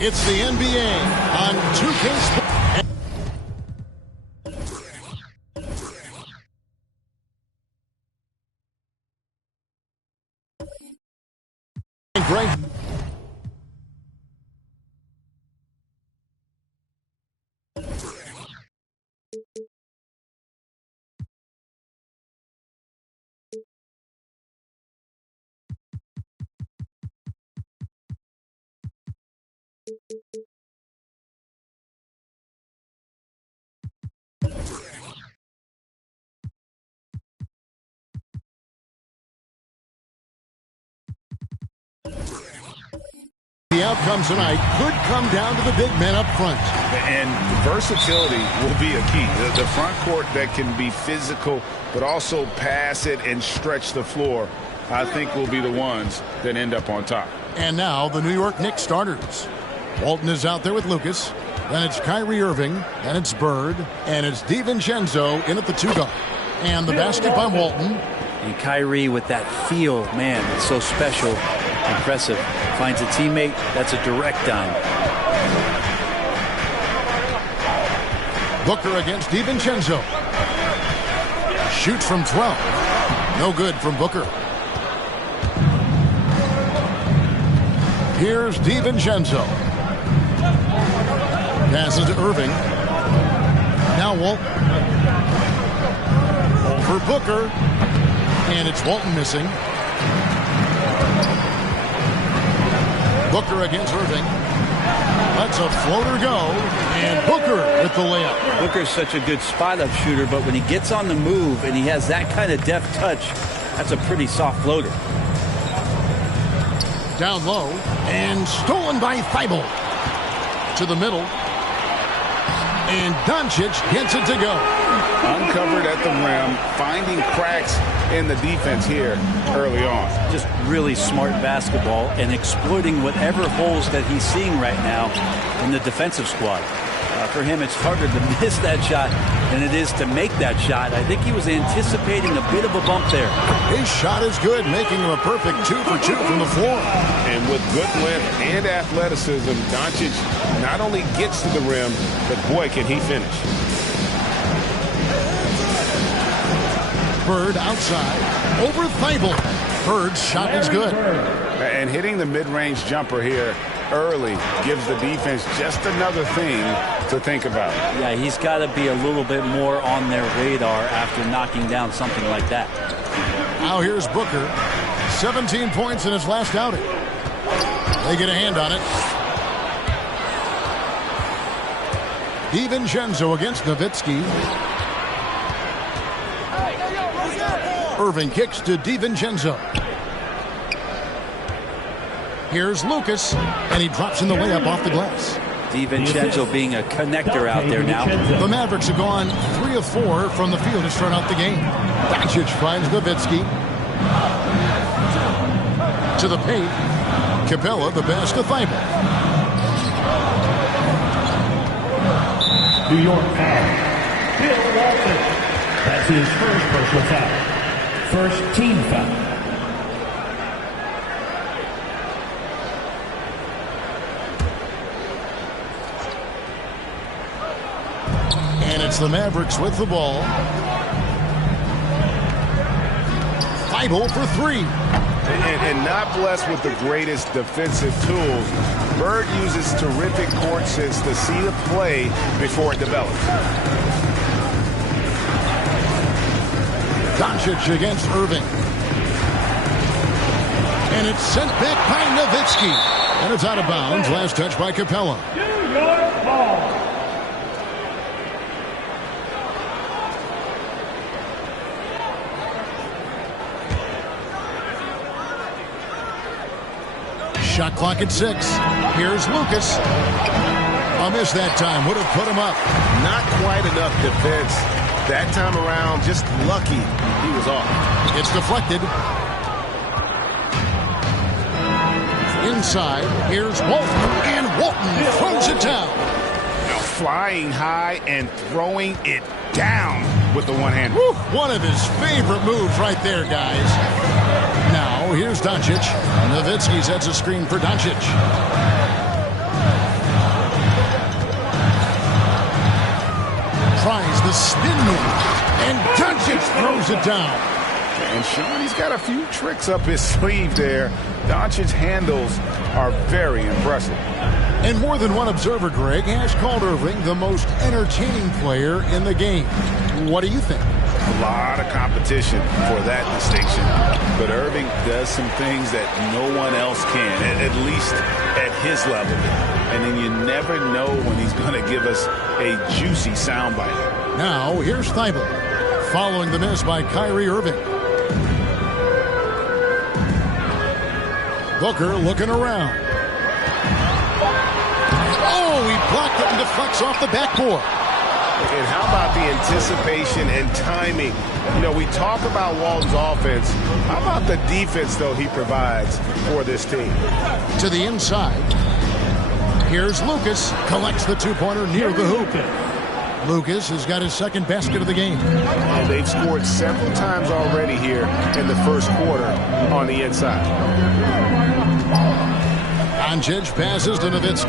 It's the NBA on 2K Sports. Greg. The outcome tonight could come down to the big men up front. And versatility will be a key. The front court that can be physical but also pass it and stretch the floor, I think, will be the ones that end up on top. And now the New York Knicks starters. Walton is out there with Lucas. Then it's Kyrie Irving. Then it's Bird. And it's DiVincenzo in at the 2-guard. And the basket by Walton. And Kyrie with that feel, man, it's so special. Impressive. Finds a teammate. That's a direct dime. Booker against DiVincenzo. Shoots from 12. No good from Booker. Here's DiVincenzo. Passes to Irving. Now Walton. Over Booker. And it's Walton missing. Booker against Irving. Lets a floater go. And Booker with the layup. Booker's such a good spot-up shooter, but when he gets on the move and he has that kind of deft touch, that's a pretty soft floater. Down low. And stolen by Thibault. To the middle. And Doncic gets it to go. Uncovered at the rim, finding cracks in the defense here early on. Just really smart basketball and exploiting whatever holes that he's seeing right now in the defensive squad. For him, it's harder to miss that shot than it is to make that shot. I think he was anticipating a bit of a bump there. His shot is good, making him a perfect 2 for 2 from the floor. And with good length and athleticism, Doncic not only gets to the rim, but boy, can he finish. Bird outside. Over Thibault. Bird's shot is good. And hitting the mid-range jumper here early gives the defense just another thing to think about. Yeah, he's got to be a little bit more on their radar after knocking down something like that. Now here's Booker. 17 points in his last outing. They get a hand on it. DiVincenzo against Nowitzki. Irving kicks to DiVincenzo. Here's Lucas, and he drops in the layup off the glass. DiVincenzo being a connector out there now. The Mavericks have gone 3 of 4 from the field to start out the game. Doncic finds Nowitzki. To the paint. Capella, the pass to Thibault. New York foul. Bill Walton. That's his first personal foul. First team foul. And it's the Mavericks with the ball. Thibault for 3. And not blessed with the greatest defensive tools. Bird uses terrific court sense to see the play before it develops. Doncic against Irving. And it's sent back by Nowitzki. And it's out of bounds. Last touch by Capella. New York ball. Shot clock at 6. Here's Lucas. A miss that time. Would have put him up. Not quite enough defense. That time around, just lucky he was off. It's deflected. Inside. Here's Walton. And Walton throws it down. Now flying high and throwing it down with the one hand. One of his favorite moves right there, guys. Now, here's Doncic. Nowitzki sets a screen for Doncic. Tries the spin move. And Doncic throws it down. And Sean, he's got a few tricks up his sleeve there. Doncic's handles are very impressive. And more than one observer, Greg, has called Irving the most entertaining player in the game. What do you think? A lot of competition for that distinction. But Irving does some things that no one else can, at least at his level. And then you never know when he's going to give us a juicy soundbite. Now, here's Thibault, following the miss by Kyrie Irving. Booker looking around. Oh, he blocked it and deflects off the backboard. And how about the anticipation and timing? You know, we talk about Walton's offense. How about the defense, though, he provides for this team? To the inside. Here's Lucas. Collects the two-pointer near the hoop. Lucas has got his second basket of the game. And they've scored several times already here in the first quarter on the inside. Doncic passes to Nowitzki.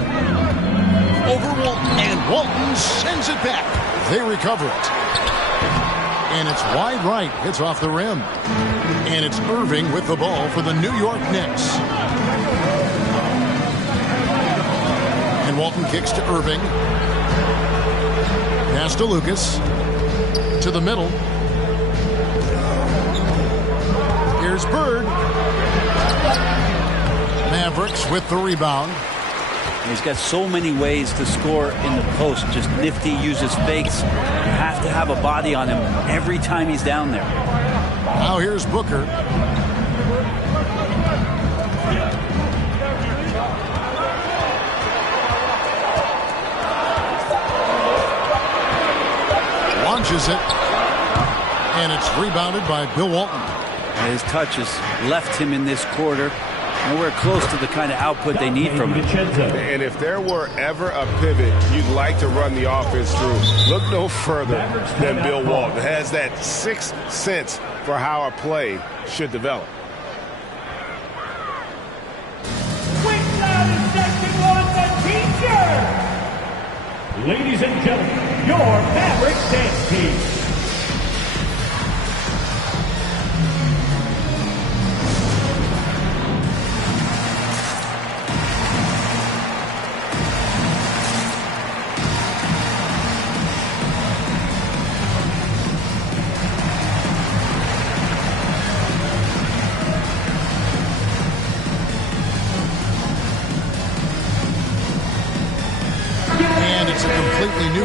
Over Walton, and Walton sends it back. They recover it. And it's wide right. Hits off the rim. And it's Irving with the ball for the New York Knicks. And Walton kicks to Irving. Pass to Lucas. To the middle. Here's Bird. Mavericks with the rebound. He's got so many ways to score in the post. Just nifty, uses fakes. You have to have a body on him every time he's down there. Now here's Booker. Launches it. And it's rebounded by Bill Walton. And his touch has left him in this quarter nowhere close to the kind of output they need from him. And if there were ever a pivot you'd like to run the offense through, look no further than Bill Walton. Has that sixth sense for how a play should develop. Ladies and gentlemen, your Mavericks dance team.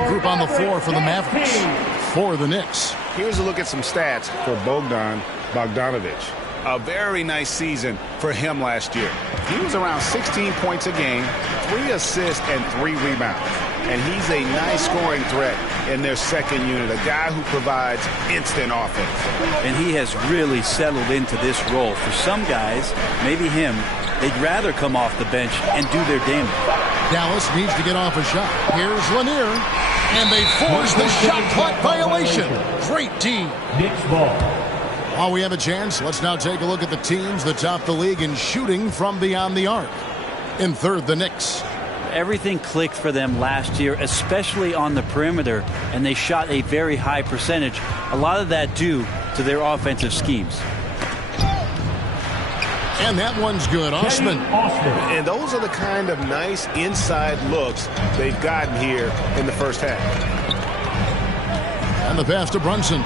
group on the floor for the Mavericks. For the Knicks. Here's a look at some stats for Bogdan Bogdanovic. A very nice season for him last year. He was around 16 points a game, 3 assists, and 3 rebounds. And he's a nice scoring threat in their second unit, a guy who provides instant offense. And he has really settled into this role. For some guys, maybe him, they'd rather come off the bench and do their damage. Dallas needs to get off a shot. Here's Lanier. And they force the shot clock violation. Great team. Knicks ball. While we have a chance, let's now take a look at the teams that top the league in shooting from beyond the arc. In third, the Knicks. Everything clicked for them last year, especially on the perimeter, and they shot a very high percentage. A lot of that due to their offensive schemes. And that one's good. Osman. And those are the kind of nice inside looks they've gotten here in the first half. And the pass to Brunson.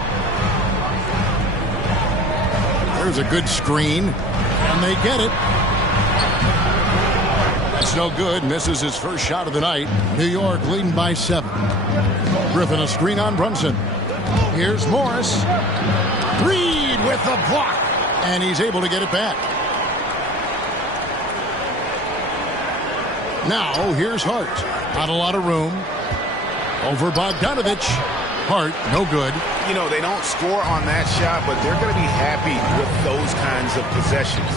There's a good screen. And they get it. That's no good. Misses his first shot of the night. New York leading by 7. Griffin a screen on Brunson. Here's Morris. Reed with the block. And he's able to get it back. Now, here's Hart. Not a lot of room. Over Bogdanovic. Hart, no good. You know, they don't score on that shot, but they're going to be happy with those kinds of possessions.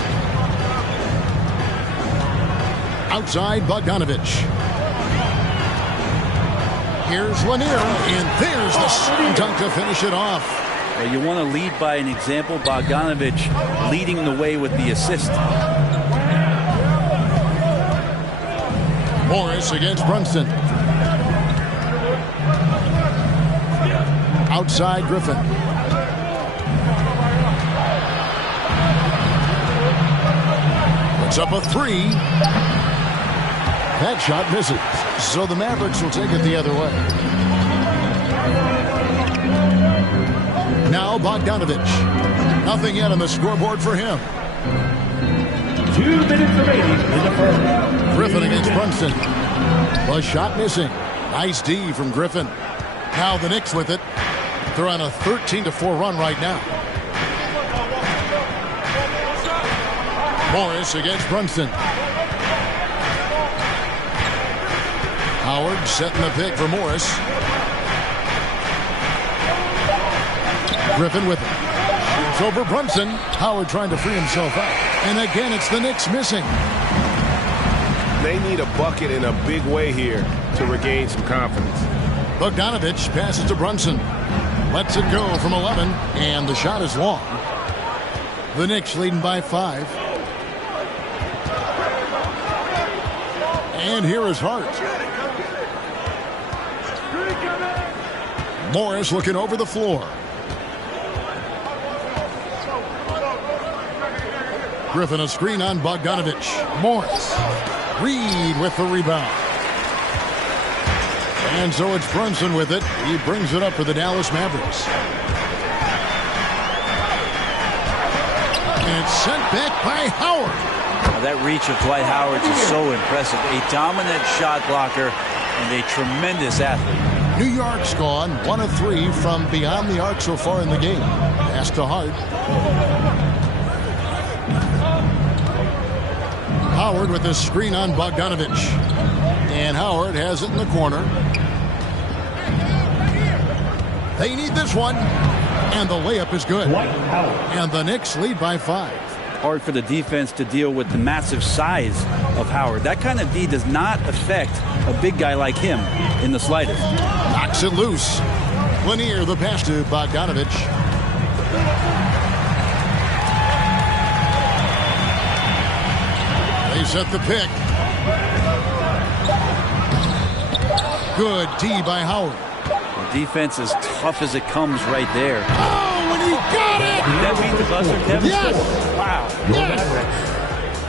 Outside Bogdanovic. Here's Lanier. And there's the slam dunk to finish it off. Well, you want to lead by an example. Bogdanovic leading the way with the assist. Morris against Brunson. Outside Griffin. Puts up a 3. That shot misses. So the Mavericks will take it the other way. Now Bogdanovic. Nothing yet on the scoreboard for him. 2 minutes remaining in the first. Griffin against Brunson. The shot missing. Nice D from Griffin. Now the Knicks with it. They're on a 13-4 run right now. Morris against Brunson. Howard setting the pick for Morris. Griffin with it. It's over Brunson. Howard trying to free himself up. And again, it's the Knicks missing. They need a bucket in a big way here to regain some confidence. Bogdanovic passes to Brunson. Lets it go from 11, and the shot is long. The Knicks leading by 5. And here is Hart. Morris looking over the floor. Griffin a screen on Bogdanovic. Morris. Reed with the rebound. And so it's Brunson with it. He brings it up for the Dallas Mavericks. And it's sent back by Howard. Now that reach of Dwight Howard is so impressive. A dominant shot blocker and a tremendous athlete. New York's gone 1 of 3 from beyond the arc so far in the game. Pass to Hart. Howard with the screen on Bogdanovic. And Howard has it in the corner. They need this one. And the layup is good. And the Knicks lead by 5. Hard for the defense to deal with the massive size of Howard. That kind of D does not affect a big guy like him in the slightest. Knocks it loose. Lanier the pass to Bogdanovic. They set the pick. Good D by Howard. The defense is tough as it comes right there. Oh, and he got it! Did that beat the buzzer, Kevin? Yes! Wow. Yes!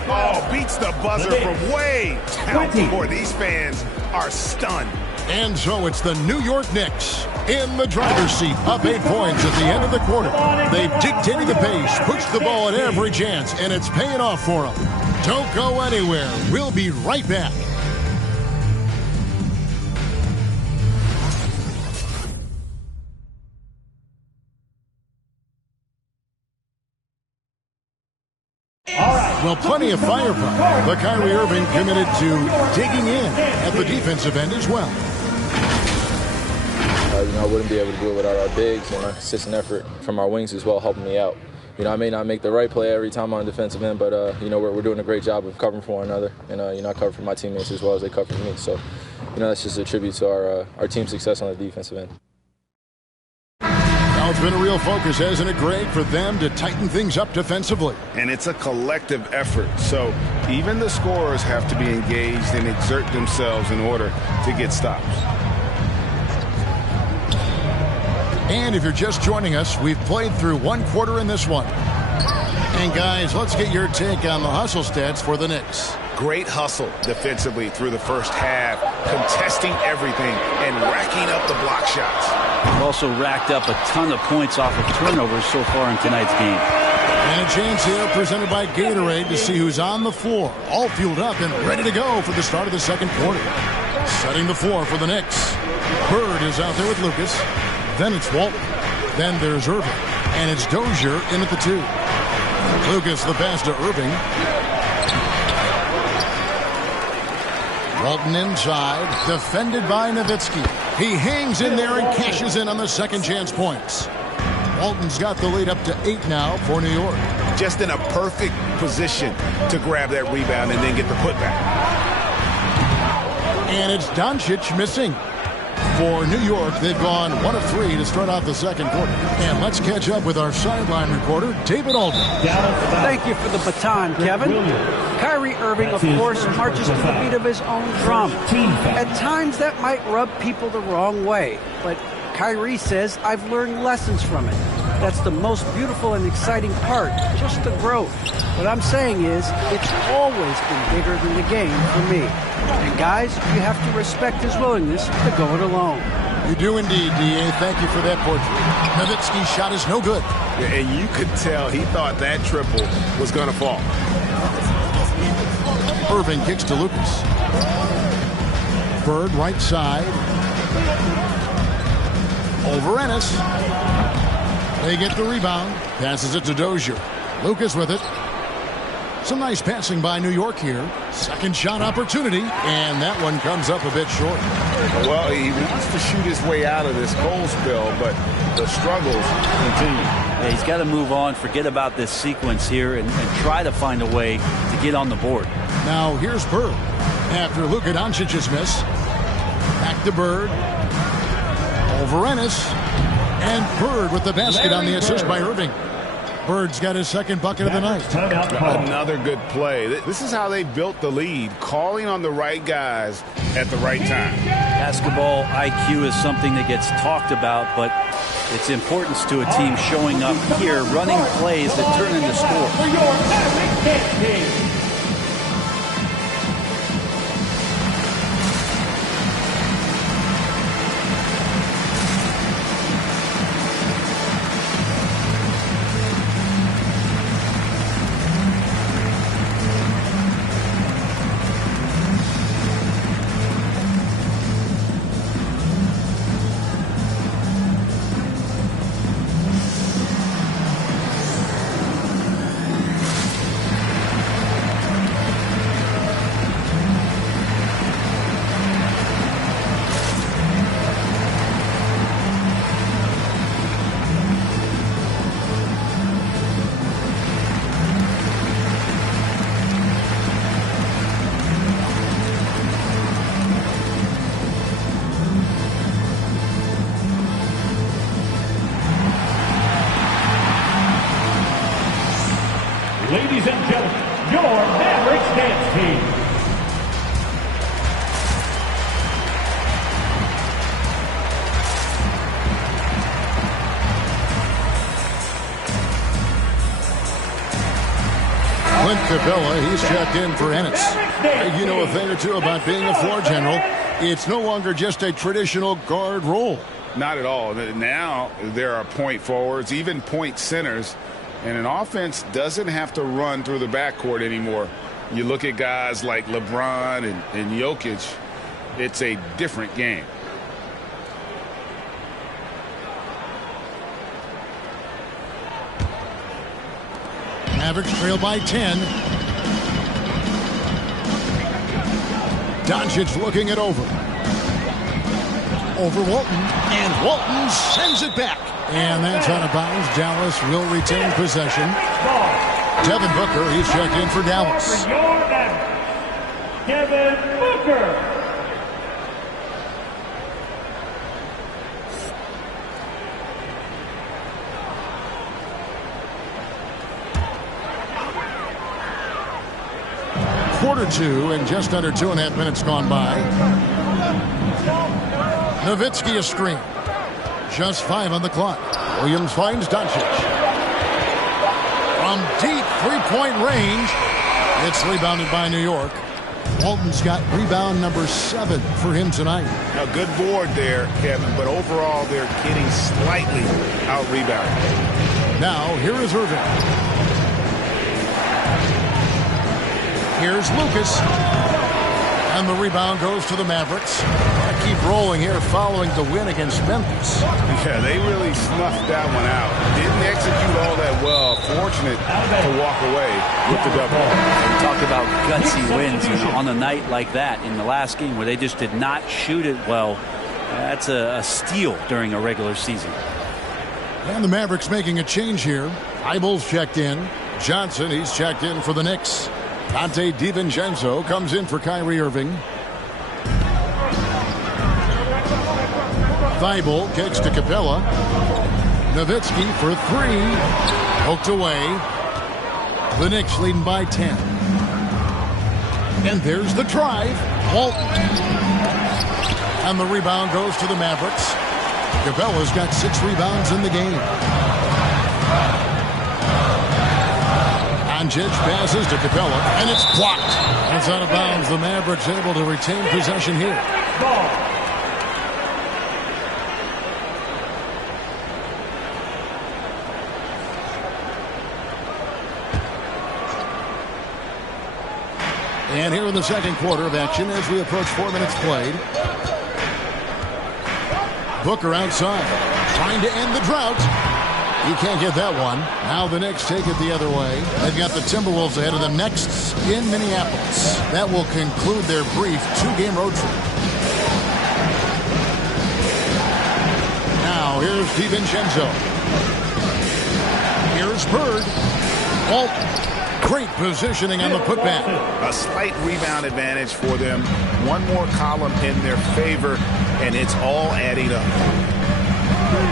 Oh, beats the buzzer from way down before. These fans are stunned. And so it's the New York Knicks in the driver's seat, up 8 points at the end of the quarter. They've dictated the pace, pushed the ball at every chance, and it's paying off for them. Don't go anywhere. We'll be right back. Well, plenty of firepower, but Kyrie Irving committed to digging in at the defensive end as well. I wouldn't be able to do it without our bigs and our consistent effort from our wings as well, helping me out. I may not make the right play every time on the defensive end, but we're doing a great job of covering for one another, and I cover for my teammates as well as they cover for me. So, that's just a tribute to our team's success on the defensive end. Now it's been a real focus, hasn't it, Greg, for them to tighten things up defensively? And it's a collective effort, so even the scorers have to be engaged and exert themselves in order to get stops. And if you're just joining us, we've played through one quarter in this one. And guys, let's get your take on the hustle stats for the Knicks. Great hustle defensively through the first half, contesting everything and racking up the block shots. They've also racked up a ton of points off of turnovers so far in tonight's game. And a chance here presented by Gatorade to see who's on the floor, all fueled up and ready to go for the start of the second quarter. Setting the floor for the Knicks. Bird is out there with Lucas. Then it's Walton. Then there's Irving. And it's Dozier in at the 2. Lucas the pass to Irving. Walton inside. Defended by Nowitzki. He hangs in there and cashes in on the second chance points. Walton's got the lead up to 8 now for New York. Just in a perfect position to grab that rebound and then get the putback. And it's Doncic missing. For New York, they've gone 1 of 3 to start out the second quarter. And let's catch up with our sideline reporter, David Alden. Thank you for the baton, Kevin. Kyrie Irving, of course, marches to the beat of his own drum. At times, that might rub people the wrong way. But Kyrie says, I've learned lessons from it. That's the most beautiful and exciting part, just the growth. What I'm saying is, it's always been bigger than the game for me. And guys, you have to respect his willingness to go it alone. You do indeed, D.A. Thank you for that portrait. Nowitzki's shot is no good. Yeah, and you could tell he thought that triple was going to fall. Irving kicks to Lucas. Bird right side. Over Ennis. They get the rebound. Passes it to Dozier. Lucas with it. Some nice passing by New York here. Second shot opportunity, and that one comes up a bit short. Well, he wants to shoot his way out of this cold spell, but the struggles continue. Yeah, he's got to move on, forget about this sequence here, and try to find a way to get on the board. Now here's Bird. After Luka Doncic's miss. Back to Bird. Over Ennis. And Bird with the basket on the assist by Irving. Bird's got his second bucket of the night. Another good play. This is how they built the lead, calling on the right guys at the right time. Basketball IQ is something that gets talked about, but its importance to a team showing up here, running plays that turn into scores. Ladies and gentlemen, your Mavericks dance team. Clint Capella, he's checked in for Ennis. You know a thing or two about being a floor general. It's no longer just a traditional guard role. Not at all. Now there are point forwards, even point centers. And an offense doesn't have to run through the backcourt anymore. You look at guys like LeBron and Jokic, it's a different game. Mavericks trail by 10. Doncic looking it over. Over Walton. And Walton sends it back. And that's out of bounds. Dallas will retain possession. Devin Booker, he's checked in for Dallas. Devin Booker. Quarter two and just under 2.5 minutes gone by. Nowitzki a screen. Just 5 on the clock. Williams finds Doncic. From deep three-point range. It's rebounded by New York. Walton's got rebound number 7 for him tonight. A good board there, Kevin, but overall they're getting slightly out-rebounded. Now, here is Irving. Here's Lucas. And the rebound goes to the Mavericks. Keep rolling here following the win against Memphis. Yeah, they really snuffed that one out. Didn't execute all that well. Fortunate to walk away with the double. We talked about gutsy wins, on a night like that in the last game where they just did not shoot it well. That's a steal during a regular season. And the Mavericks making a change here. Eibel's checked in. Johnson, he's checked in for the Knicks. Dante DiVincenzo comes in for Kyrie Irving. Thibault kicks to Capella. Nowitzki for 3. Poked away. The Knicks leading by 10. And there's the drive. Walton. And the rebound goes to the Mavericks. Capella's got 6 rebounds in the game. Doncic passes to Capella, and it's blocked. It's out of bounds. The Mavericks able to retain possession here. And here in the second quarter of action as we approach 4 minutes played. Booker outside, trying to end the drought. He can't get that one. Now the Knicks take it the other way. They've got the Timberwolves ahead of them next in Minneapolis. That will conclude their brief 2-game road trip. Now here's DiVincenzo. Here's Bird. Walton. Great positioning on the putback. A slight rebound advantage for them. One more column in their favor, and it's all adding up.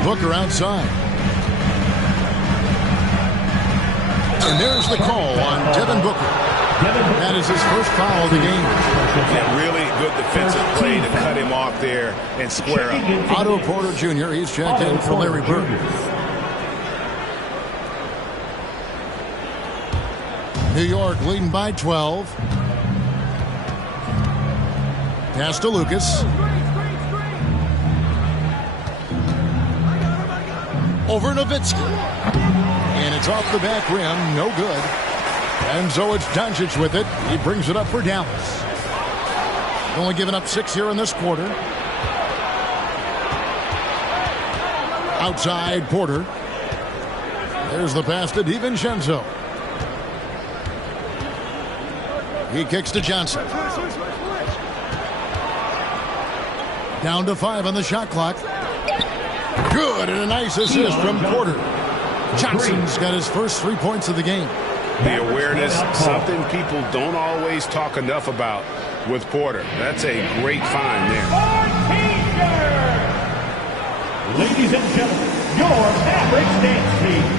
Booker outside. And there's the call on Devin Booker. That is his first foul of the game. Yeah, really good defensive play to cut him off there and square up. Otto Porter Jr., he's checked in for Larry Bird. New York leading by 12. Pass to Lucas. Over Nowitzki. And it's off the back rim. No good. And so it's Doncic with it. He brings it up for Dallas. Only giving up 6 here in this quarter. Outside Porter. There's the pass to DiVincenzo. He kicks to Johnson. Down to 5 on the shot clock. Good, and a nice assist from Porter. Johnson's got his first 3 points of the game. The awareness, something people don't always talk enough about with Porter. That's a great find there. Ladies and gentlemen, your Mavericks dance team.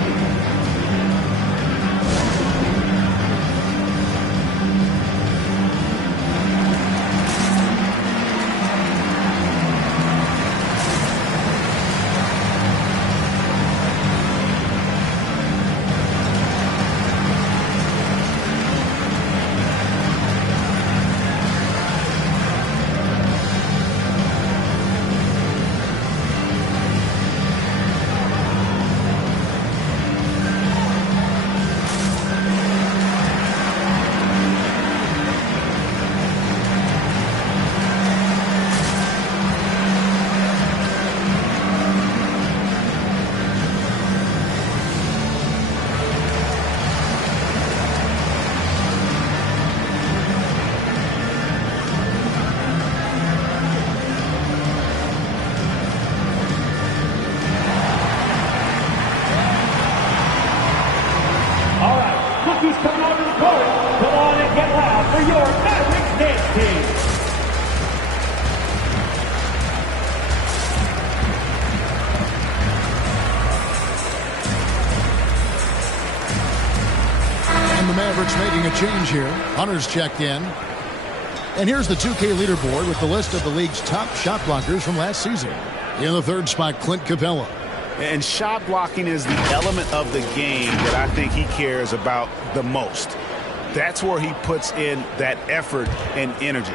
Rookies coming onto the court. Come on and get loud for your Mavericks dance team. And the Mavericks making a change here. Hunter's checked in. And here's the 2K leaderboard with the list of the league's top shot blockers from last season. In the third spot, Clint Capella. And shot blocking is the element of the game that I think he cares about the most. That's where he puts in that effort and energy.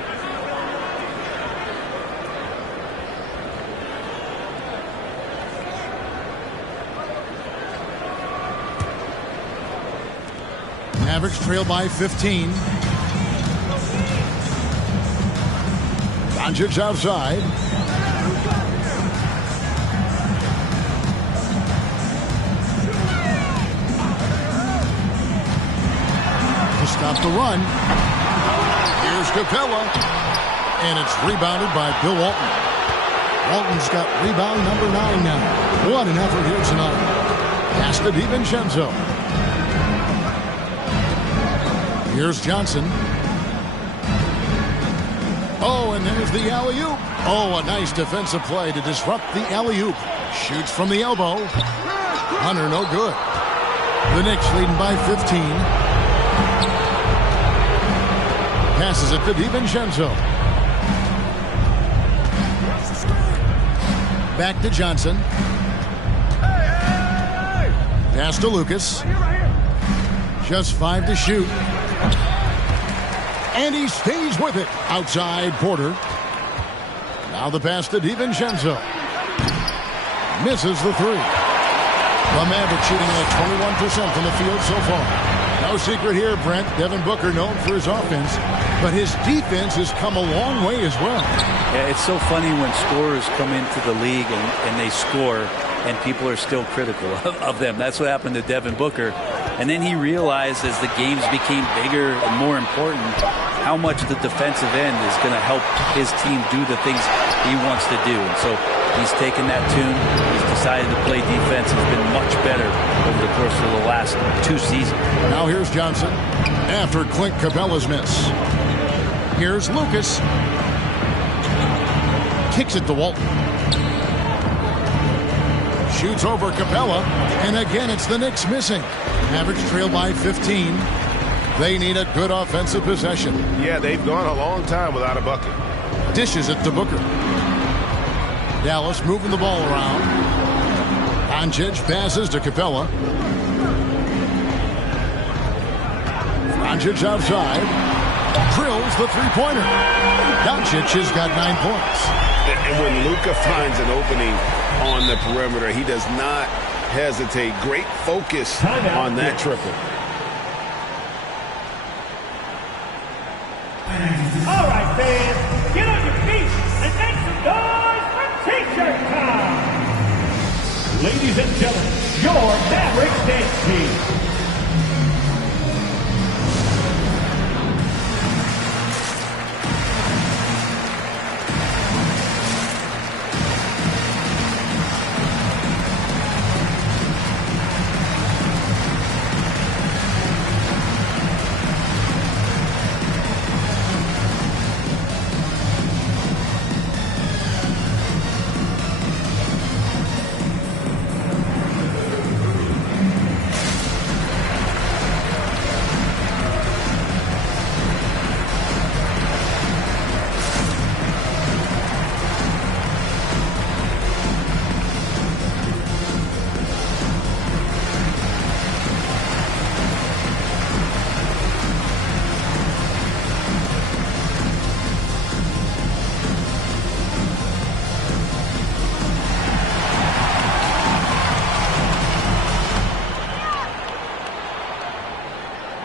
Mavericks trail by 15. Doncic outside. To stop the run. Here's Capella. And it's rebounded by Bill Walton. Walton's got rebound number 9 now. What an effort here tonight. Pass to DiVincenzo. Here's Johnson. Oh, and there's the alley-oop. Oh, a nice defensive play to disrupt the alley-oop. Shoots from the elbow. Hunter, no good. The Knicks leading by 15. Passes it to DiVincenzo. Back to Johnson. Pass to Lucas. Just 5 to shoot. And he stays with it. Outside Porter. Now the pass to DiVincenzo. Misses the 3. The Mavericks shooting at 21% from the field so far. No secret here, Brent. Devin Booker known for his offense, but his defense has come a long way as well. Yeah, it's so funny when scorers come into the league and they score and people are still critical of them. That's what happened to Devin Booker. And then he realized as the games became bigger and more important how much the defensive end is going to help his team do the things he wants to do. And so he's taken that tune. He's decided to play defense. He's been much better over the course of the last 2 seasons. Now here's Johnson after Clint Capella's miss. Here's Lucas. Kicks it to Walton. Shoots over Capella. And again, it's the Knicks missing. Mavericks trail by 15. They need a good offensive possession. Yeah, they've gone a long time without a bucket. Dishes it to Booker. Dallas moving the ball around. Doncic passes to Capella. Doncic outside. Drills the three-pointer. Doncic has got 9 points. And when Luka finds an opening on the perimeter, he does not hesitate. Great focus on that triple. All right, fans, get on your feet and make some noise for T-shirt time. Ladies and gentlemen, your Mavericks dance team.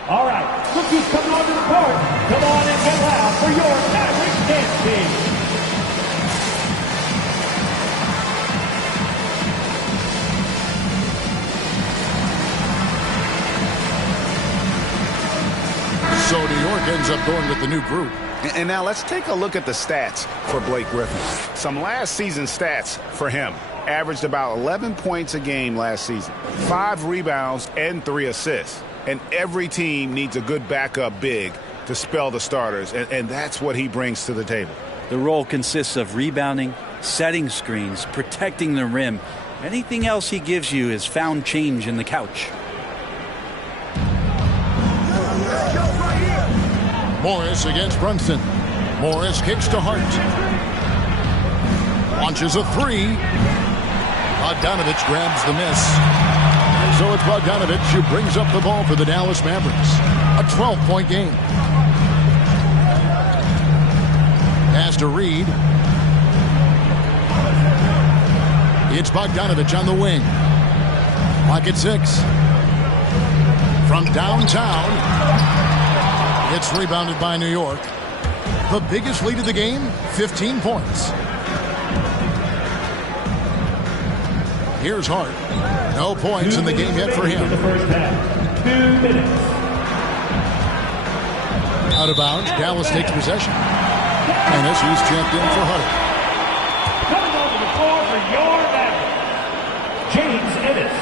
All right, rookies coming onto the court. Come on and get loud for your Mavericks dance team. So New York ends up going with the new group. And now let's take a look at the stats for Blake Griffin. Some last season stats for him. Averaged about 11 points a game last season. 5 rebounds and 3 assists. And every team needs a good backup big to spell the starters, and that's what he brings to the table. The role consists of rebounding, setting screens, protecting the rim. Anything else he gives you is found change in the couch. Morris against Brunson. Morris kicks to Hart. Launches a three. Bogdanovic grabs the miss. So it's Bogdanovic who brings up the ball for the Dallas Mavericks. A 12-point game. Pass to Reed. It's Bogdanovic on the wing. Clock at 6. From downtown, it's rebounded by New York. The biggest lead of the game, 15 points. Here's Hart. No points in the game yet for him. The first half. 2 minutes. Out of bounds, Dallas takes possession. Ennis, who's checked in for Hart. Coming over the floor for your Mavericks, James Ennis.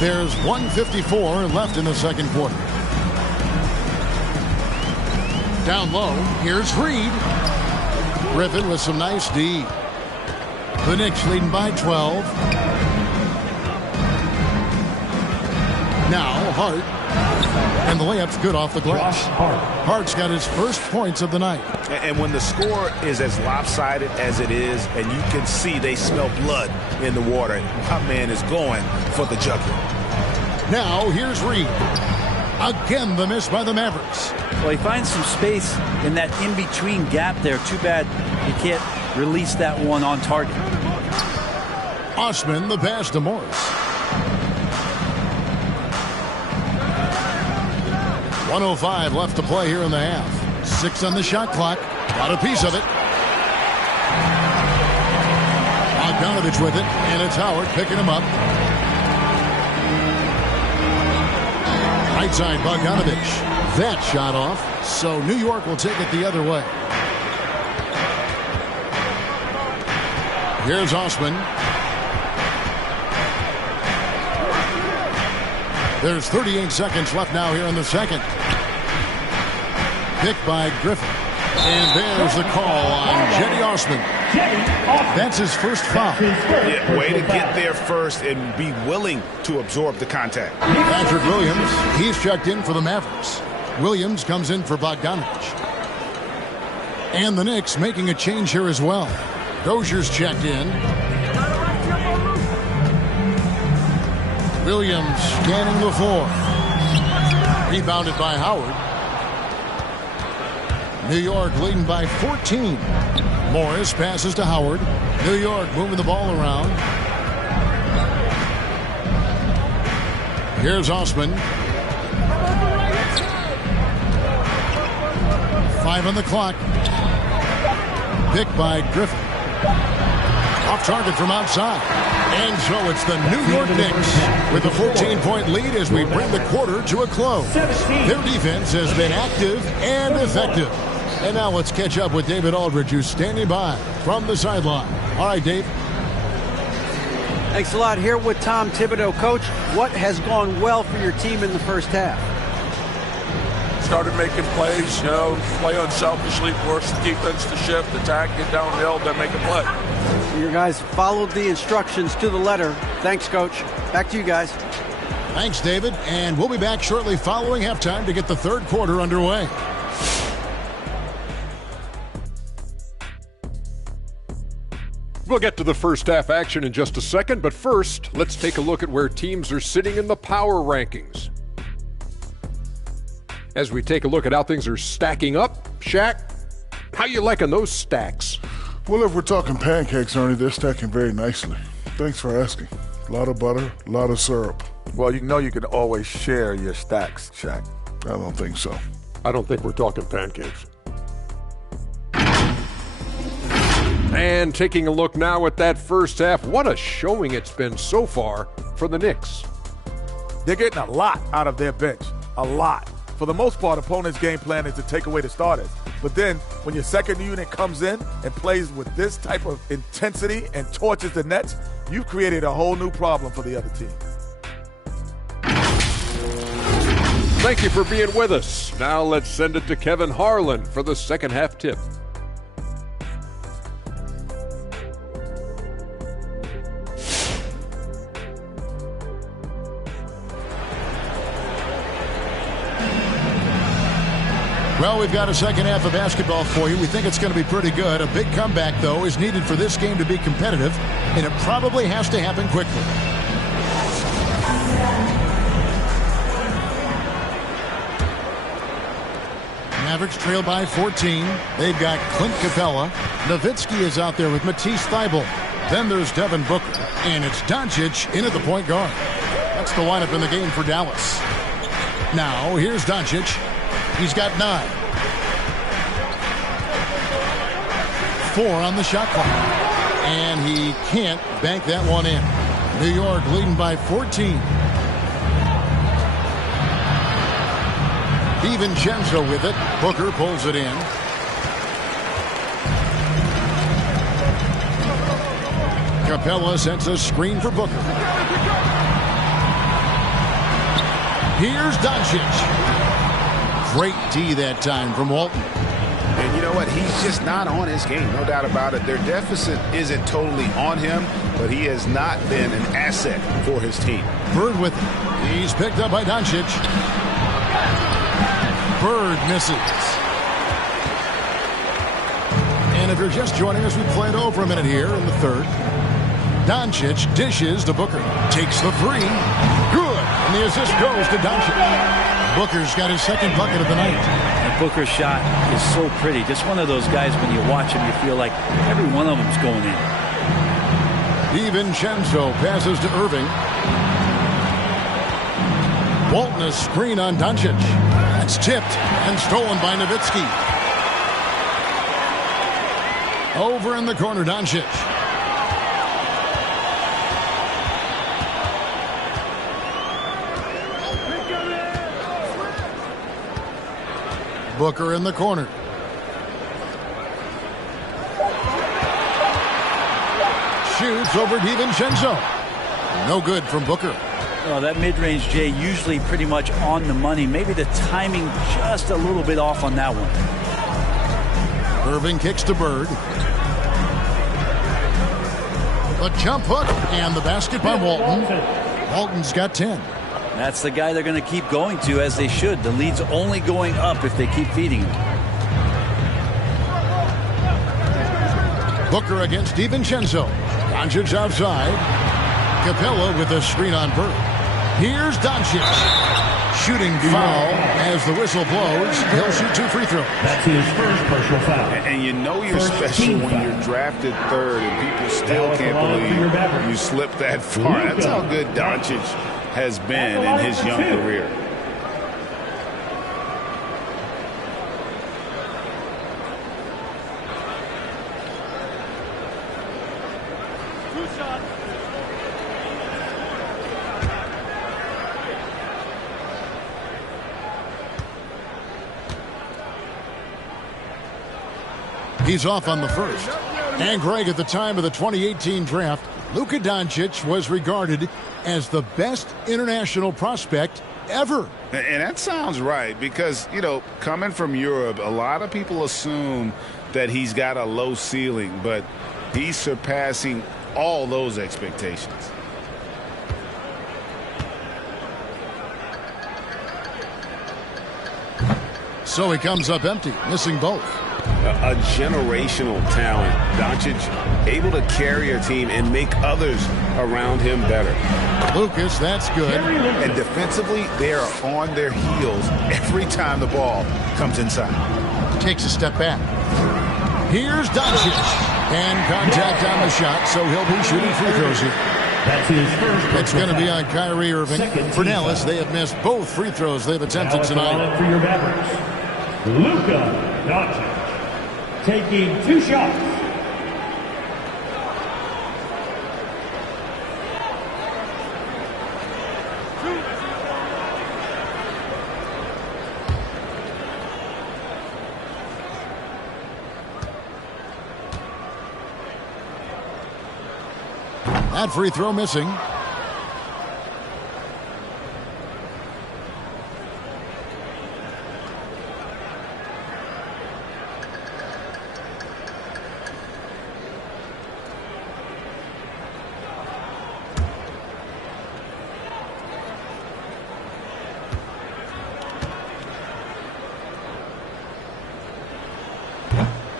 There's 1:54 left in the second quarter. Down low, here's Reed. Griffin with some nice D. The Knicks leading by 12. Now Hart. And the layup's good off the glass. Hart's got his first points of the night. And when the score is as lopsided as it is, and you can see they smell blood in the water, my man is going for the jugular. Now here's Reed. Again, the miss by the Mavericks. Well, he finds some space in that in-between gap there. Too bad he can't release that one on target. Osman, the pass to Morris. 1:05 left to play here in the half. 6 on the shot clock. Got a piece of it. Bogdanovic with it, and it's Howard picking him up. Right side, Bogdanovic. That shot off, so New York will take it the other way. Here's Osman. There's 38 seconds left now here in the second. Picked by Griffin. And there's the call on Jenny Osman. That's his first foul. Yeah, way to get there first and be willing to absorb the contact. Patrick Williams, he's checked in for the Mavericks. Williams comes in for Bogdanovic. And the Knicks making a change here as well. Dozier's checked in. Williams scanning the floor. Rebounded by Howard. New York leading by 14. Morris passes to Howard. New York moving the ball around. Here's Osman. 5 on the clock. Picked by Griffin. Off target from outside. And so it's the New York Knicks with a 14-point lead as we bring the quarter to a close. Their defense has been active and effective. And now let's catch up with David Aldridge, who's standing by from the sideline. All right, Dave. Thanks a lot. Here with Tom Thibodeau. Coach, what has gone well for your team in the first half? Started making plays, play unselfishly, force the defense to shift, attack, get downhill, then make a play. Your guys followed the instructions to the letter. Thanks, Coach. Back to you guys. Thanks, David. And we'll be back shortly following halftime to get the third quarter underway. We'll get to the first half action in just a second, but first, let's take a look at where teams are sitting in the power rankings. As we take a look at how things are stacking up, Shaq, how you liking those stacks? Well, if we're talking pancakes, Ernie, they're stacking very nicely. Thanks for asking. A lot of butter, a lot of syrup. Well, you know you can always share your stacks, Shaq. I don't think so. I don't think we're talking pancakes. And taking a look now at that first half, what a showing it's been so far for the Knicks. They're getting a lot out of their bench. A lot. For the most part, opponents' game plan is to take away the starters. But then when your second unit comes in and plays with this type of intensity and torches the Nets, you've created a whole new problem for the other team. Thank you for being with us. Now let's send it to Kevin Harlan for the second half tip. Well, we've got a second half of basketball for you. We think it's going to be pretty good. A big comeback, though, is needed for this game to be competitive, and it probably has to happen quickly. Mavericks trail by 14. They've got Clint Capella. Nowitzki is out there with Matisse Thybulle. Then there's Devin Booker, and it's Doncic in at the point guard. That's the lineup in the game for Dallas. Now, here's Doncic. He's got 9. 4 on the shot clock. And he can't bank that one in. New York leading by 14. DiVincenzo with it. Booker pulls it in. Capella sends a screen for Booker. Here's Doncic. Great D that time from Walton. And you know what? He's just not on his game, no doubt about it. Their deficit isn't totally on him, but he has not been an asset for his team. Bird with it. He's picked up by Doncic. Bird misses. And if you're just joining us, we played over a minute here in the third. Doncic dishes to Booker. Takes the 3. Good. And the assist goes to Doncic. Booker's got his second bucket of the night. And Booker's shot is so pretty. Just one of those guys, when you watch him, you feel like every one of them's going in. DiVincenzo passes to Irving. Walton a screen on Doncic. That's tipped and stolen by Nowitzki. Over in the corner, Doncic. Booker in the corner. Shoots over DiVincenzo. No good from Booker. Well, that mid-range, Jay, usually pretty much on the money. Maybe the timing just a little bit off on that one. Irving kicks to Bird. The jump hook and the basket by Walton. Walton's got 10. That's the guy they're going to keep going to, as they should. The lead's only going up if they keep feeding him. Booker against DiVincenzo. Doncic outside. Capella with a screen on Bird. Here's Doncic. Shooting foul as the whistle blows. He'll shoot 2 free throws. That's his first personal foul. And you know you're special when you're drafted third and people still can't believe you slipped that far. That's how good Doncic has been in his young career. He's off on the first. And Greg, at the time of the 2018 draft, Luka Doncic was regarded as the best international prospect ever. And that sounds right because, you know, coming from Europe, a lot of people assume that he's got a low ceiling, but he's surpassing all those expectations. So he comes up empty, missing both. A generational talent. Doncic able to carry a team and make others around him better. Lucas, that's good. And defensively, they are on their heels every time the ball comes inside. Takes a step back. Here's Doncic. And contact on the shot, so he'll be shooting free throws here. That's his first. It's going to be on Kyrie Irving. For Dallas, they have missed both free throws they've attempted tonight. For your Mavericks, Luka Doncic. Taking 2 shots. That free throw missing.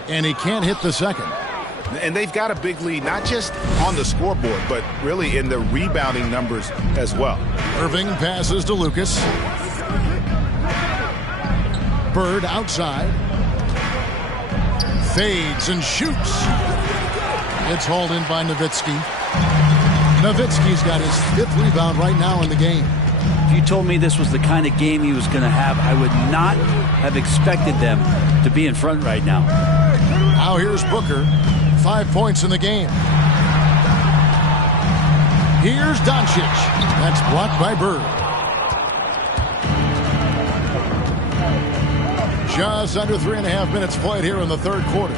And he can't hit the second. And they've got a big lead, not just on the scoreboard, but really in the rebounding numbers as well. Irving passes to Lucas. Bird outside. Fades and shoots. It's hauled in by Nowitzki. Nowitzki's got his 5th rebound right now in the game. If you told me this was the kind of game he was going to have, I would not have expected them to be in front right now. Now here's Booker. 5 points in the game. Here's Doncic. That's blocked by Bird. Just under 3.5 minutes played here in the third quarter.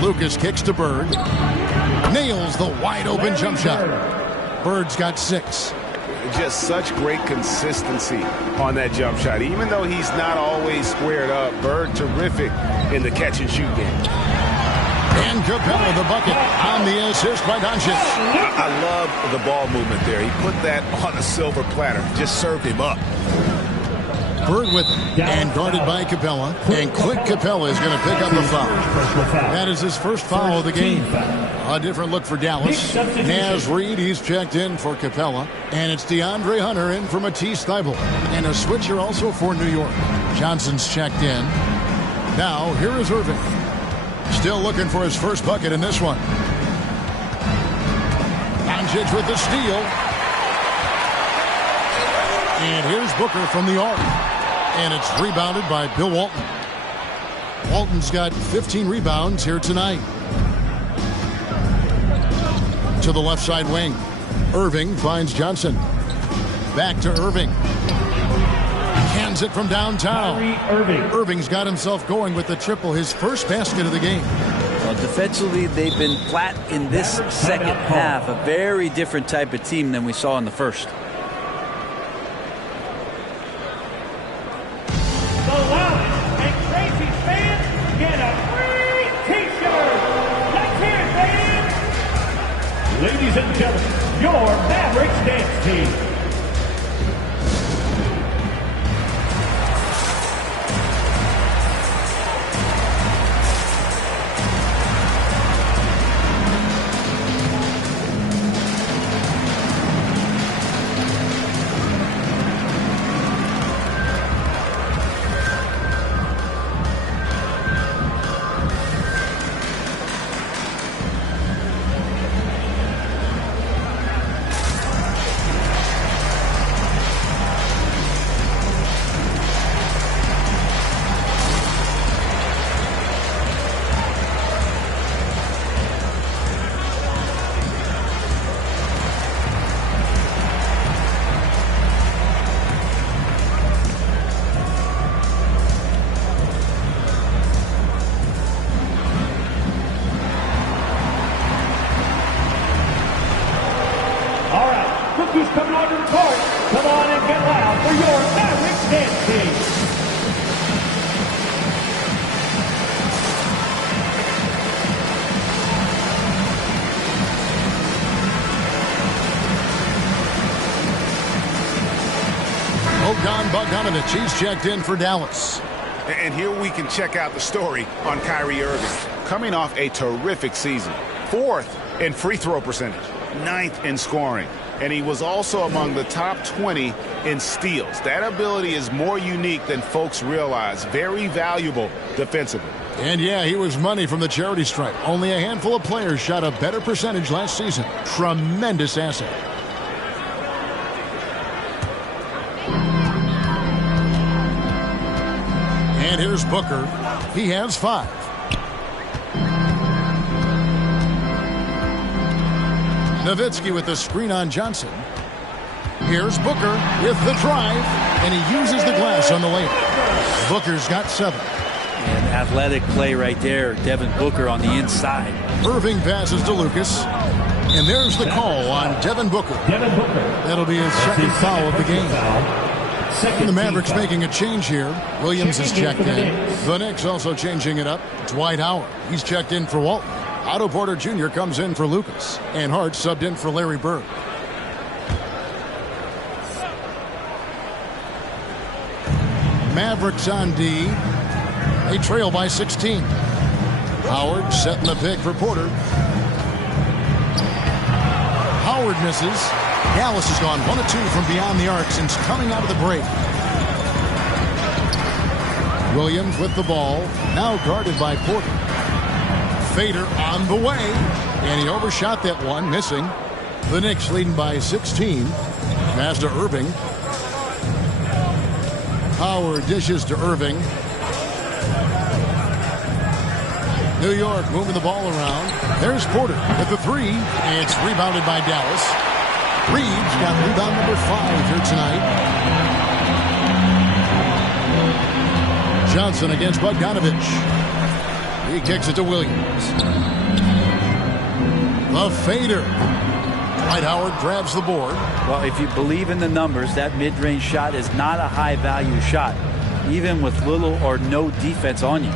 Lucas kicks to Bird. Nails the wide open jump shot. Bird's got 6. Just such great consistency on that jump shot. Even though he's not always squared up, Bird terrific in the catch and shoot game. And Capella the bucket on the assist by Doncic. I love the ball movement there. He put that on a silver platter. Just served him up. Bird with it and guarded by Capella. And Clint Capella is going to pick up a foul. That is his first foul of the game. A different look for Dallas. Naz Reid, he's checked in for Capella. And it's DeAndre Hunter in for Matisse Thybulle. And a switcher also for New York. Johnson's checked in. Now, here is Irving. Still looking for his first bucket in this one. Doncic with the steal. And here's Booker from the arc. And it's rebounded by Bill Walton. Walton's got 15 rebounds here tonight. To the left side wing. Irving finds Johnson. Back to Irving. Hands it from downtown. Irving's got himself going with the triple, his first basket of the game. Well, defensively, they've been flat in this second half. A very different type of team than we saw in the first. Ladies and gentlemen, your Mavericks dance team. Rookies coming onto the court. Come on and get loud for your Mavericks dance team. Bogdan Bogdanovic, he's checked in for Dallas. And here we can check out the story on Kyrie Irving. Coming off a terrific season. 4th in free throw percentage. 9th in scoring. And he was also among the top 20 in steals. That ability is more unique than folks realize. Very valuable defensively. And yeah, he was money from the charity stripe. Only a handful of players shot a better percentage last season. Tremendous asset. And here's Booker. He has 5. Nowitzki with the screen on Johnson. Here's Booker with the drive, and he uses the glass on the layup. Booker's got 7. And athletic play right there. Devin Booker on the inside. Irving passes to Lucas. And there's the call on Devin Booker. That'll be his second foul of the game. And the Mavericks making a change here. Williams is checked in. The Knicks also changing it up. Dwight Howard. He's checked in for Walton. Otto Porter Jr. comes in for Lucas. And Hart subbed in for Larry Bird. Mavericks on D. They trail by 16. Howard setting the pick for Porter. Howard misses. Dallas has gone 1 of 2 from beyond the arc since coming out of the break. Williams with the ball. Now guarded by Porter. Fader on the way. And he overshot that one, missing. The Knicks leading by 16. Pass to Irving. Howard dishes to Irving. New York moving the ball around. There's Porter with the three. It's rebounded by Dallas. Reeves got rebound number 5 here tonight. Johnson against Bogdanovic. He kicks it to Williams. The fader. Dwight Howard grabs the board. Well, if you believe in the numbers, that mid-range shot is not a high-value shot, even with little or no defense on you.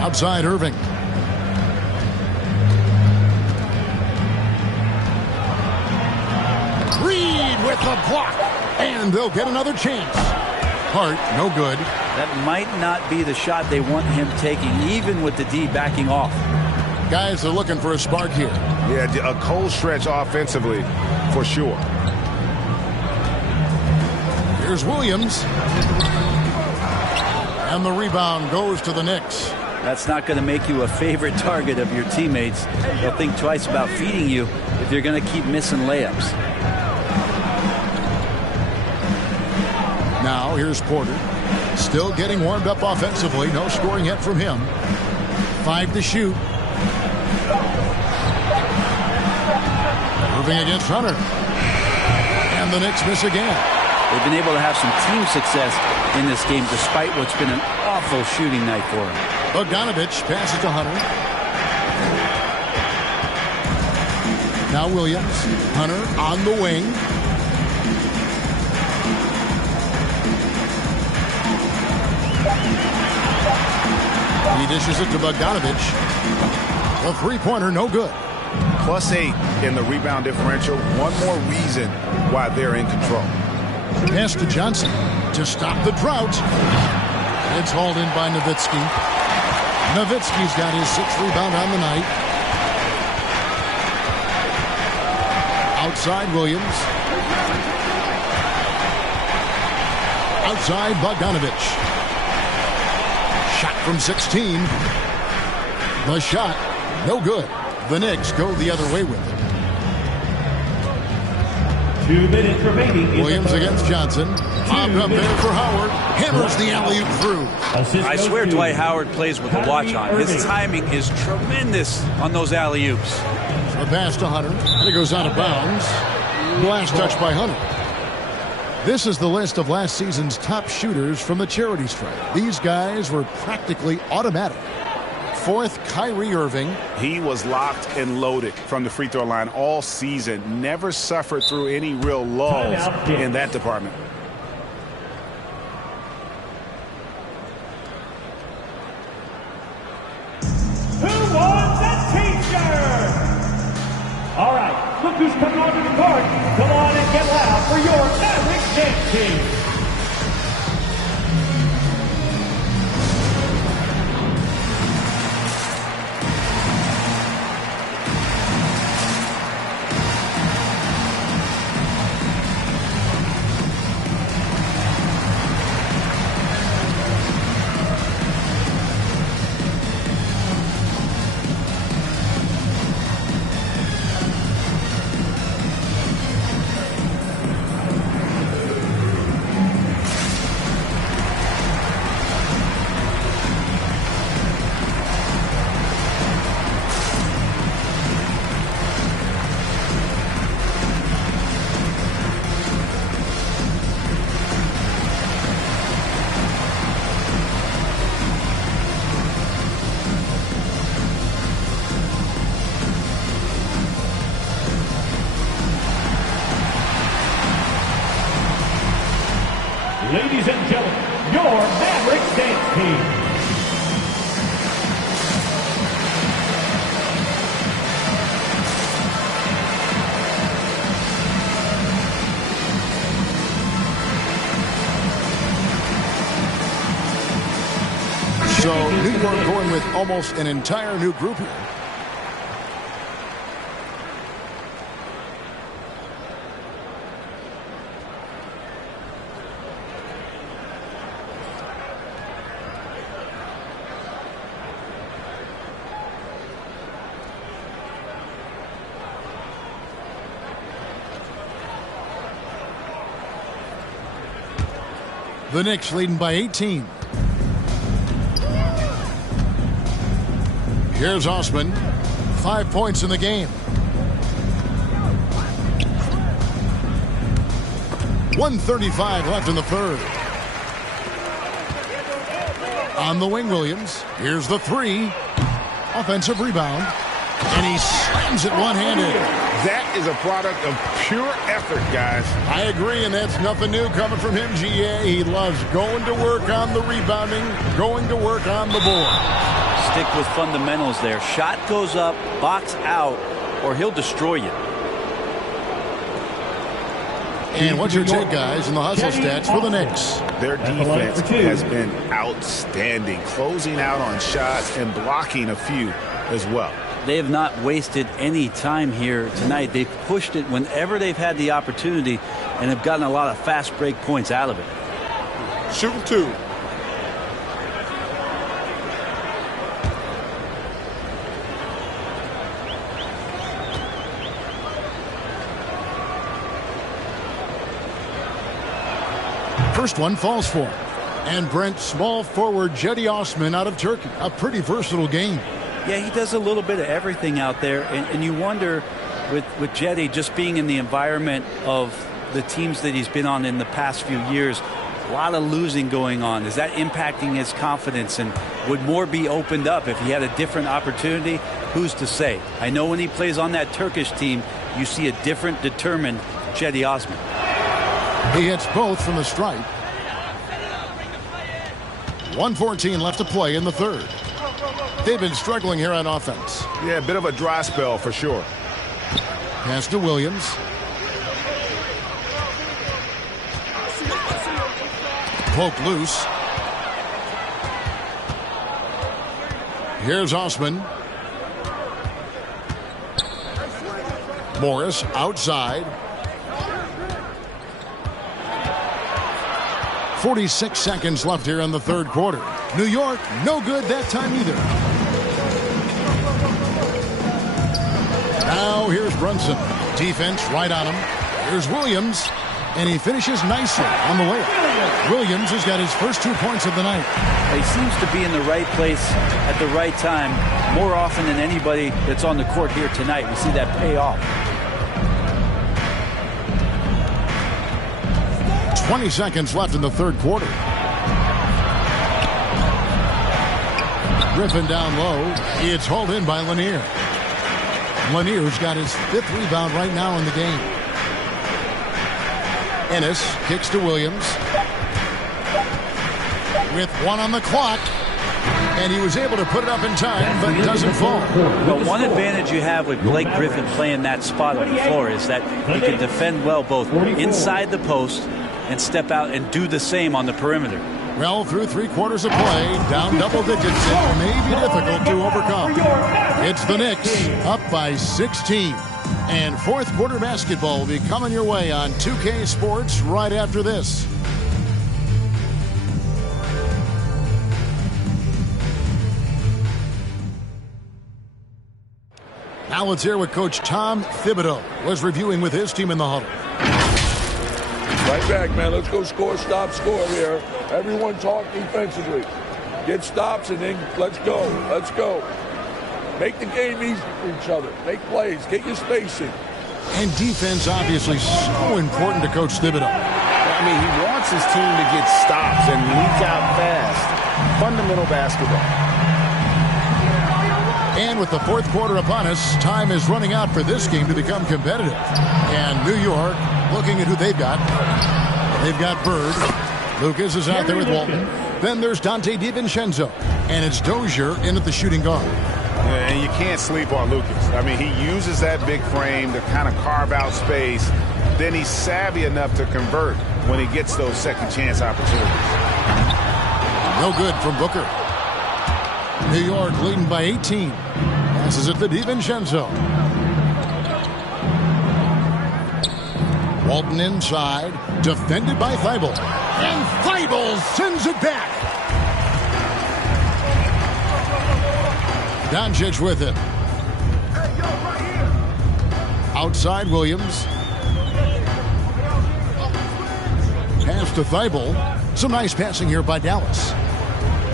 Outside Irving. Reed with the block. And they'll get another chance. Hart, no good. That might not be the shot they want him taking, even with the D backing off. Guys are looking for a spark here. Yeah, a cold stretch offensively, for sure. Here's Williams. And the rebound goes to the Knicks. That's not going to make you a favorite target of your teammates. They'll think twice about feeding you if you're going to keep missing layups. Now here's Porter. Still getting warmed up offensively. No scoring yet from him. 5 to shoot. Irving against Hunter. And the Knicks miss again. They've been able to have some team success in this game despite what's been an awful shooting night for them. Bogdanovic passes to Hunter. Now Williams. Hunter on the wing. He dishes it to Bogdanovic. The three-pointer, no good. +8 in the rebound differential. One more reason why they're in control. Pass to Johnson to stop the drought. It's hauled in by Nowitzki. Nowitzki's got his 6th rebound on the night. Outside Williams. Outside Bogdanovic. Shot from 16. The shot, no good. The Knicks go the other way with it. 2 minutes remaining. Williams against Johnson. Bobbed up there for Howard. Hammers the alley-oop through. I swear Dwight Howard plays with the watch on. His timing is tremendous on those alley-oops. A pass to Hunter. It goes out of bounds. Last touch by Hunter. This is the list of last season's top shooters from the charity stripe. These guys were practically automatic. 4th, Kyrie Irving. He was locked and loaded from the free throw line all season. Never suffered through any real lulls in that department. Who wants a t-shirt? All right, look who's coming onto the court. Come on and get loud for your Mavericks dance team. So New York going with almost an entire new group here. The Knicks leading by 18. Here's Osman. 5 points in the game. 1:35 left in the third. On the wing, Williams. Here's the three. Offensive rebound. And he slams it one-handed. That is a product of pure effort, guys. I agree, and that's nothing new coming from him, GA. He loves going to work on the rebounding, going to work on the board. Stick with fundamentals there. Shot goes up, box out, or he'll destroy you. And what's your take, guys, in the hustle stats for the Knicks? Their defense has been outstanding, closing out on shots and blocking a few as well. They have not wasted any time here tonight. They've pushed it whenever they've had the opportunity and have gotten a lot of fast break points out of it. Shooting two. First one falls for him. And Brent, small forward Cedi Osman out of Turkey. A pretty versatile game. Yeah, he does a little bit of everything out there, and you wonder with Cedi just being in the environment of the teams that he's been on in the past few years, a lot of losing going on. Is that impacting his confidence, and would more be opened up if he had a different opportunity? Who's to say? I know when he plays on that Turkish team, you see a different, determined Cedi Osman. He hits both from the stripe. 1:14 left to play in the third. They've been struggling here on offense. Yeah, a bit of a dry spell for sure. Pass to Williams. Poke loose. Here's Osman. Morris outside. 46 seconds left here in the third quarter. New York, no good that time either. Now here's Brunson. Defense right on him. Here's Williams. And he finishes nicely on the layup. Williams has got his first 2 points of the night. He seems to be in the right place at the right time more often than anybody that's on the court here tonight. We see that pay off. 20 seconds left in the third quarter. Griffin down low. It's hauled in by Lanier. Lanier's got his 5th rebound right now in the game. Ennis kicks to Williams. With 1 on the clock. And he was able to put it up in time, but doesn't fall. Well, one advantage you have with Blake Griffin playing that spot on the floor is that he can defend well both inside the post and step out and do the same on the perimeter. Well, through 3 quarters of play, down double digits, it may be difficult to overcome. It's the Knicks up by 16. And fourth quarter basketball will be coming your way on 2K Sports right after this. Now let's hear what Coach Tom Thibodeau was reviewing with his team in the huddle. Right back, man. Let's go score, stop, score here. Everyone talk defensively. Get stops and then let's go. Let's go. Make the game easy for each other. Make plays. Get your spacing. And defense obviously so important to Coach Thibodeau. I mean, he wants his team to get stops and leak out fast. Fundamental basketball. And with the fourth quarter upon us, time is running out for this game to become competitive. And New York looking at who they've got. They've got Bird. Lucas is out there with Walton. Then there's Dante DiVincenzo. And it's Dozier in at the shooting guard. Yeah, and you can't sleep on Lucas. I mean, he uses that big frame to kind of carve out space. Then he's savvy enough to convert when he gets those second chance opportunities. No good from Booker. New York leading by 18. Passes it to DiVincenzo. Walton inside. Defended by Thibault. And Thibault sends it back. Doncic with it. Outside Williams. Pass to Thibault. Some nice passing here by Dallas.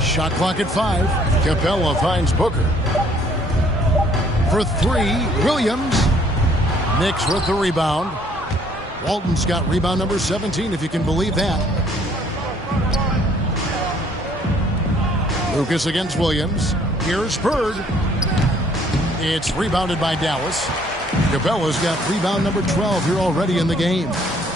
Shot clock at 5. Capella finds Booker. For 3, Williams. Knicks with the rebound. Walton's got rebound number 17, if you can believe that. Lucas against Williams. Here's Bird. It's rebounded by Dallas. Capella's got rebound number 12 here already in the game.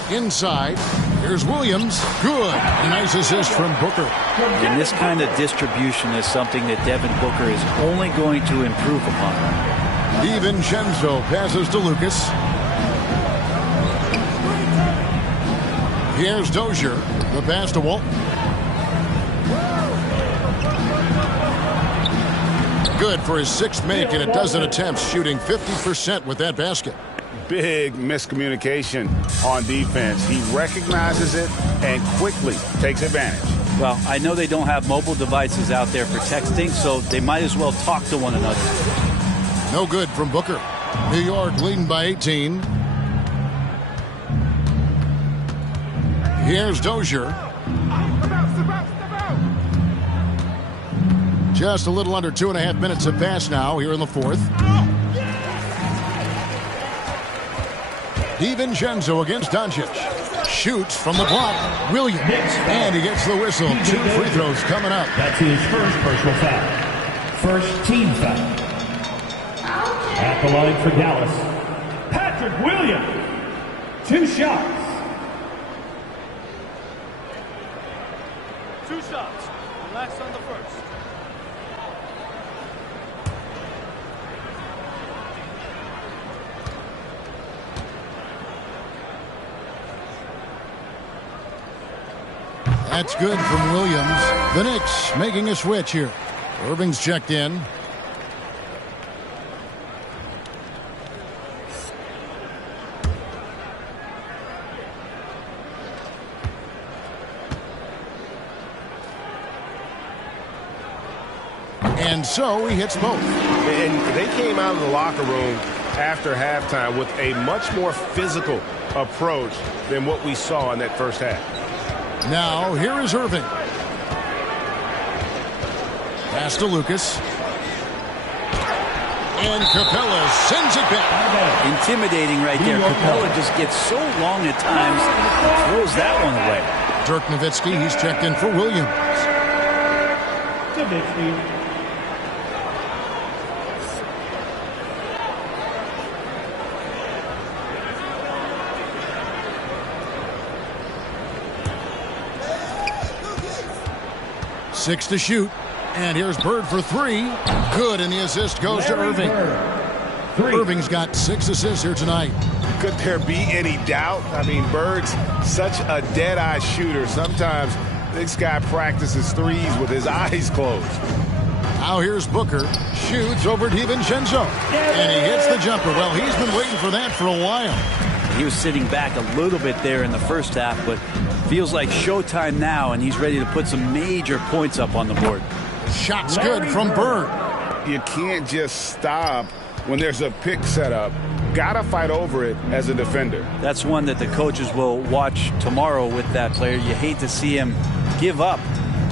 Inside, here's Williams. Good. A nice assist from Booker. And this kind of distribution is something that Devin Booker is only going to improve upon. DiVincenzo passes to Lucas. Here's Dozier. The pass to Walton. Good for his 6th make in a dozen attempts, shooting 50% with that basket. Big miscommunication on defense. He recognizes it and quickly takes advantage. Well, I know they don't have mobile devices out there for texting, so they might as well talk to one another. No good from Booker. New York leading by 18. Here's Dozier. Just a little under 2.5 minutes have passed now here in the 4th. DiVincenzo against Doncic. Shoots from the block. Williams. And he gets the whistle. 2 free throws coming up. That's his first personal foul. First team foul. At the line for Dallas, Patrick Williams. 2 shots. 2 shots. Relax on the first. That's good from Williams. The Knicks making a switch here. Irving's checked in. And so he hits both. And they came out of the locker room after halftime with a much more physical approach than what we saw in that first half. Now, here is Irving. Pass to Lucas. And Capella sends it back. Intimidating right there. Capella just gets so long at times, throws that one away. Dirk Nowitzki, he's checked in for Williams. Nowitzki. Six to shoot. And here's Bird for 3. Good, and the assist goes to Irving. Irving's got 6 assists here tonight. Could there be any doubt? I mean, Bird's such a dead-eye shooter. Sometimes this guy practices threes with his eyes closed. Now here's Booker. Shoots over DiVincenzo. And he hits the jumper. Well, he's been waiting for that for a while. He was sitting back a little bit there in the first half, but feels like showtime now, and he's ready to put some major points up on the board. Shot's good from Bird. You can't just stop when there's a pick set up. Gotta fight over it as a defender. That's one that the coaches will watch tomorrow with that player. You hate to see him give up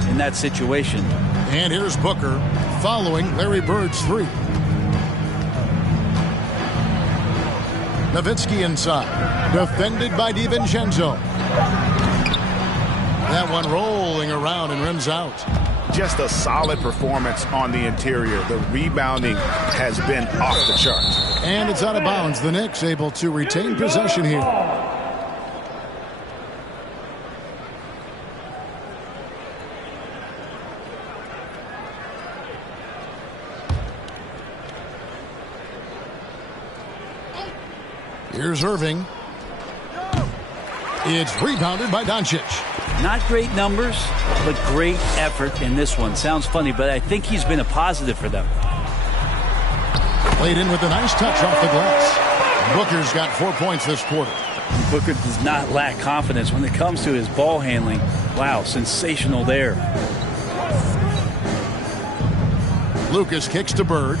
in that situation. And here's Booker following Larry Bird's 3. Nowitzki inside. Defended by DiVincenzo. That one rolling around and rims out. Just a solid performance on the interior. The rebounding has been off the charts. And it's out of bounds. The Knicks able to retain possession here. Here's Irving. It's rebounded by Doncic. Not great numbers, but great effort in this one. Sounds funny, but I think he's been a positive for them. Played in with a nice touch off the glass. Booker's got 4 points this quarter. Booker does not lack confidence when it comes to his ball handling. Wow, sensational there. Lucas kicks to Bird.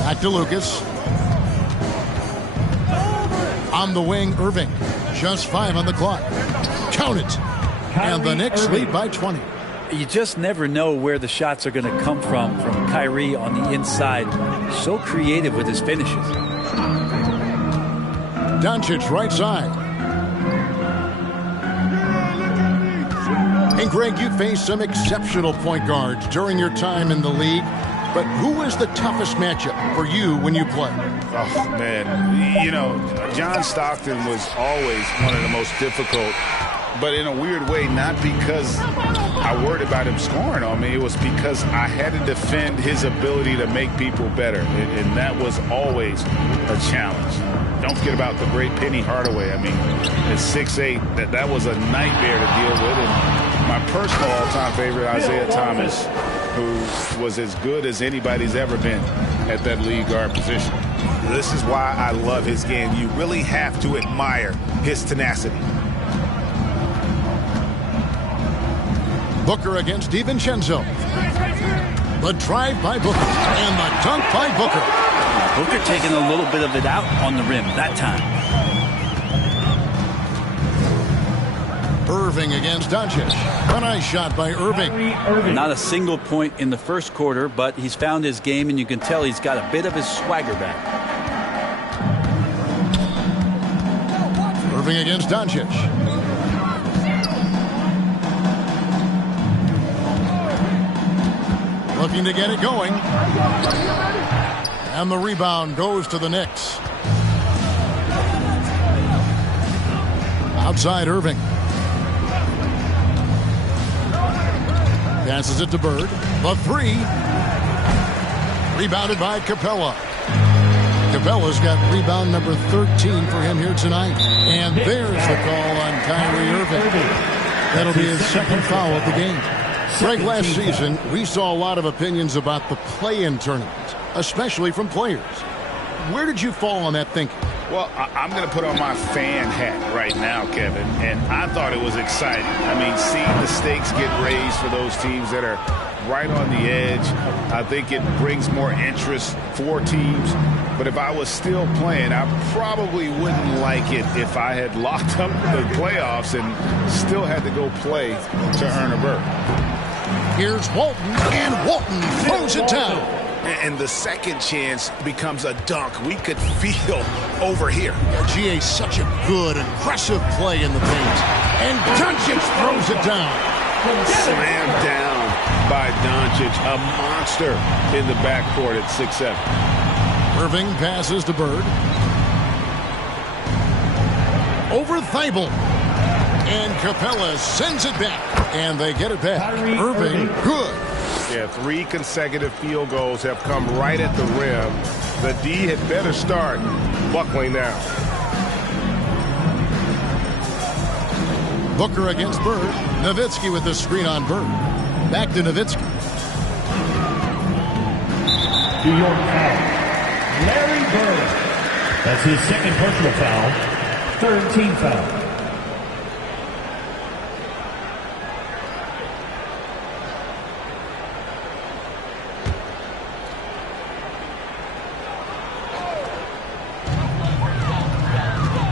Back to Lucas. On the wing, Irving. Just 5 on the clock. Count it. And the Knicks lead by 20. You just never know where the shots are going to come from Kyrie on the inside. So creative with his finishes. Doncic right side. And Greg, you faced some exceptional point guards during your time in the league. But who was the toughest matchup for you when you played? Oh, man. You know, John Stockton was always one of the most difficult, but in a weird way, not because I worried about him scoring on me. It was because I had to defend his ability to make people better, and that was always a challenge. Don't forget about the great Penny Hardaway. I mean, at 6'8", that was a nightmare to deal with. And my personal all-time favorite, Isaiah Thomas, who was as good as anybody's ever been at that lead guard position. This is why I love his game. You really have to admire his tenacity. Booker against DiVincenzo. The drive by Booker and the dunk by Booker. Booker taking a little bit of it out on the rim that time. Irving against Doncic. A nice shot by Irving. Not a single point in the first quarter, but he's found his game, and you can tell he's got a bit of his swagger back. Irving against Doncic. Looking to get it going. And the rebound goes to the Knicks. Outside Irving. Passes it to Bird. The three. Rebounded by Capella. Capella's got rebound number 13 for him here tonight. And there's the call on Kyrie Irving. That'll be his second foul of the game. Greg, last season, we saw a lot of opinions about the play-in tournament, especially from players. Where did you fall on that thinking? Well, I'm going to put on my fan hat right now, Kevin, and I thought it was exciting. I mean, seeing the stakes get raised for those teams that are right on the edge, I think it brings more interest for teams. But if I was still playing, I probably wouldn't like it if I had locked up the playoffs and still had to go play to earn a berth. Here's Walton, and Walton throws it down. And the second chance becomes a dunk. We could feel over here. GA, such a good, aggressive play in the paint. And Doncic throws it down. Slammed down by Doncic, a monster in the backcourt at 6'7". Irving passes to Bird. Over Thibault. And Capella sends it back. And they get it back. Irving, good. Yeah, 3 consecutive field goals have come right at the rim. The D had better start buckling now. Booker against Bird. Nowitzki with the screen on Bird. Back to Nowitzki. New York foul. Larry Bird. That's his second personal foul. Third team foul.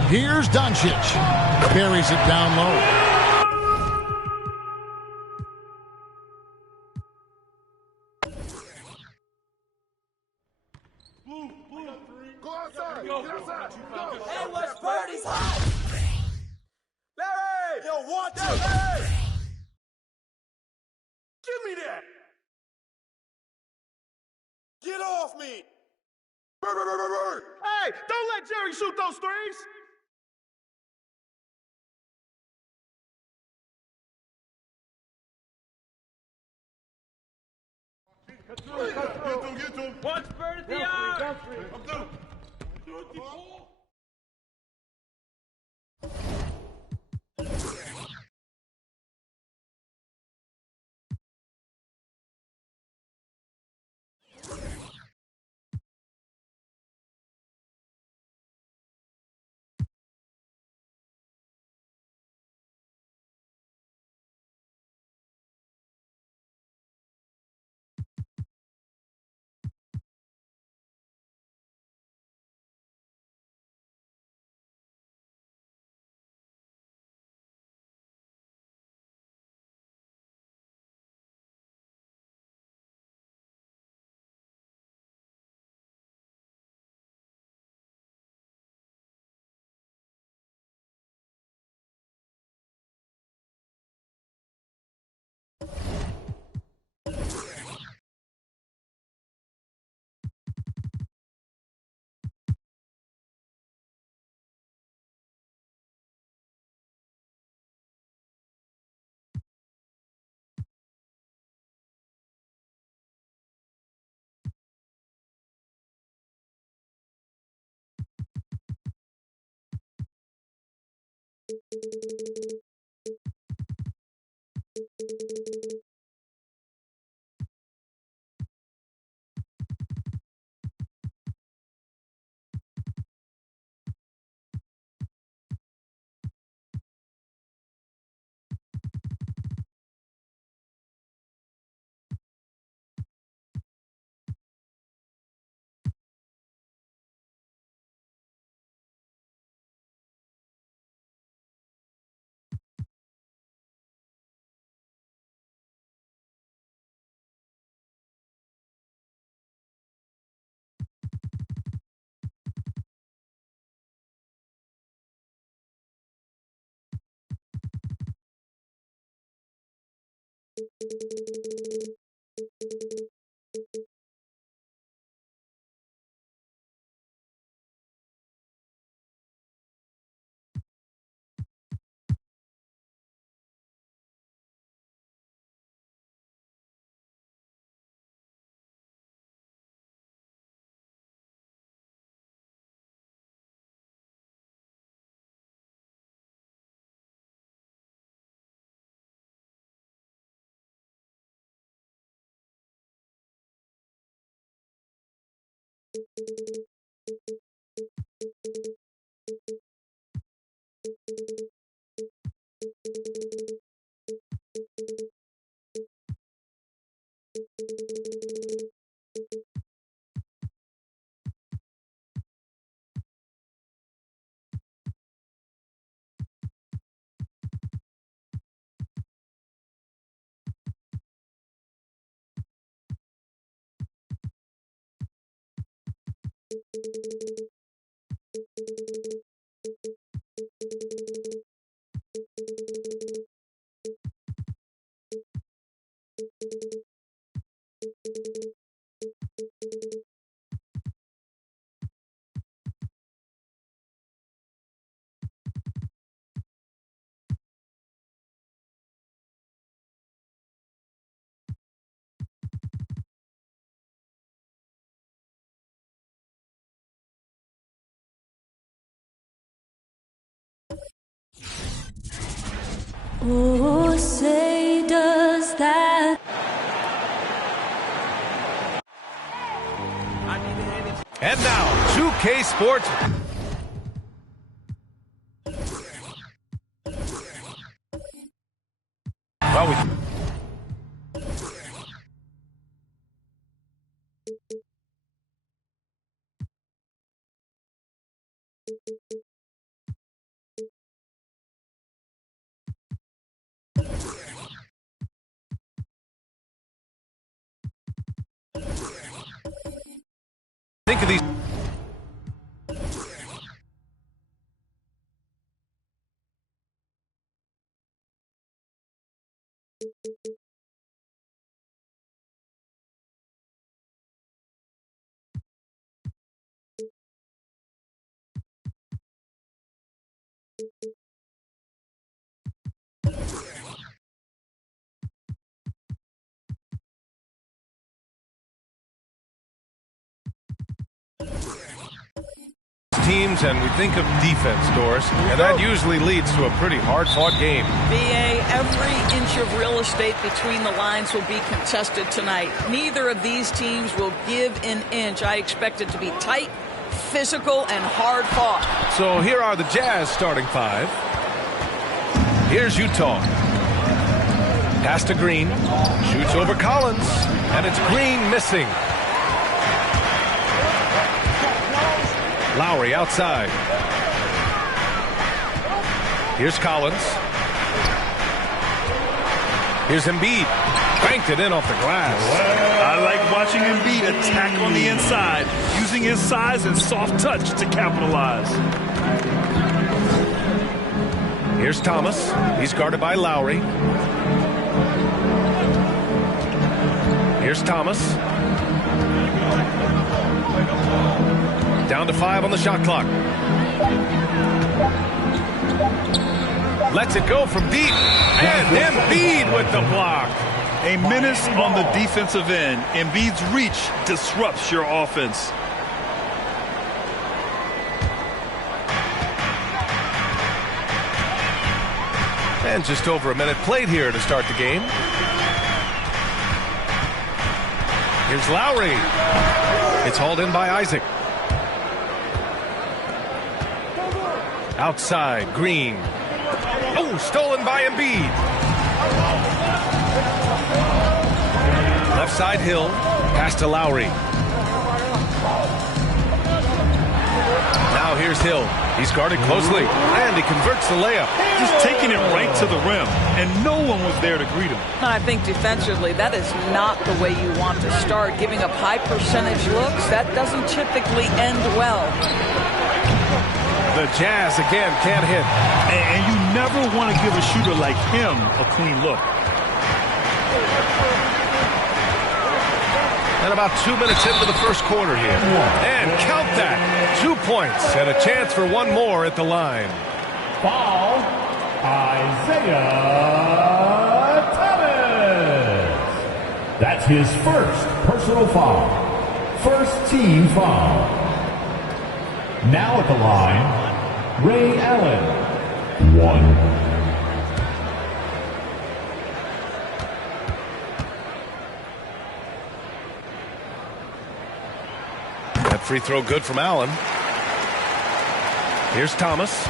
Here's Doncic. Buries it down low. Hey, West Birdie's hot! Larry! Yo, watch it! Larry! Give me that! Get off me! Hey, don't let Jerry shoot those threes! Get to him. Watch Bird at the eye! I'm through. Oh, say does that. And now, 2K Sports. Well, we... Think of these. Teams, and we think of defense, Doris, and that usually leads to a pretty hard-fought game. BA, every inch of real estate between the lines will be contested tonight. Neither of these teams will give an inch. I expect it to be tight, physical, and hard-fought. So here are the Jazz starting five. Here's Utah. Pass to Green. Shoots over Collins, and it's Green missing. Lowry outside. Here's Collins. Here's Embiid. Banked it in off the glass. I like watching Embiid attack on the inside, using his size and soft touch to capitalize. Here's Thomas. He's guarded by Lowry. Here's Thomas. Down to 5 on the shot clock. Lets it go from deep. And Embiid with the block. A menace on the defensive end. Embiid's reach disrupts your offense. And just over a minute played here to start the game. Here's Lowry. It's hauled in by Isaac. Outside, Green. Oh, stolen by Embiid. Left side, Hill. Pass to Lowry. Now here's Hill. He's guarded closely, and he converts the layup. Just taking it right to the rim, and no one was there to greet him. I think defensively, that is not the way you want to start. Giving up high percentage looks, that doesn't typically end well. The Jazz again can't hit. And you never want to give a shooter like him a clean look. And about 2 minutes into the first quarter here. And count that. 2 points and a chance for one more at the line. Foul, Isaiah Thomas. That's his first personal foul. First team foul. Now at the line, Ray Allen. 1. That free throw good from Allen. Here's Thomas.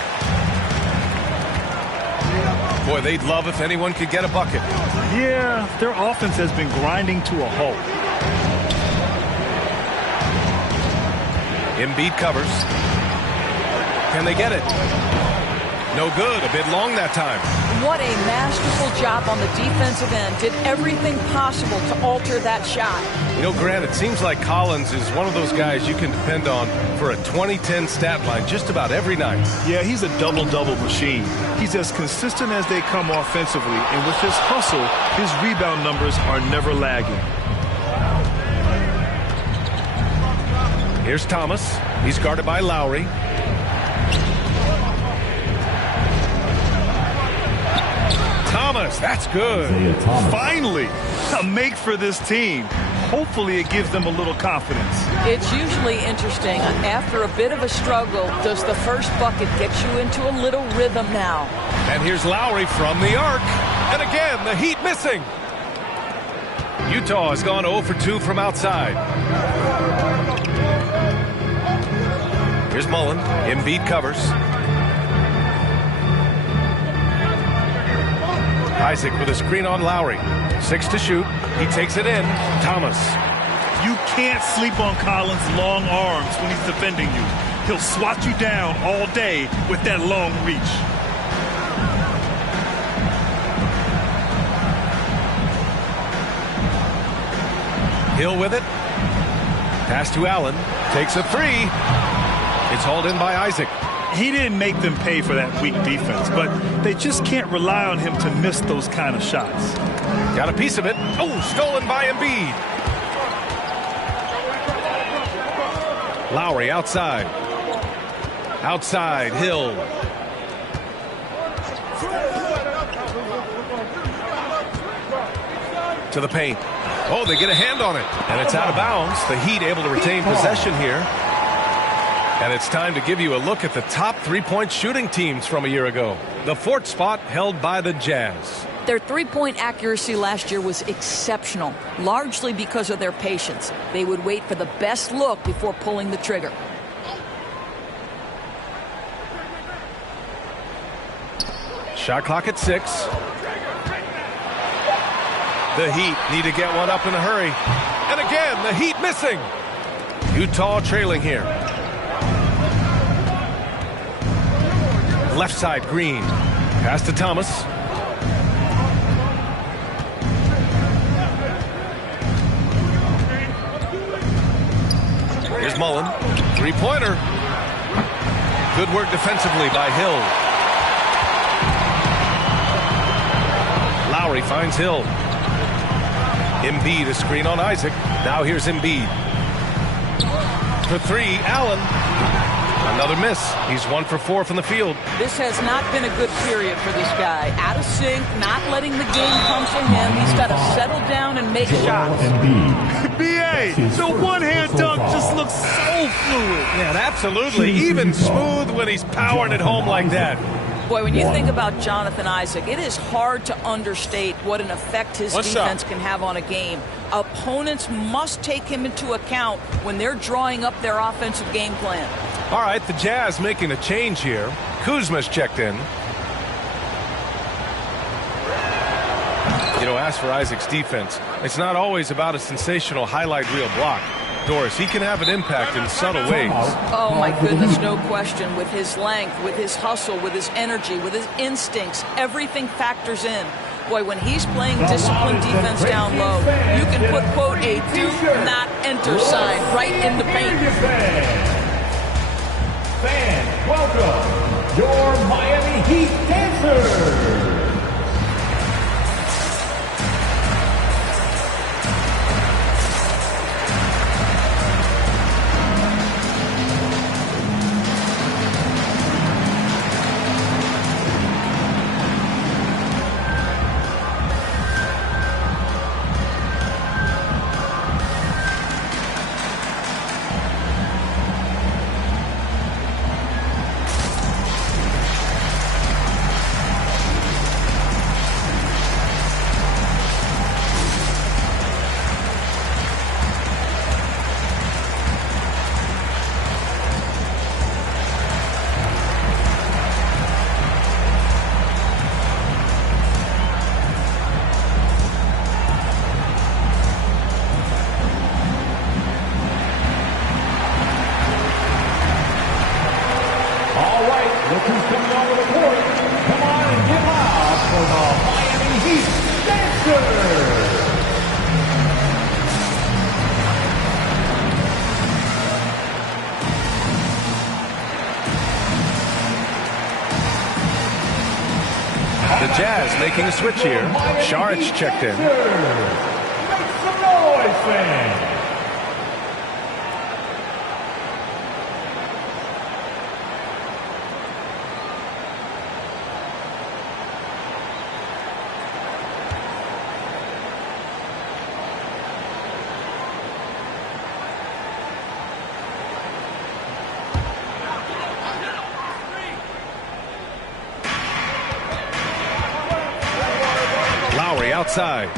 Boy, they'd love if anyone could get a bucket. Yeah, their offense has been grinding to a halt. Embiid covers. Can they get it? No good. A bit long that time. What a masterful job on the defensive end. Did everything possible to alter that shot. You know, Grant, it seems like Collins is one of those guys you can depend on for a 20-10 stat line just about every night. Yeah, he's a double-double machine. He's as consistent as they come offensively, and with his hustle, his rebound numbers are never lagging. Here's Thomas. He's guarded by Lowry. Thomas, that's good. Finally, a make for this team. Hopefully it gives them a little confidence. It's usually interesting. After a bit of a struggle, does the first bucket get you into a little rhythm now? And here's Lowry from the arc. And again, the Heat missing. Utah has gone 0 for 2 from outside. Here's Mullen. Embiid covers. Isaac with a screen on Lowry. 6 to shoot. He takes it in. Thomas. You can't sleep on Collins' long arms when he's defending you. He'll swat you down all day with that long reach. Hill with it. Pass to Allen. Takes a three. It's hauled in by Isaac. He didn't make them pay for that weak defense, but they just can't rely on him to miss those kind of shots. Got a piece of it. Oh, stolen by Embiid. Lowry outside. Outside, Hill. To the paint. Oh, they get a hand on it. And it's out of bounds. The Heat able to retain possession here. And it's time to give you a look at the top three-point shooting teams from a year ago. The fourth spot held by the Jazz. Their three-point accuracy last year was exceptional, largely because of their patience. They would wait for the best look before pulling the trigger. Shot clock at 6. The Heat need to get one up in a hurry. And again, the Heat missing. Utah trailing here. Left side, Green. Pass to Thomas. Here's Mullen. Three-pointer. Good work defensively by Hill. Lowry finds Hill. Embiid, a screen on Isaac. Now here's Embiid. For three, Allen. Another miss. He's 1 for 4 from the field. This has not been a good period for this guy. Out of sync, not letting the game come to him. He's got to settle down and make shots. B.A., the one-hand dunk just looks so fluid. Yeah, absolutely. Even smooth when he's powering it home like that. Boy, when you think about Jonathan Isaac, it is hard to understate what an effect his defense can have on a game. Opponents must take him into account when they're drawing up their offensive game plan. All right, the Jazz making a change here. Kuzma's checked in. You know, as for Isaac's defense, it's not always about a sensational highlight reel block. Doris, he can have an impact in subtle ways. Oh, my goodness, no question. With his length, with his hustle, with his energy, with his instincts, everything factors in. Boy, when he's playing disciplined defense down low, you can put, quote, a do not enter sign right in the paint. Fans, welcome your Miami Heat dancers. The Jazz making a switch here. Saric checked in. Make some noise, fans. Outside.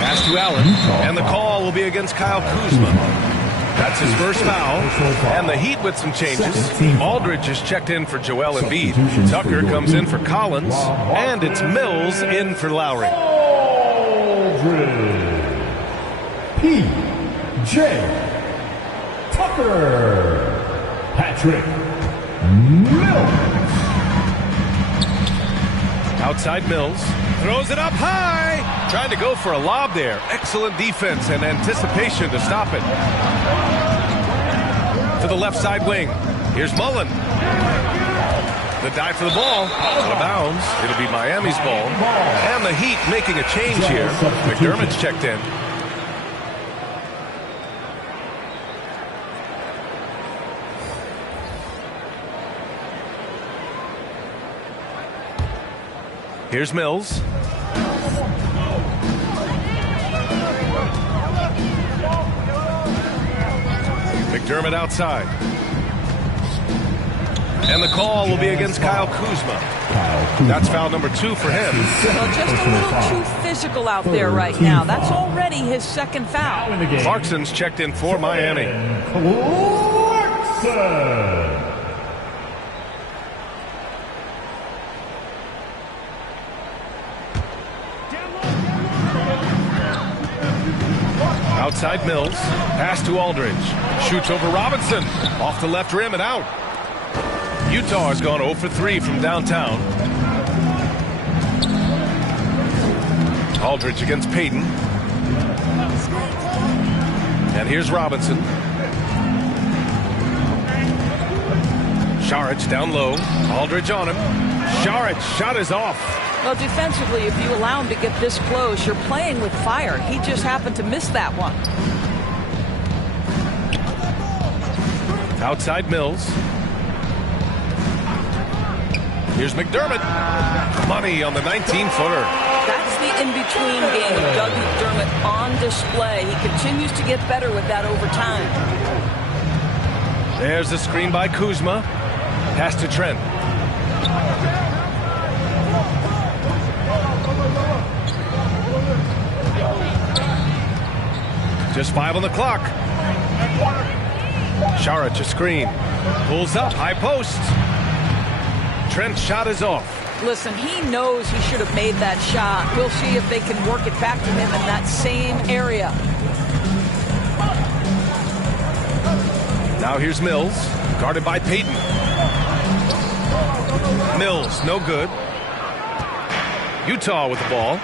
Pass to Allen, and the call will be against Kyle Kuzma. That's his first foul, and the Heat with some changes. Aldridge is checked in for Joel Embiid. Tucker comes in for Collins, and it's Mills in for Lowry. Aldridge. P.J. Tucker. Patrick Mills. Outside Mills, throws it up high, trying to go for a lob there. Excellent defense and anticipation to stop it. To the left side wing, here's Mullen. The dive for the ball, out of bounds. It'll be Miami's ball. And the Heat making a change here. McDermott's checked in. Here's Mills. McDermott outside. And the call will be against Kyle Kuzma. That's foul number 2 for him. Well, just a little too physical out there right now. That's already his second foul. Clarkson's checked in for Miami. Clarkson. Outside Mills, pass to Aldridge, shoots over Robinson, off the left rim and out. Utah has gone 0 for 3 from downtown. Aldridge against Payton. And here's Robinson. Saric down low, Aldridge on him. Saric, shot is off. Well, defensively, if you allow him to get this close, you're playing with fire. He just happened to miss that one. Outside Mills. Here's McDermott. Money on the 19-footer. That's the in-between game of Doug McDermott on display. He continues to get better with that over time. There's the screen by Kuzma. Pass to Trent. Just 5 on the clock. Saric a screen. Pulls up, high post. Trent's shot is off. Listen, he knows he should have made that shot. We'll see if they can work it back to him in that same area. Now here's Mills, guarded by Payton. Mills, no good. Utah with the ball.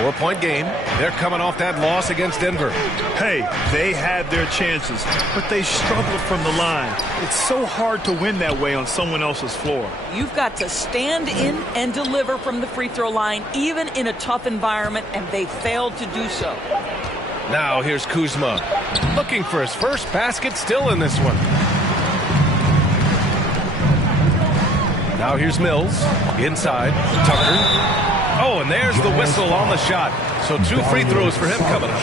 4-point game. They're coming off that loss against Denver. Hey, they had their chances, but they struggled from the line. It's so hard to win that way on someone else's floor. You've got to stand in and deliver from the free throw line, even in a tough environment, and they failed to do so. Now here's Kuzma, looking for his first basket, still in this one. Now here's Mills, inside, Tucker. Oh, and there's the whistle on the shot. So 2 free throws for him coming up.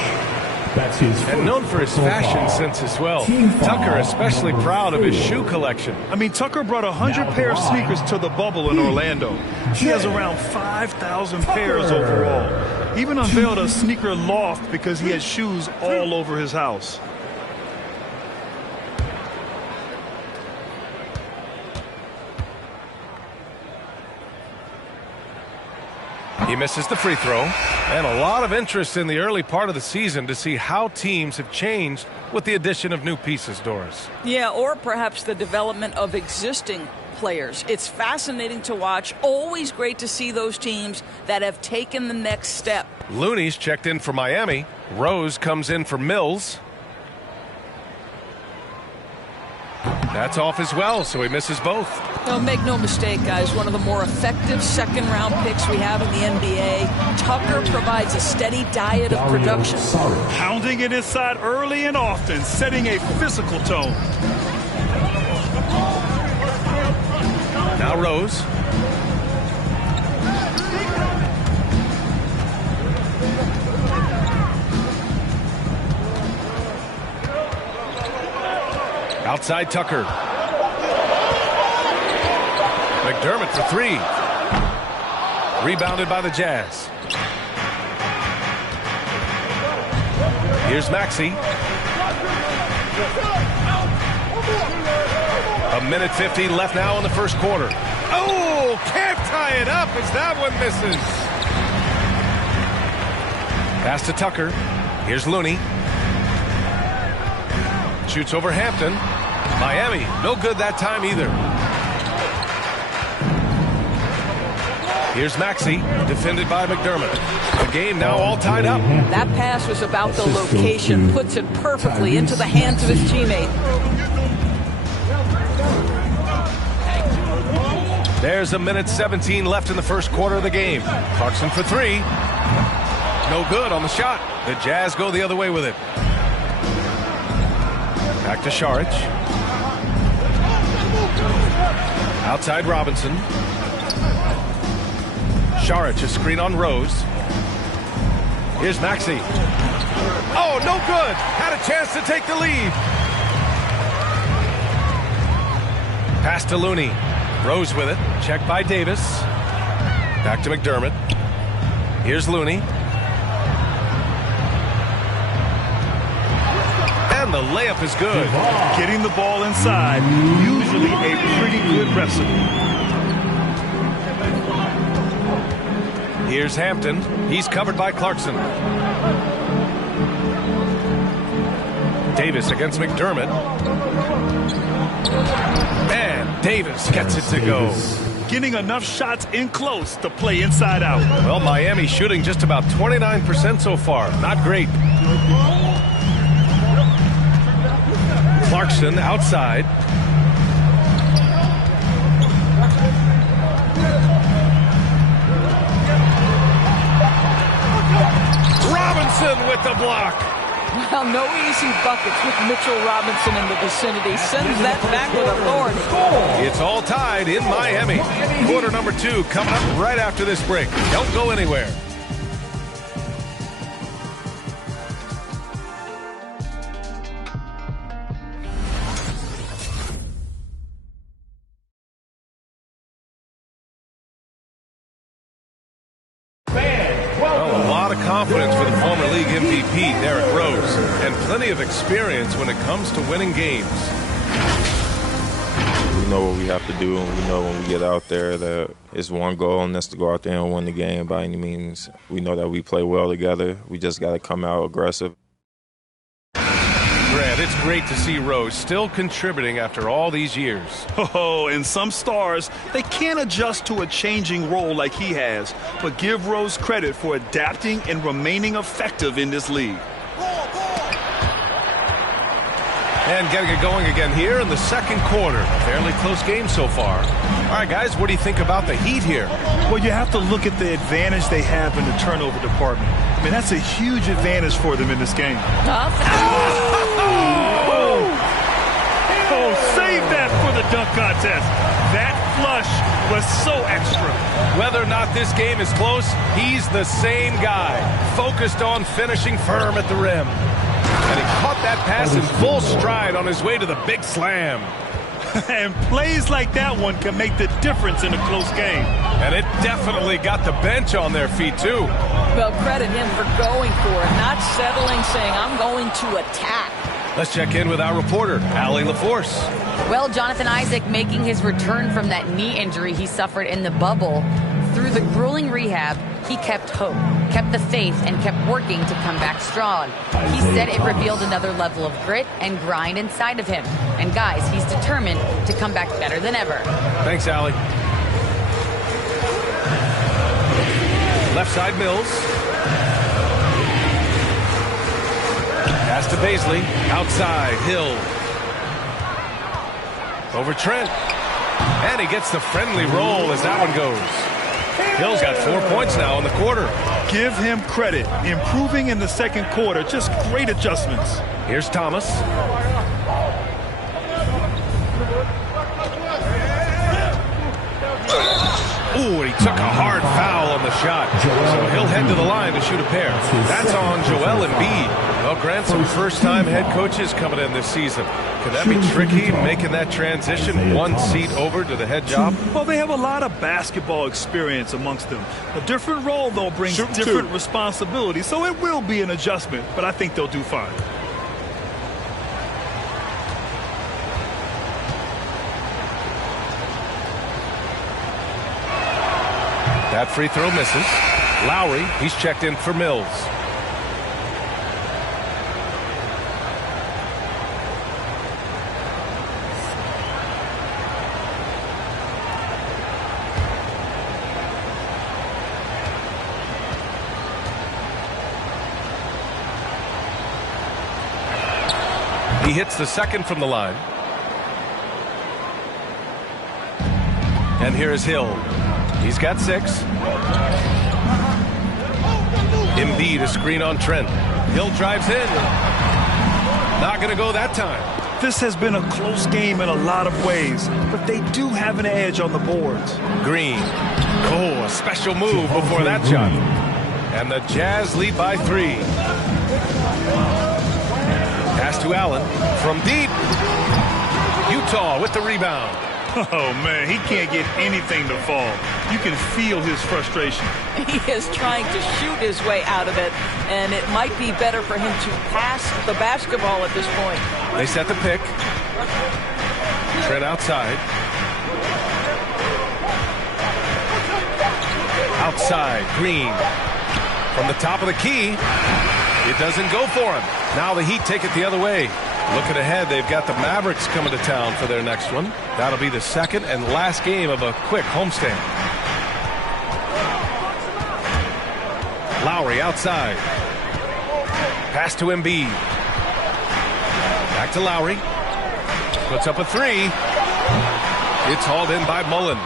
And known for his fashion sense as well. Tucker especially proud of his shoe collection. I mean, Tucker brought 100 pair of sneakers to the bubble in Orlando. He has around 5,000 pairs overall. He even unveiled a sneaker loft because he had shoes all over his house. He misses the free throw, and a lot of interest in the early part of the season to see how teams have changed with the addition of new pieces, Doris. Yeah, or perhaps the development of existing players. It's fascinating to watch. Always great to see those teams that have taken the next step. Looney's checked in for Miami. Rose comes in for Mills. That's off as well, so he misses both. No, make no mistake, guys. One of the more effective second-round picks we have in the NBA. Tucker provides a steady diet of production. Pounding it inside early and often, setting a physical tone. Now Rose. Outside Tucker. McDermott for 3. Rebounded by the Jazz. Here's Maxey. 1:50 left now in the first quarter. Oh, can't tie it up as that one misses. Pass to Tucker. Here's Looney. Shoots over Hampton. Miami, no good that time either. Here's Maxey, defended by McDermott. The game now all tied up. That pass was about the location, puts it perfectly into the hands of his teammate. There's 1:17 left in the first quarter of the game. Clarkson for 3. No good on the shot. The Jazz go the other way with it. Back to Saric. Outside Robinson. Saric, a screen on Rose. Here's Maxey. Oh, no good. Had a chance to take the lead. Pass to Looney. Rose with it. Checked by Davis. Back to McDermott. Here's Looney. And the layup is good. Getting the ball inside, usually a pretty good recipe. Here's Hampton. He's covered by Clarkson. Davis against McDermott. And Davis gets it to go. Getting enough shots in close to play inside out. Well, Miami shooting just about 29% so far. Not great. Clarkson outside. Robinson with the block. Well, no easy buckets with Mitchell Robinson in the vicinity. Sends that back with authority. It's all tied in Miami. Quarter number 2 coming up right after this break. Don't go anywhere. lot of confidence for the former league MVP, Derrick Rose, and plenty of experience when it comes to winning games. We know what we have to do, and we know when we get out there that it's one goal, and that's to go out there and win the game by any means. We know that we play well together. We just got to come out aggressive. Grant, it's great to see Rose still contributing after all these years. Oh, and some stars, they can't adjust to a changing role like he has, but give Rose credit for adapting and remaining effective in this league. And getting it going again here in the second quarter. Fairly close game so far. All right, guys, what do you think about the Heat here? Well, you have to look at the advantage they have in the turnover department. I mean, that's a huge advantage for them in this game. Oh, save that for the dunk contest. That flush was so extra. Whether or not this game is close, he's the same guy. Focused on finishing firm at the rim. And he caught that pass in full stride on his way to the big slam. And plays like that one can make the difference in a close game. And it definitely got the bench on their feet, too. Well, credit him for going for it, not settling, saying, I'm going to attack. Let's check in with our reporter, Allie LaForce. Well, Jonathan Isaac making his return from that knee injury he suffered in the bubble. Through the grueling rehab, he kept hope, kept the faith, and kept working to come back strong. He said it revealed another level of grit and grind inside of him. And guys, he's determined to come back better than ever. Thanks, Allie. Left side, Mills. Pass to Baisley. Outside, Hill. Over Trent. And he gets the friendly roll as that one goes. Hill's got 4 points now in the quarter. Give him credit. Improving in the second quarter. Just great adjustments. Here's Thomas. Ooh, and he took a hard foul on the shot. So he'll head to the line to shoot a pair. That's on Joel Embiid. Well, Grant, some first-time head coaches coming in this season. Could that be tricky, making that transition one seat over to the head job? Well, they have a lot of basketball experience amongst them. A different role, though, brings different responsibilities, so it will be an adjustment, but I think they'll do fine. That free throw misses. Lowry, he's checked in for Mills. He hits the second from the line. And here is Hill. He's got 6. Embiid, a screen on Trent. Hill drives in. Not going to go that time. This has been a close game in a lot of ways, but they do have an edge on the boards. Green. Oh, a special move before that shot. And the Jazz lead by 3. Pass to Allen from deep. Utah with the rebound. Oh, man, he can't get anything to fall. You can feel his frustration. He is trying to shoot his way out of it, and it might be better for him to pass the basketball at this point. They set the pick. Trent outside. Outside, Green. From the top of the key. It doesn't go for him. Now the Heat take it the other way. Looking ahead, they've got the Mavericks coming to town for their next one. That'll be the second and last game of a quick homestand. Lowry outside. Pass to Embiid. Back to Lowry. Puts up a 3. It's hauled in by Mullen.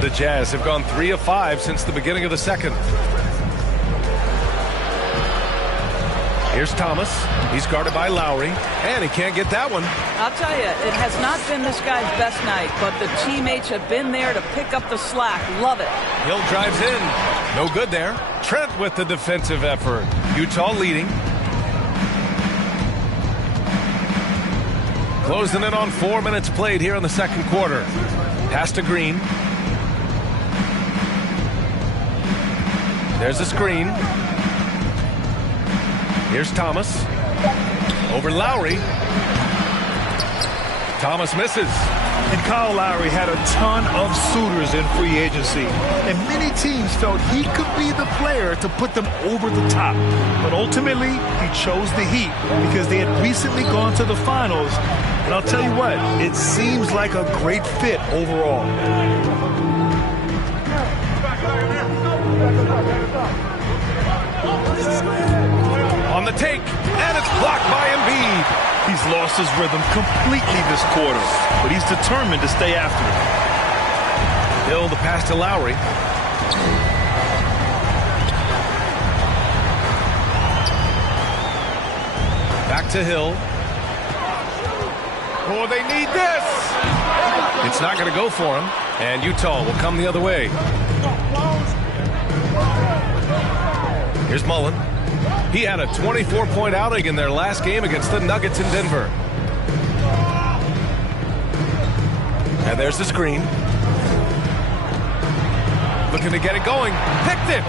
The Jazz have gone 3 of 5 since the beginning of the second. Here's Thomas. He's guarded by Lowry, and he can't get that one. I'll tell you, it has not been this guy's best night, but the teammates have been there to pick up the slack. Love it. Hill drives in. No good there. Trent with the defensive effort. Utah leading. Closing in on 4 minutes played here in the second quarter. Pass to Green. There's a screen. Here's Thomas. Over Lowry. Thomas misses. And Kyle Lowry had a ton of suitors in free agency, and many teams felt he could be the player to put them over the top. But ultimately, he chose the Heat because they had recently gone to the finals. And I'll tell you what, it seems like a great fit overall. On the take, and it's blocked by Embiid. He's lost his rhythm completely this quarter, but he's determined to stay after it. Hill the pass to Lowry. Back to Hill. Oh, they need this. It's not going to go for him, and Utah will come the other way. Here's Mullen. He had a 24-point outing in their last game against the Nuggets in Denver. And there's the screen. Looking to get it going. Picked it.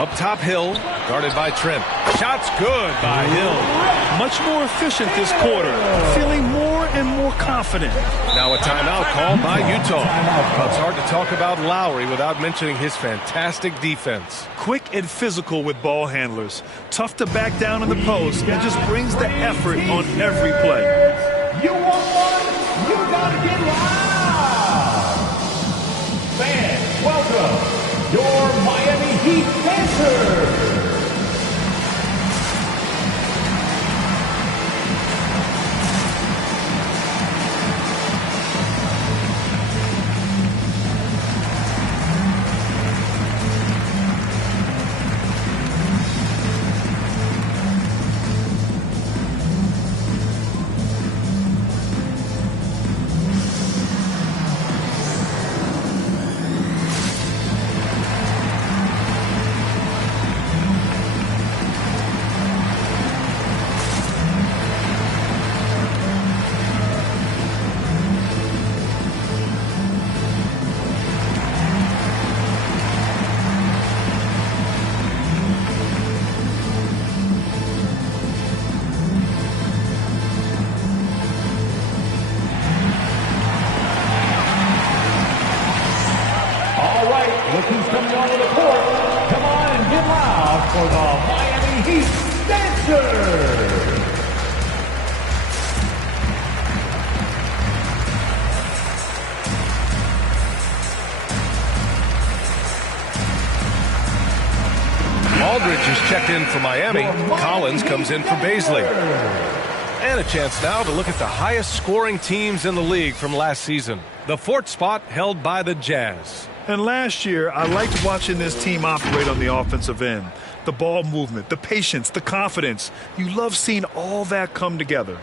Up top, Hill. Guarded by Trent. Shot's good by Hill. Much more efficient this quarter. Feeling more and more confident. Now a timeout called by Utah. It's hard to talk about Lowry without mentioning his fantastic defense. Quick and physical with ball handlers. Tough to back down in the post and just brings the effort on every play. You want one? You gotta get loud! Fans, welcome your Miami Heat dancers! Look who's coming onto the court. Come on and get loud for the Miami Heat Dancers. Aldridge is checked in for Miami. Collins comes in for Baisley. And a chance now to look at the highest scoring teams in the league from last season. The fourth spot held by the Jazz. And last year, I liked watching this team operate on the offensive end. The ball movement, the patience, the confidence. You love seeing all that come together.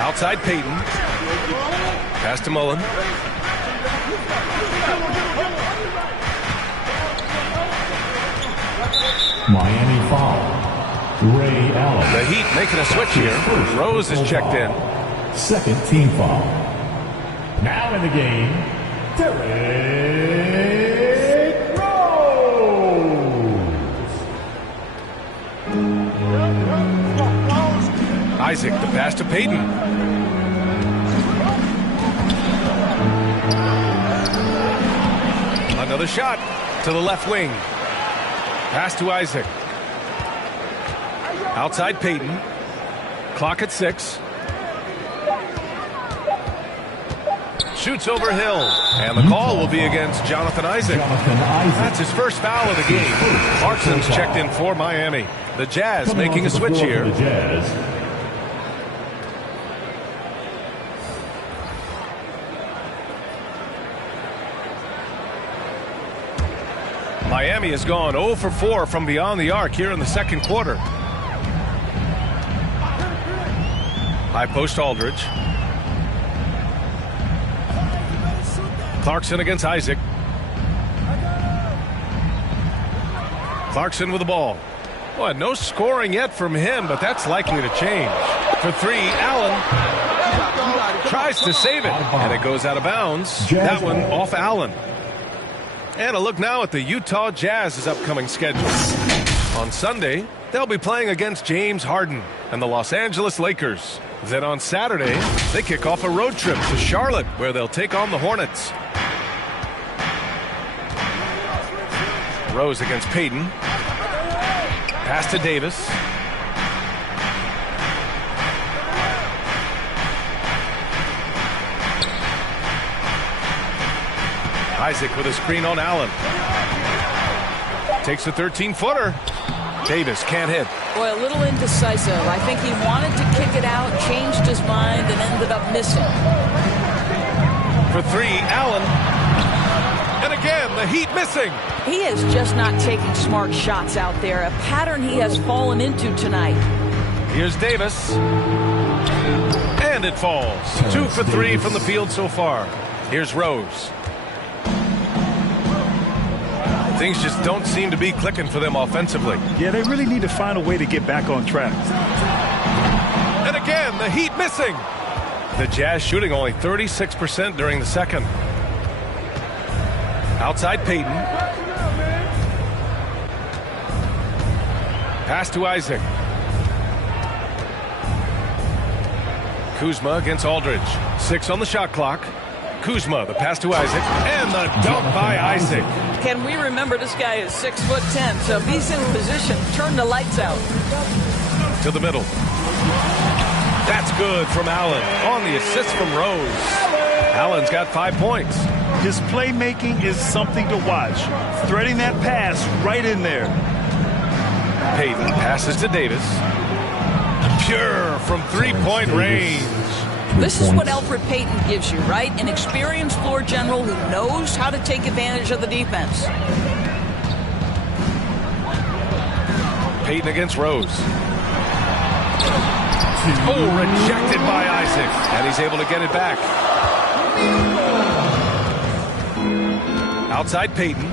Outside Payton. Pass to Mullen. Miami foul. Ray Allen. The Heat making a switch here. Rose is checked in. Second team foul. Now in the game, Derrick Rose. Isaac, the pass to Payton. Another shot to the left wing. Pass to Isaac. Outside Payton. Clock at 6. Shoots over Hill. And the call will be against Jonathan Isaac. That's his first foul of the game. Clarkson's checked in for Miami. The Jazz making a switch here. Miami has gone 0 for 4 from beyond the arc here in the second quarter. High post Aldridge. Clarkson against Isaac. Clarkson with the ball. Boy, no scoring yet from him, but that's likely to change. For 3, Allen. tries to save it, and it goes out of bounds. That one off Allen. And a look now at the Utah Jazz's upcoming schedule. On Sunday, they'll be playing against James Harden and the Los Angeles Lakers. Then on Saturday, they kick off a road trip to Charlotte, where they'll take on the Hornets. Rose against Payton. Pass to Davis. Isaac with a screen on Allen. Takes a 13-footer. Davis can't hit. Boy, a little indecisive. I think he wanted to kick it out, changed his mind, and ended up missing. For three, Allen. And again, the Heat missing. He is just not taking smart shots out there, a pattern he has fallen into tonight. Here's Davis. And it falls. 2 for 3 from the field so far. Here's Rose. Things just don't seem to be clicking for them offensively. Yeah, they really need to find a way to get back on track. And again, the Heat missing. The Jazz shooting only 36% during the second. Outside Payton. Pass to Isaac. Kuzma against Aldridge. 6 on the shot clock. Kuzma, the pass to Isaac, and the dunk by Isaac. Can we remember this guy is 6'10", so if he's in position, turn the lights out. To the middle. That's good from Allen on the assist from Rose. Allen's got 5 points. His playmaking is something to watch. Threading that pass right in there. Payton passes to Davis. Pure from three-point range. This is what Elfrid Payton gives you, right? An experienced floor general who knows how to take advantage of the defense. Payton against Rose. Oh, rejected by Isaac. And he's able to get it back. Outside Payton.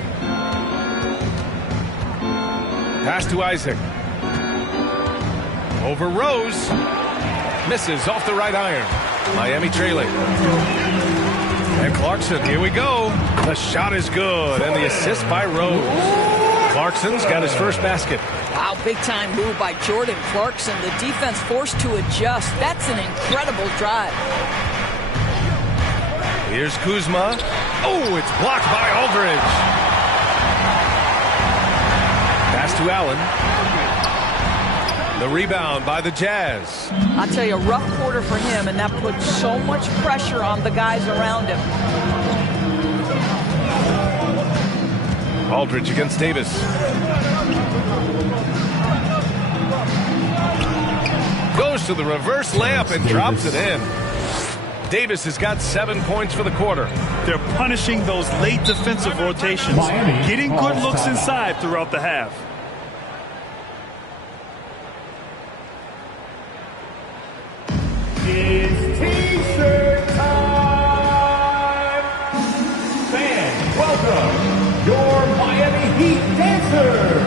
Pass to Isaac. Over Rose. Misses off the right iron. Miami trailing. And Clarkson, here we go. The shot is good, and the assist by Rose. Clarkson's got his first basket. Wow, big-time move by Jordan Clarkson. The defense forced to adjust. That's an incredible drive. Here's Kuzma. Oh, it's blocked by Aldridge. Pass to Allen. The rebound by the Jazz. I'll tell you, a rough quarter for him, and that puts so much pressure on the guys around him. Aldridge against Davis. Goes to the reverse layup and drops it in. Davis has got 7 points for the quarter. They're punishing those late defensive rotations, getting good looks inside throughout the half. It's T-shirt time! Fans, welcome your Miami Heat dancer!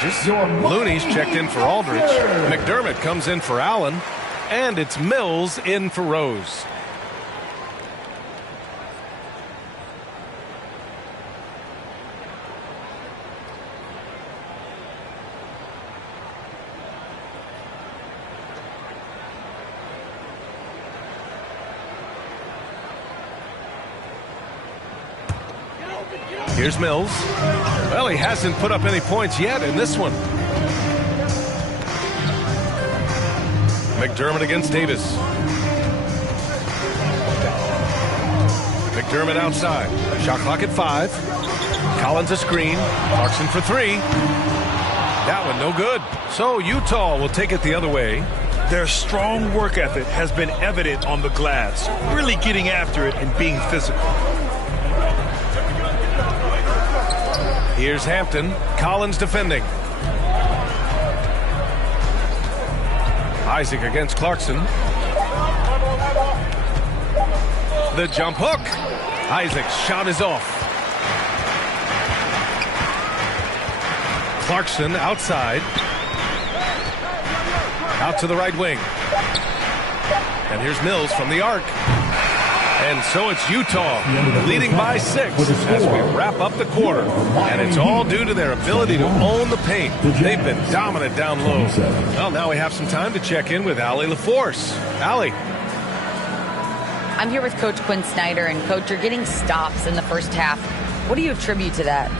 changes. Looney's checked in for Aldridge. McDermott comes in for Allen. And it's Mills in for Rose. Here's Mills. Well, he hasn't put up any points yet in this one. McDermott against Davis. McDermott outside. Shot clock at 5. Collins a screen. Clarkson for 3. That one no good. So Utah will take it the other way. Their strong work ethic has been evident on the glass, really getting after it and being physical. Here's Hampton. Collins defending. Isaac against Clarkson. The jump hook. Isaac's shot is off. Clarkson outside. Out to the right wing. And here's Mills from the arc. And so it's Utah leading by 6 as we wrap up the quarter. And it's all due to their ability to own the paint. They've been dominant down low. Well, now we have some time to check in with Allie LaForce. Allie. I'm here with Coach Quinn Snyder. And, Coach, you're getting stops in the first half. What do you attribute to that?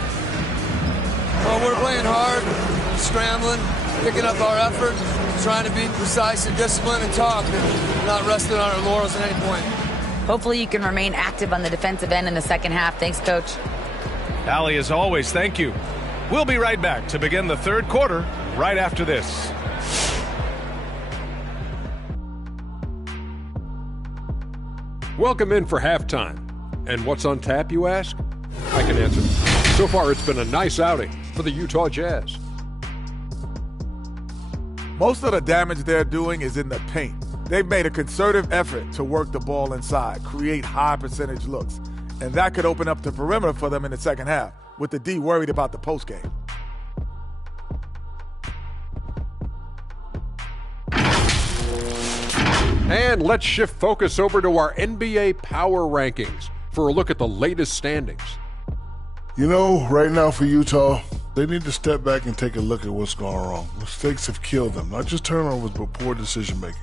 Well, we're playing hard, scrambling, picking up our effort, trying to be precise and disciplined and talk, and not resting on our laurels at any point. Hopefully you can remain active on the defensive end in the second half. Thanks, Coach. Allie, as always, thank you. We'll be right back to begin the third quarter right after this. Welcome in for halftime. And what's on tap, you ask? I can answer. So far, it's been a nice outing for the Utah Jazz. Most of the damage they're doing is in the paint. They've made a concerted effort to work the ball inside, create high percentage looks, and that could open up the perimeter for them in the second half, with the D worried about the postgame. And let's shift focus over to our NBA Power Rankings for a look at the latest standings. You know, right now for Utah, they need to step back and take a look at what's going wrong. Mistakes have killed them, not just turnovers, but poor decision-making.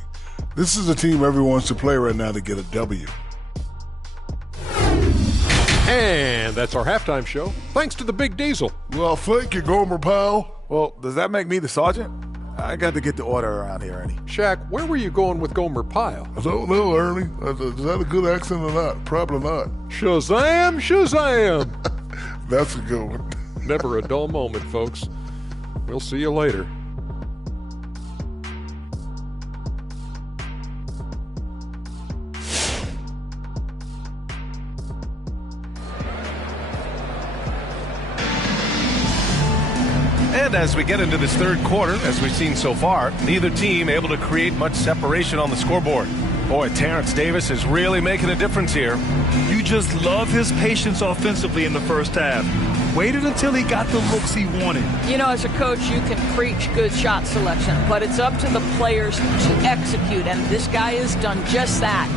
This is a team everyone wants to play right now to get a W. And that's our halftime show, thanks to the Big Diesel. Well, thank you, Gomer Powell. Well, does that make me the sergeant? I got to get the order around here, Ernie. Shaq, where were you going with Gomer Pyle? I don't know, Ernie. Is that a good accent or not? Probably not. Shazam, Shazam. That's a good one. Never a dull moment, folks. We'll see you later. And as we get into this third quarter, as we've seen so far, neither team able to create much separation on the scoreboard. Boy, Terrence Davis is really making a difference here. You just love his patience offensively in the first half. Waited until he got the looks he wanted. You know, as a coach, you can preach good shot selection, but it's up to the players to execute, and this guy has done just that.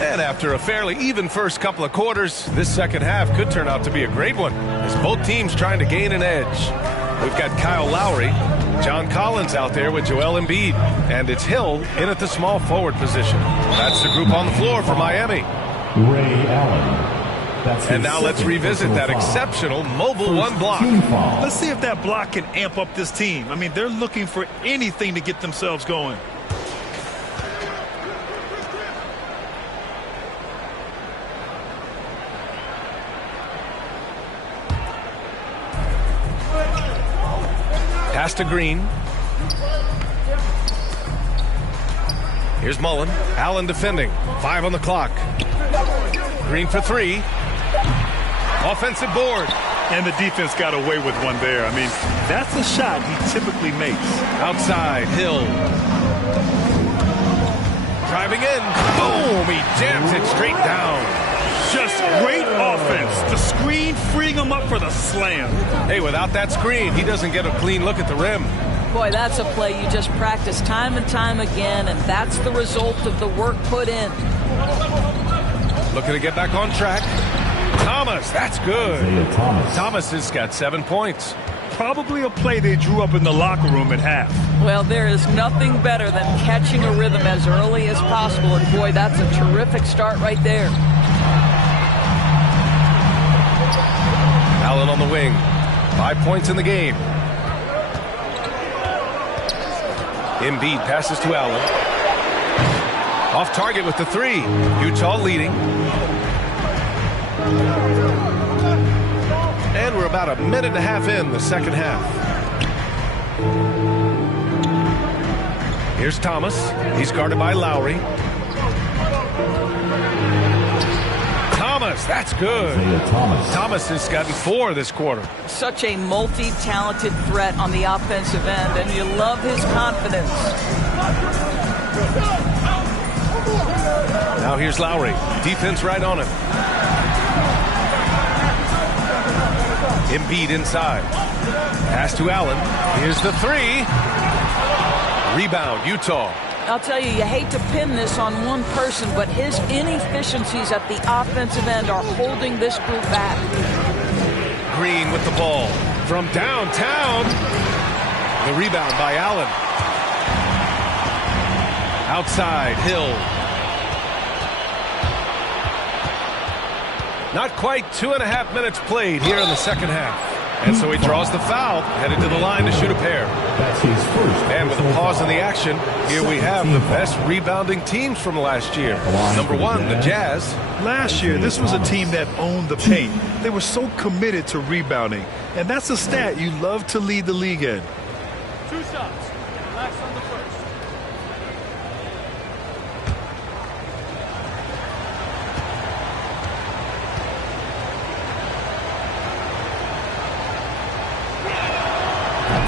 And after a fairly even first couple of quarters, this second half could turn out to be a great one, as both teams trying to gain an edge. We've got Kyle Lowry, John Collins out there with Joel Embiid, and it's Hill in at the small forward position. That's the group on the floor for Miami. Ray Allen. And now let's revisit that exceptional mobile one block. Let's see if that block can amp up this team. I mean, they're looking for anything to get themselves going. Pass to Green. Here's Mullen. Allen defending. 5 on the clock. Green for 3. Offensive board. And the defense got away with one there. I mean, that's a shot he typically makes. Outside, Hill. Driving in. Boom! He jams it straight down. Just great offense. The screen freeing him up for the slam. Hey, without that screen, he doesn't get a clean look at the rim. Boy, that's a play you just practice time and time again, and that's the result of the work put in. Looking to get back on track. Thomas, that's good. Thomas has got 7 points. Probably a play they drew up in the locker room at half. Well, there is nothing better than catching a rhythm as early as possible, and boy, that's a terrific start right there. Allen on the wing. 5 points in the game. Embiid passes to Allen. Off target with the 3. Utah leading. And we're about a minute and a half in the second half. Here's Thomas. He's guarded by Lowry. Thomas, that's good. Thomas has gotten 4 this quarter. Such a multi-talented threat on the offensive end, and you love his confidence. Now here's Lowry. Defense right on him. Embiid inside. Pass to Allen. Here's the 3. Rebound, Utah. I'll tell you, you hate to pin this on one person, but his inefficiencies at the offensive end are holding this group back. Green with the ball from downtown. The rebound by Allen. Outside, Hill. Not quite 2.5 minutes played here in the second half. And so he draws the foul, headed to the line to shoot a pair. That's his first. And with a pause in the action, here we have the best rebounding teams from last year. Number 1, the Jazz. Last year, this was a team that owned the paint. They were so committed to rebounding. And that's a stat you love to lead the league in. 2 shots. Relax on the first.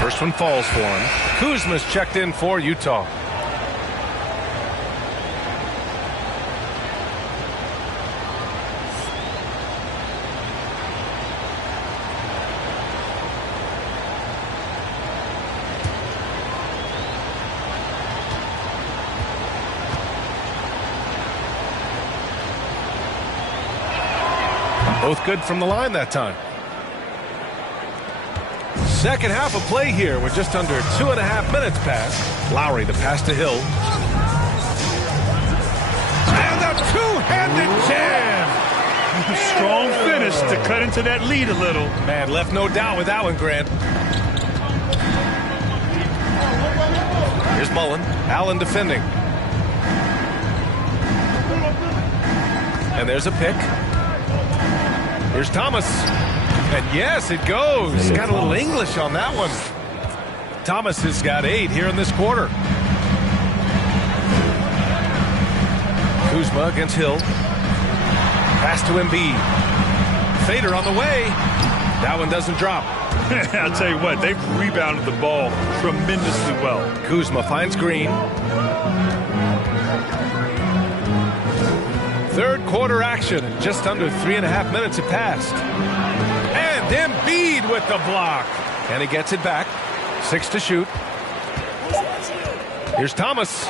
First one falls for him. Kuzma's checked in for Utah. Both good from the line that time. Second half of play here with just under 2.5 minutes passed. Lowry, the pass to Hill. And a two-handed jam. Strong finish to cut into that lead a little. Man, left no doubt with that one, Grant. Here's Mullen. Allen defending. And there's a pick. Here's Thomas. And yes, it goes. Got a little English on that one. Thomas has got 8 here in this quarter. Kuzma against Hill. Pass to Embiid. Fader on the way. That one doesn't drop. I'll tell you what, they've rebounded the ball tremendously well. Kuzma finds Green. Third quarter action. Just under 3.5 minutes have passed. And Embiid with the block. And he gets it back. 6 to shoot. Here's Thomas.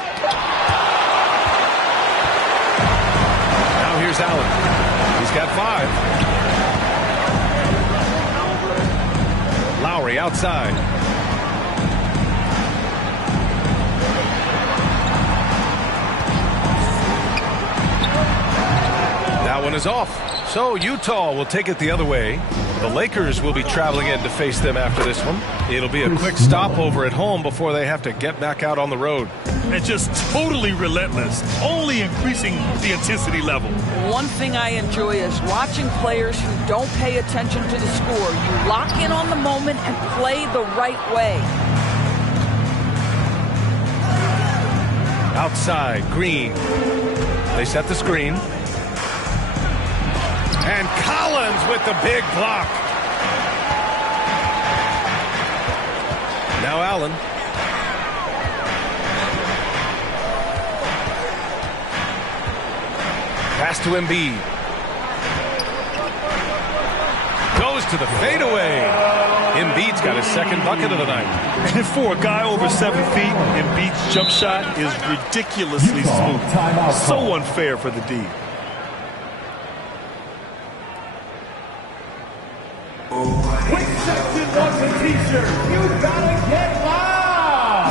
Now here's Allen. He's got 5. Lowry outside. That one is off. So Utah will take it the other way. The Lakers will be traveling in to face them after this one. It'll be a quick stopover at home before they have to get back out on the road. And just totally relentless, only increasing the intensity level. One thing I enjoy is watching players who don't pay attention to the score. You lock in on the moment and play the right way. Outside, Green. They set the screen. And Collins with the big block. Now Allen. Pass to Embiid. goes to the fadeaway. Embiid's got his second bucket of the night. And for a guy over 7 feet, Embiid's jump shot is ridiculously smooth. So unfair for the D. Quick section wants a t-shirt. You gotta get loud.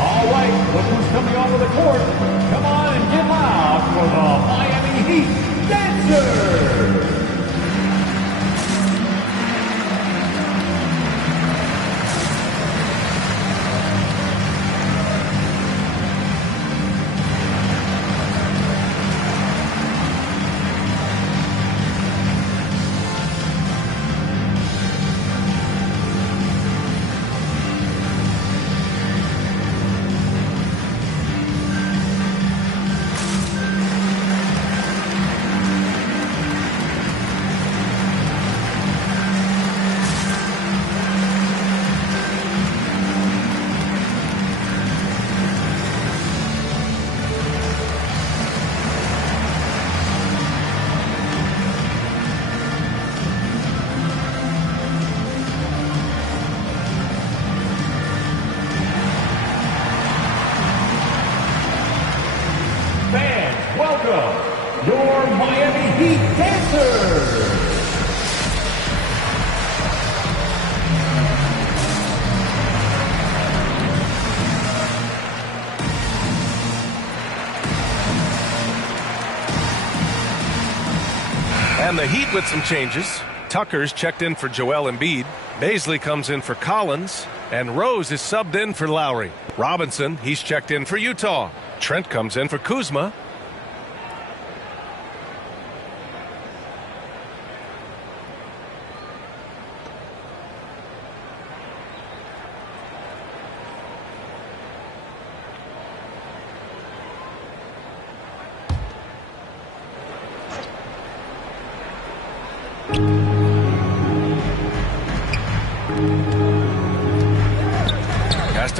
All right, look who's coming onto the court. Come on and get loud for the Miami Heat Dancers. Welcome, your Miami Heat Dancers. And the Heat with some changes. Tucker's checked in for Joel Embiid. Baisley comes in for Collins. And Rose is subbed in for Lowry. Robinson, he's checked in for Utah. Trent comes in for Kuzma.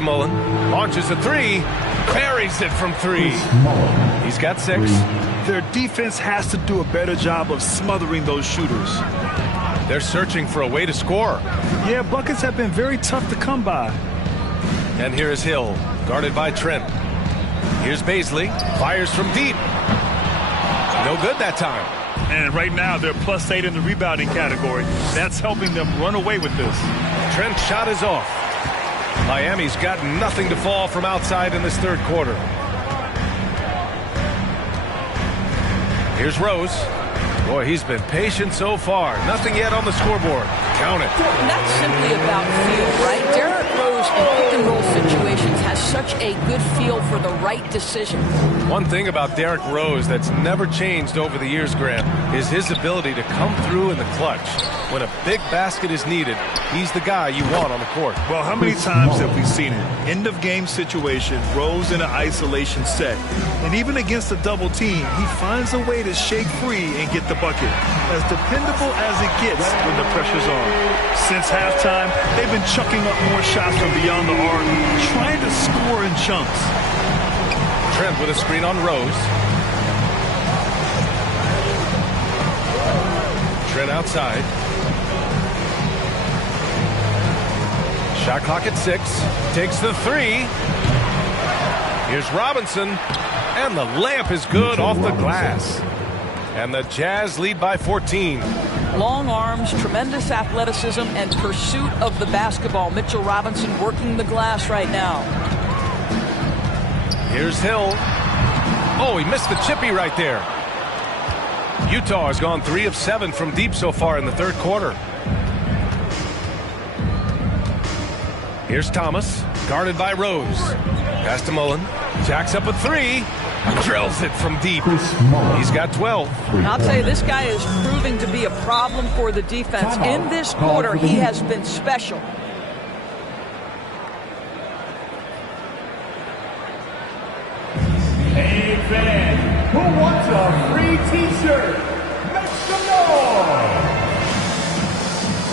Mullen launches a three, buries it from 3. He's got 6. Their defense has to do a better job of smothering those shooters. They're searching for a way to score. Yeah, buckets have been very tough to come by. And here is Hill, guarded by Trent. Here's Baisley, fires from deep. No good that time. And right now they're +8 in the rebounding category. That's helping them run away with this. Trent's shot is off. Miami's got nothing to fall from outside in this third quarter. Here's Rose. Boy, he's been patient so far. Nothing yet on the scoreboard. Count it. That's simply about feel, right? Derrick Rose in pick-and-roll situations has such a good feel for the right decision. One thing about Derrick Rose that's never changed over the years, Grant, is his ability to come through in the clutch. When a big basket is needed, he's the guy you want on the court. Well, how many times have we seen it? End of game situation, Rose in an isolation set. And even against a double team, he finds a way to shake free and get the bucket. As dependable as it gets when the pressure's on. Since halftime, they've been chucking up more shots from beyond the arc, trying to score in chunks. Trent with a screen on Rose. Trent outside. Shot clock at 6. Takes the 3. Here's Robinson. And the layup is good off the glass. And the Jazz lead by 14. Long arms, tremendous athleticism, and pursuit of the basketball. Mitchell Robinson working the glass right now. Here's Hill. Oh, he missed the chippy right there. Utah has gone 3 of 7 from deep so far in the third quarter. Here's Thomas, guarded by Rose. Pass to Mullen. Jacks up a 3. Drills it from deep. He's got 12. And I'll tell you, this guy is proving to be a problem for the defense. In this quarter, he has been special. Hey, fan, who wants a free t-shirt? Make some noise!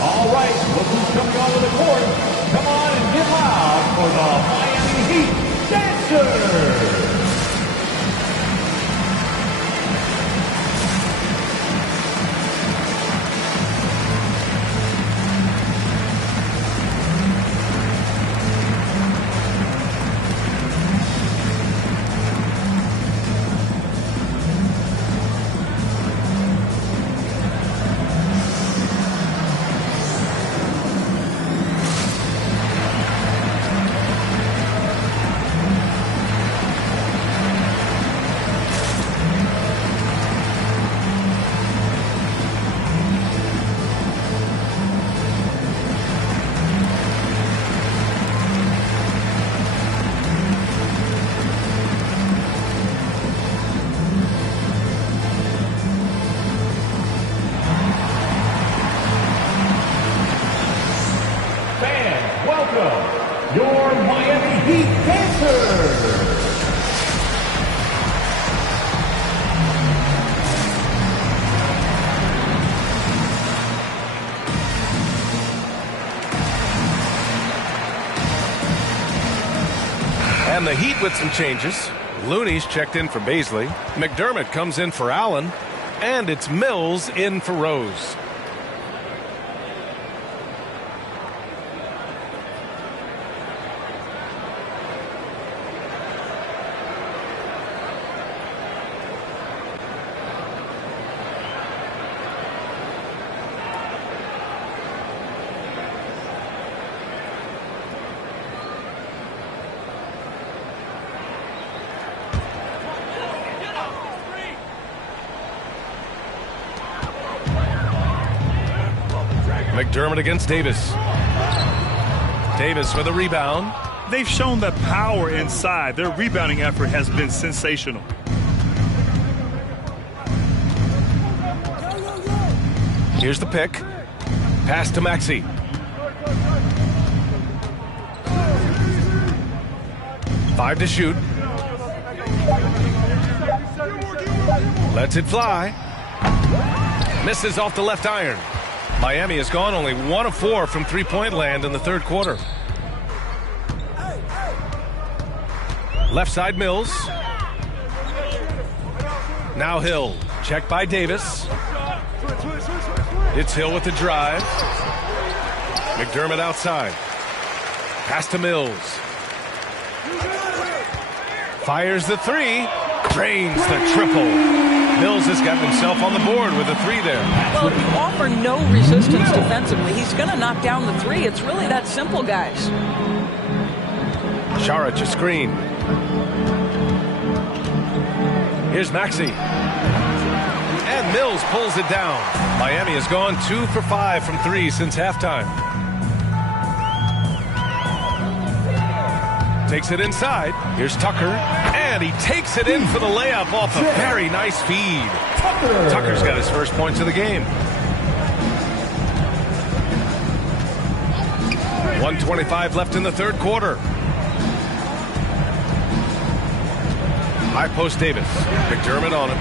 All right, look who's coming onto the court. Come on and get loud for the Miami Heat Dancers! welcome your Miami Heat Panthers. And the Heat with some changes. Looney's checked in for Baisley. McDermott comes in for Allen. And it's Mills in for Rose. McDermott against Davis. Davis with a rebound. They've shown the power inside. Their rebounding effort has been sensational. Here's the pick. Pass to Maxey. Five to shoot. Lets it fly. Misses off the left iron. Miami has gone only 1 of 4 from three-point land in the third quarter. Left side Mills. Now Hill. Checked by Davis. It's Hill with the drive. McDermott outside. Pass to Mills. Fires the three. Drains the triple. Mills has gotten himself on the board with a three there. Well, if you offer no resistance defensively, he's going to knock down the three. It's really that simple, guys. Saric a screen. Here's Maxey. And Mills pulls it down. Miami has gone 2 for 5 from 3 since halftime. Takes it inside. Here's Tucker. And he takes it in for the layup off a very nice feed. Tucker's got his first points of the game. 1:25 left in the third quarter. High post Davis. McDermott on him.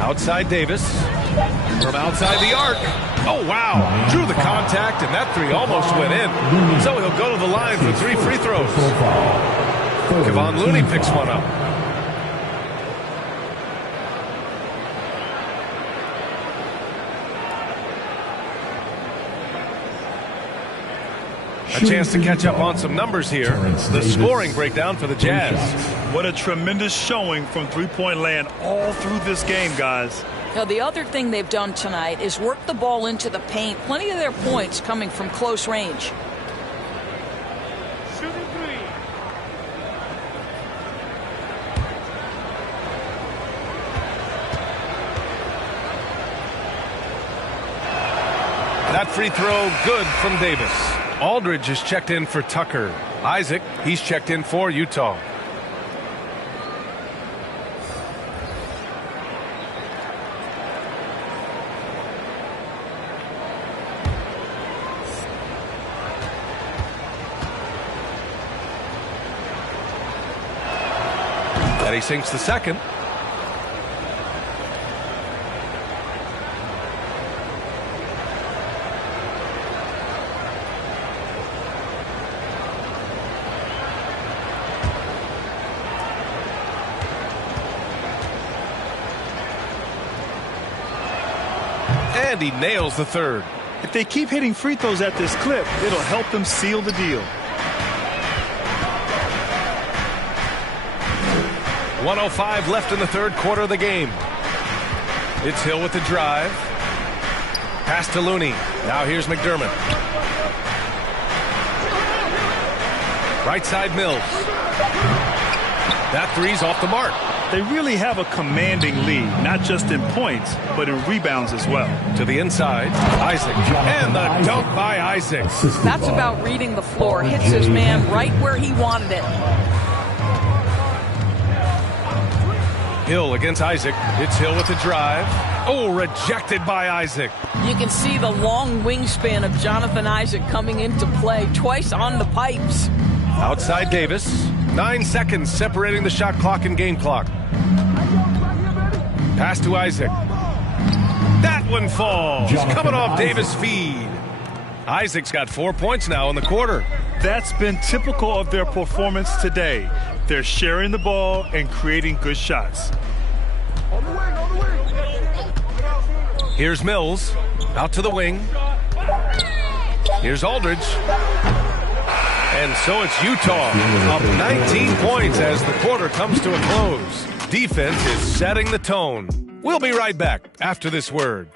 Outside Davis. From outside the arc. Oh, wow. Drew the contact, and that three almost went in. So he'll go to the line for 3 free throws. Kevon Looney picks one up. A chance to catch up on some numbers here. The scoring breakdown for the Jazz. What a tremendous showing from three-point land all through this game, guys. Now, the other thing they've done tonight is work the ball into the paint. Plenty of their points coming from close range. Shooting three. That free throw good from Davis. Aldridge is checked in for Tucker. Isaac, he's checked in for Utah. And he sinks the second. And he nails the third. If they keep hitting free throws at this clip, it'll help them seal the deal. 1:05 left in the third quarter of the game. It's Hill with the drive. Pass to Looney. Now here's McDermott. Right side Mills. That three's off the mark. They really have a commanding lead, not just in points, but in rebounds as well. To the inside, Isaac. And the dunk by Isaac. That's about reading the floor. Hits his man right where he wanted it. Hill against Isaac. It's Hill with the drive. Oh, rejected by Isaac. You can see the long wingspan of Jonathan Isaac coming into play twice on the pipes. Outside Davis. 9 seconds separating the shot clock and game clock. Pass to Isaac. That one falls. Coming off Davis' feed. Isaac's got 4 points now in the quarter. That's been typical of their performance today. They're sharing the ball and creating good shots. Here's Mills. Out to the wing. Here's Aldridge. And so it's Utah up 19 points as the quarter comes to a close. Defense is setting the tone. We'll be right back after this word.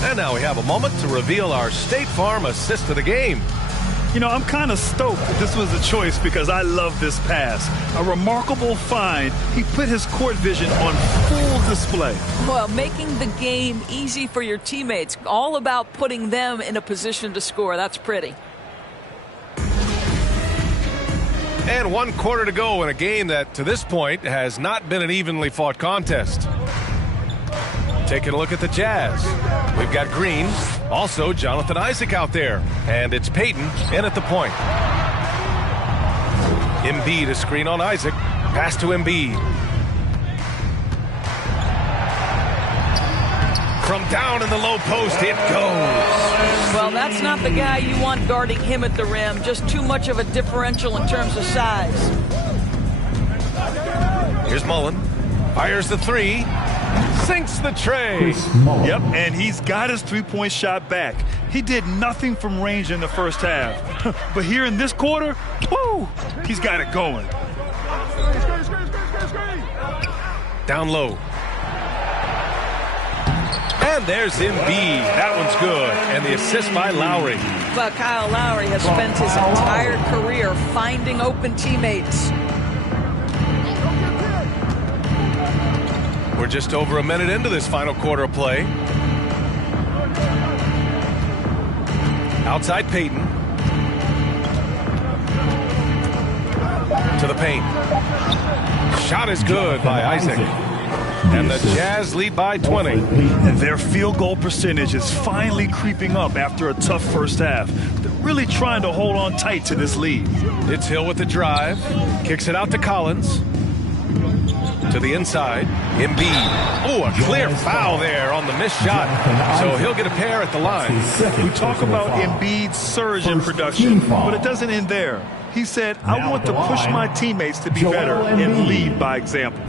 And now we have a moment to reveal our State Farm assist of the game. You know, I'm kind of stoked that this was a choice because I love this pass. A remarkable find. He put his court vision on full display. Well, making the game easy for your teammates. All about putting them in a position to score. That's pretty. And 1 quarter to go in a game that, to this point, has not been an evenly fought contest. Taking a look at the Jazz. We've got Green, also Jonathan Isaac out there. And it's Payton in at the point. Embiid, a screen on Isaac. Pass to Embiid. From down in the low post, it goes. Well, that's not the guy you want guarding him at the rim. Just too much of a differential in terms of size. Here's Mullen. Fires the three. Sinks the tray. Yep, and he's got his three-point shot back. He did nothing from range in the first half. But here in this quarter, woo, he's got it going. Down low. And there's Embiid. That one's good. And the assist by Lowry. But Kyle Lowry has spent his entire career finding open teammates. We're just over a minute into this final quarter of play. Outside Payton. To the paint. Shot is good by Isaac. And the Jazz lead by 20. And their field goal percentage is finally creeping up after a tough first half. They're really trying to hold on tight to this lead. It's Hill with the drive. Kicks it out to Collins. To the inside. Embiid. Oh, a clear foul there on the missed shot. So he'll get a pair at the line. We talk about Embiid's surge in production, but it doesn't end there. He said, I want to push my teammates to be better and lead by example.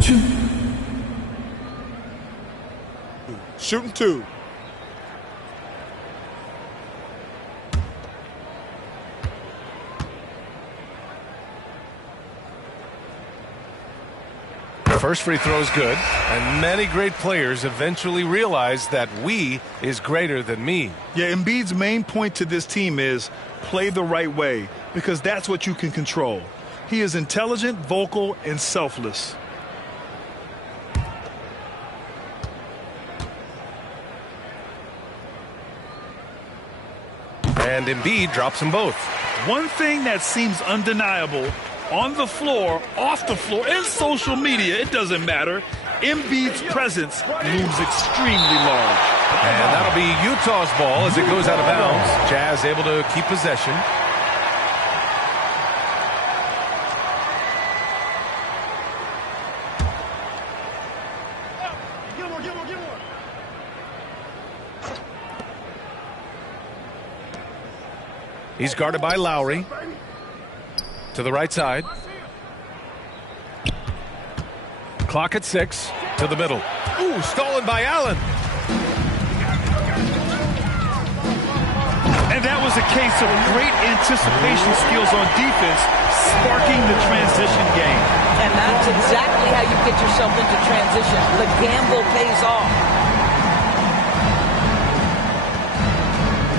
Shooting two. First free throw is good, and many great players eventually realize that we is greater than me. Yeah, Embiid's main point to this team is play the right way, because that's what you can control. He is intelligent, vocal, and selfless. And Embiid drops them both. One thing that seems undeniable, on the floor, off the floor, in social media, it doesn't matter. Embiid's presence looms extremely large. And that'll be Utah's ball as it goes out of bounds. Jazz able to keep possession. He's guarded by Lowry. To the right side. Clock at 6. To the middle. Ooh, stolen by Allen. And that was a case of great anticipation skills on defense, sparking the transition game. And that's exactly how you get yourself into transition. The gamble pays off.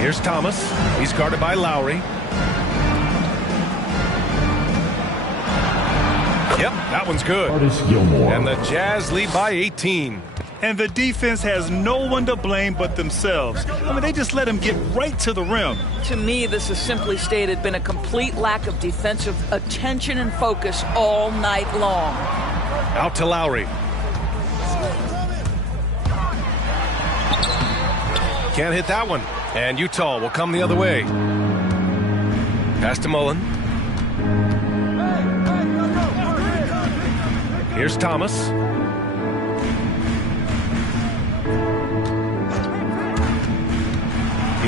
Here's Thomas. He's guarded by Lowry. Yep, that one's good. And the Jazz lead by 18. And the defense has no one to blame but themselves. I mean, they just let him get right to the rim. To me, this has simply stated been a complete lack of defensive attention and focus all night long. Out to Lowry. Can't hit that one. And Utah will come the other way. Pass to Mullen. Here's Thomas.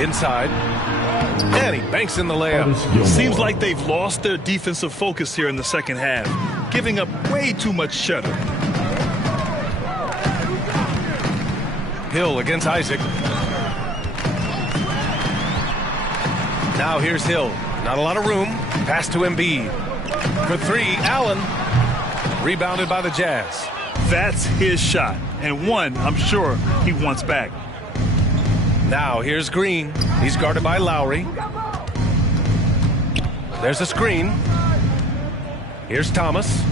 Inside. And he banks in the layup. Seems like they've lost their defensive focus here in the second half, giving up way too much cheddar. Hill against Isaac. Now here's Hill. Not a lot of room. Pass to Embiid. For three, Allen. Rebounded by the Jazz. That's his shot, and one I'm sure he wants back. Now here's Green. He's guarded by Lowry. There's a screen. Here's Thomas.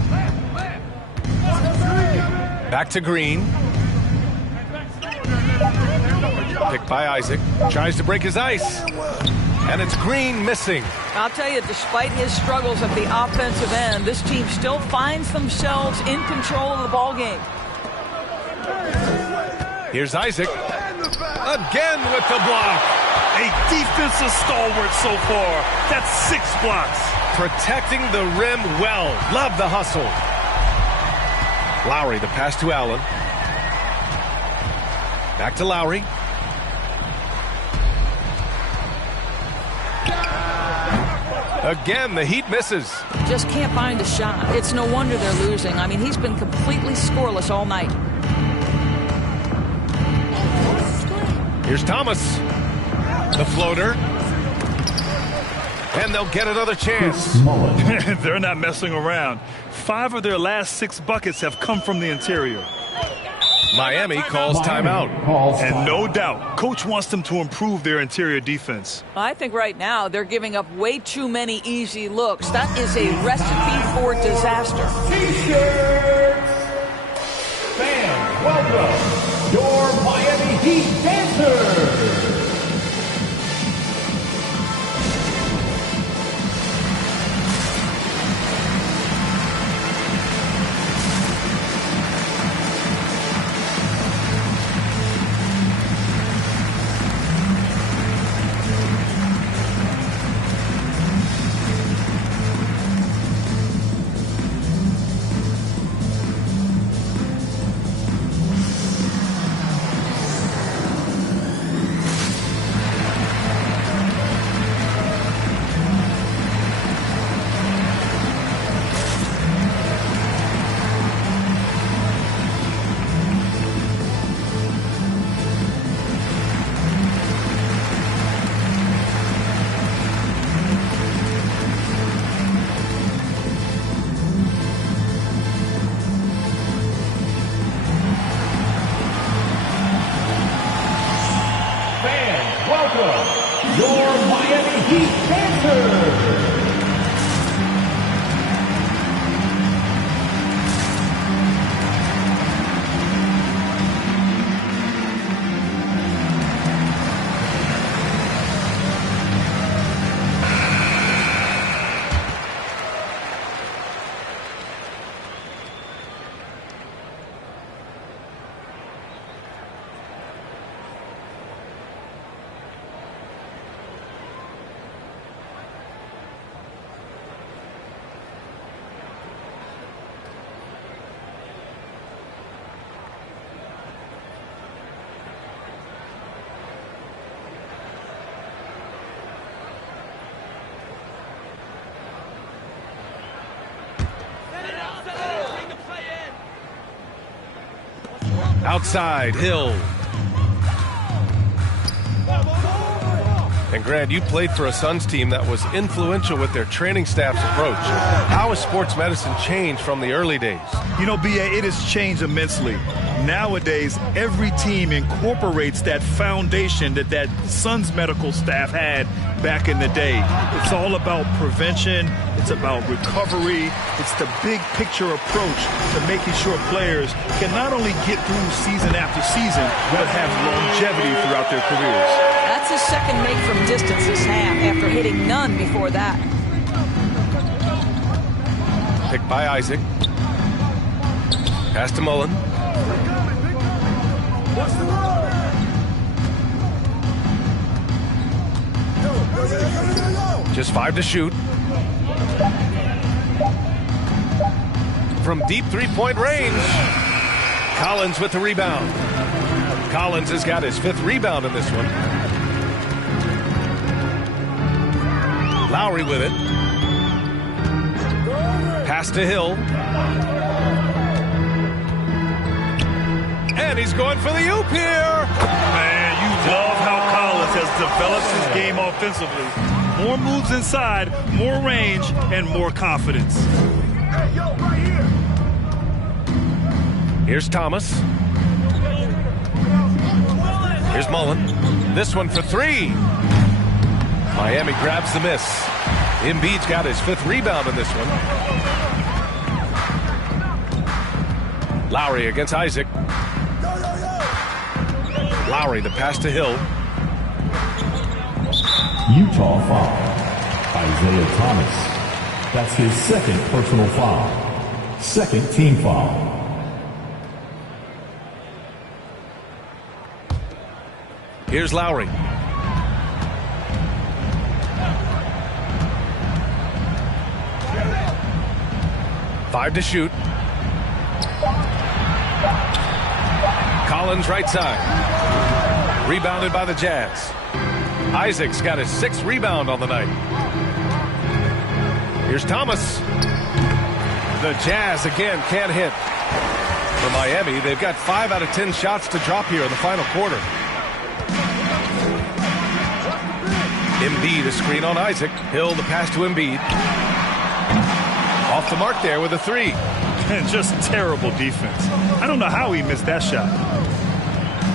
Back to Green. Picked by Isaac. Tries to break his ice. And it's Green missing. I'll tell you, despite his struggles at the offensive end, this team still finds themselves in control of the ball game. Here's Isaac. Again with the block. A defensive stalwart so far. That's 6 blocks. Protecting the rim well. Love the hustle. Lowry, the pass to Allen. Back to Lowry. Again, the Heat misses. Just can't find a shot. It's no wonder they're losing. I mean, he's been completely scoreless all night. Here's Thomas. The floater. And they'll get another chance. They're not messing around. 5 of their last 6 buckets have come from the interior. Miami calls timeout. And no doubt, coach wants them to improve their interior defense. I think right now they're giving up way too many easy looks. That is a recipe for disaster. T-shirts. Fans, welcome your Miami Heat dancers. Outside, Hill. And Grant, you played for a Suns team that was influential with their training staff's approach. How has sports medicine changed from the early days? You know, B.A., it has changed immensely. Nowadays, every team incorporates that foundation that Suns medical staff had back in the day. It's all about prevention. It's about recovery. It's the big picture approach to making sure players can not only get through season after season, but have longevity throughout their careers. That's his second make from distance this half after hitting none before that. Picked by Isaac. Pass to Mullen. Just 5 to shoot. From deep three-point range. Collins with the rebound. Collins has got his 5th rebound in this one. Lowry with it. Pass to Hill. And he's going for the oop here. Man, you love how Collins has developed his game offensively. More moves inside, more range, and more confidence. Hey, yo, right here. Here's Thomas. Here's Mullen. This one for 3. Miami grabs the miss. Embiid's got his 5th rebound in this one. Lowry against Isaac. Lowry, the pass to Hill. Utah foul. Isaiah Thomas. That's his 2nd personal foul. 2nd team foul. Here's Lowry. Five to shoot. Collins right side. Rebounded by the Jazz. Isaac's got his 6th rebound on the night. Here's Thomas. The Jazz again can't hit. For Miami, they've got 5 out of 10 shots to drop here in the final quarter. Embiid, a screen on Isaac. Hill, the pass to Embiid. Off the mark there with a 3. And just terrible defense. I don't know how he missed that shot.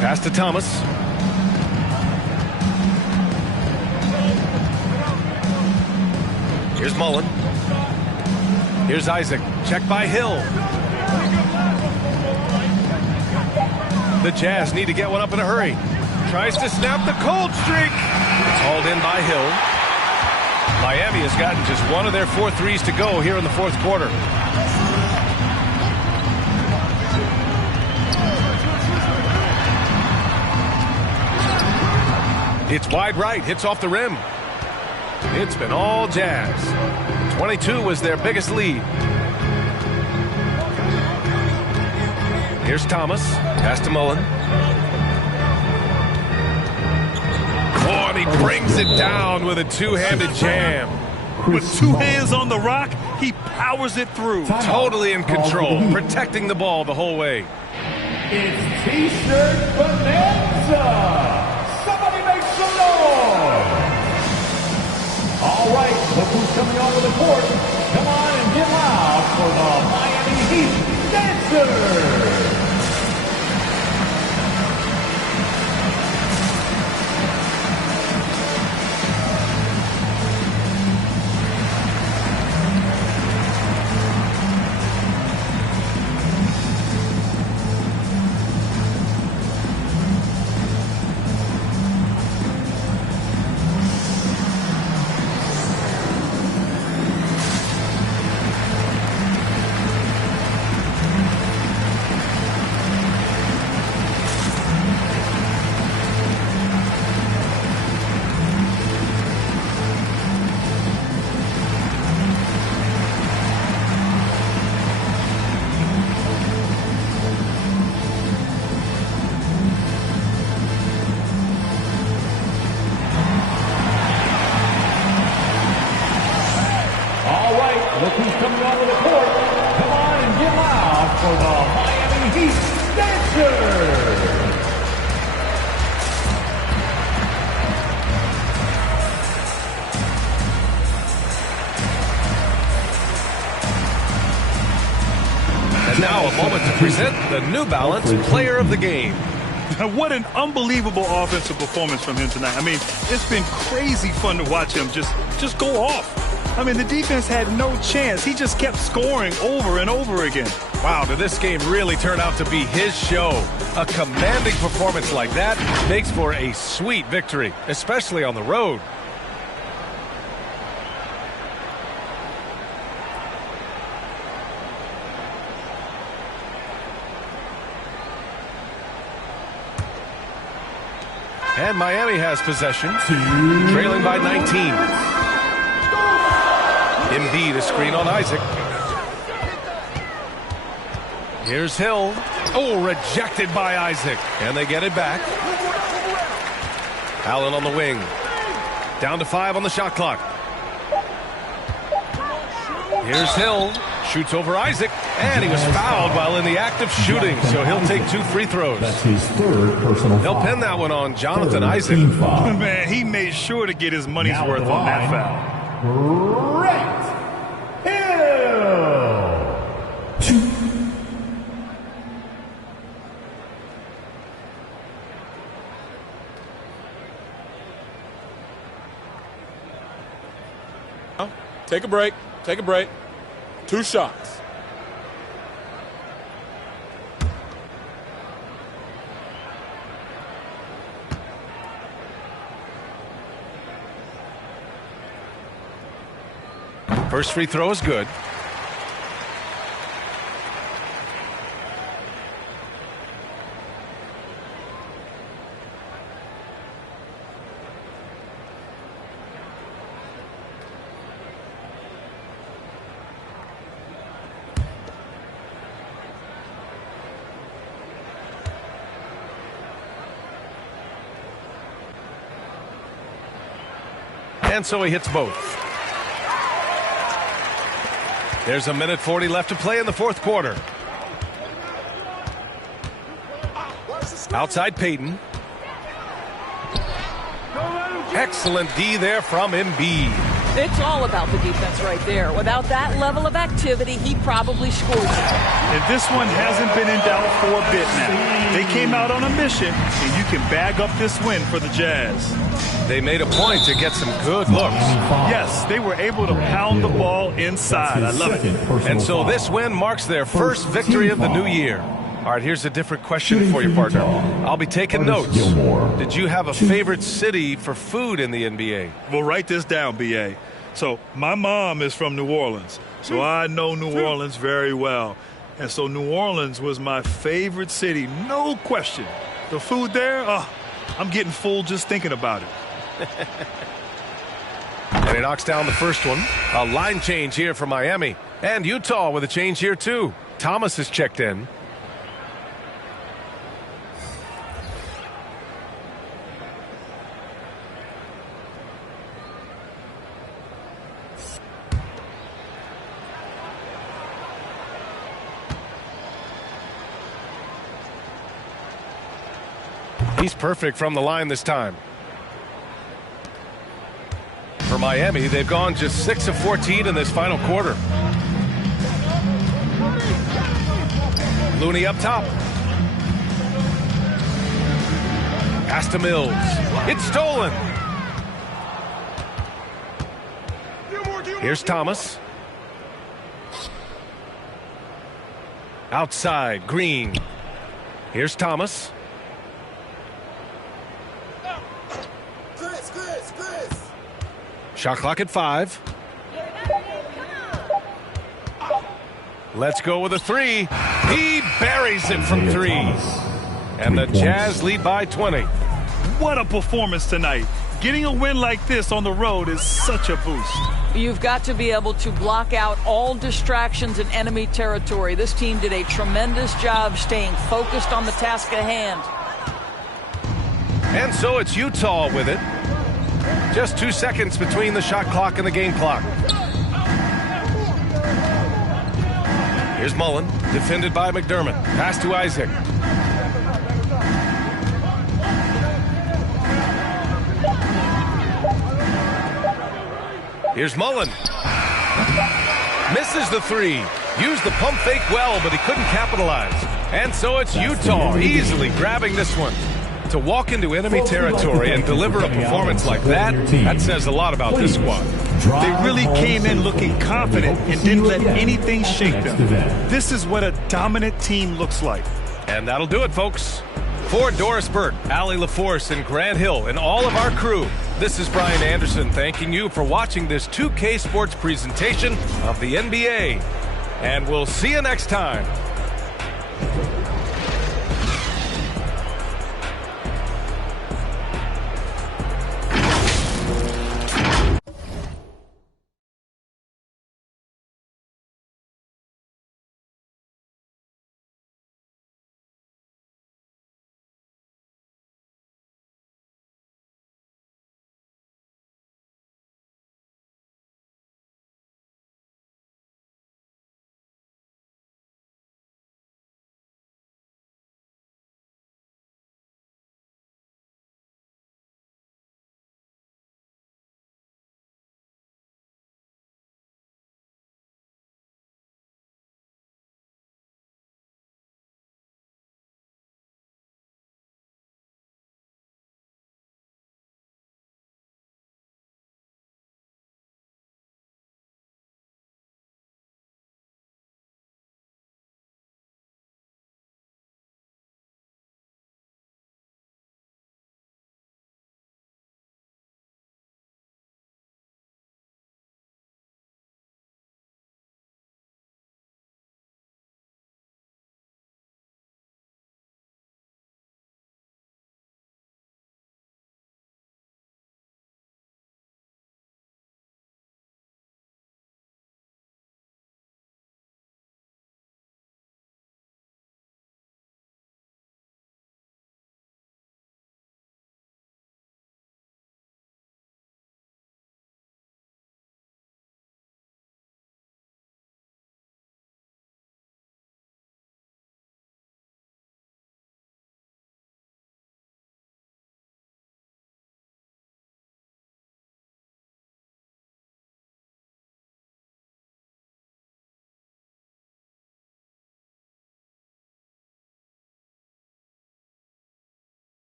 Pass to Thomas. Here's Mullen. Here's Isaac. Check by Hill. The Jazz need to get one up in a hurry. Tries to snap the cold streak. It's hauled in by Hill. Miami has gotten just 1 of their 4 threes to go here in the 4th quarter. It's wide right, hits off the rim. It's been all Jazz. 22 was their biggest lead. Here's Thomas, pass to Mullen. Oh, and he brings it down with a 2-handed jam. With 2 hands on the rock, he powers it through. Totally in control, protecting the ball the whole way. It's T-shirt bonanza. Somebody make some noise. All right, look who's coming onto the court. Come on and get loud for the Miami Heat Dancers. Look who's coming onto the court. Come on and get loud for the Miami Heat Dancers. And now a moment to present the New Balance Player of the Game. What an unbelievable offensive performance from him tonight. I mean, it's been crazy fun to watch him just go off. I mean, the defense had no chance. He just kept scoring over and over again. Wow, did this game really turn out to be his show? A commanding performance like that makes for a sweet victory, especially on the road. And Miami has possession, trailing by 19. Embiid, a screen on Isaac. Here's Hill. Oh, rejected by Isaac. And they get it back. Allen on the wing. Down to 5 on the shot clock. Here's Hill. Shoots over Isaac. And he was fouled while in the act of shooting, so he'll take 2 free throws. That's his third personal He'll foul. pin that one on Jonathan Isaac. Man, he made sure to get his money's Now worth the on that line. foul. Right. Hill. 2. Take a break. Take a break. 2 shots. First free throw is good. And so he hits both. There's a minute 40 left to play in the fourth quarter. Outside Payton. Excellent D there from Embiid. It's all about the defense right there. Without that level of activity, he probably scores. And this one hasn't been in doubt for a bit now. They came out on a mission, and you can bag up this win for the Jazz. They made a point to get some good looks. Yes, they were able to pound the ball inside. I love it. And so this win marks their first victory of the new year. All right, here's a different question for you, partner. I'll be taking notes. Did you have a favorite city for food in the NBA? Well, write this down, B.A. So my mom is from New Orleans, so I know New Orleans very well. And so New Orleans was my favorite city, no question. The food there, I'm getting full just thinking about it. And he knocks down the first one. A line change here for Miami. And Utah with a change here, too. Thomas is checked in. He's perfect from the line this time. For Miami, they've gone just 6 of 14 in this final quarter. Looney up top. Pass to Mills. It's stolen. Here's Thomas. Outside, Green. Here's Thomas. Shot clock at 5. Let's go with a 3. He buries it from 3. And the Jazz lead by 20. What a performance tonight. Getting a win like this on the road is such a boost. You've got to be able to block out all distractions in enemy territory. This team did a tremendous job staying focused on the task at hand. And so it's Utah with it. Just 2 seconds between the shot clock and the game clock. Here's Mullen, defended by McDermott. Pass to Isaac. Here's Mullen. Misses the 3. Used the pump fake well, but he couldn't capitalize. And so it's Utah easily grabbing this one. To walk into enemy territory and deliver a performance like that says a lot about this squad. They really came in looking confident and didn't let anything shake them. This is what a dominant team looks like. And that'll do it, folks. For Doris Burke, Allie LaForce, and Grant Hill, and all of our crew, this is Brian Anderson thanking you for watching this 2K Sports presentation of the NBA. And we'll see you next time.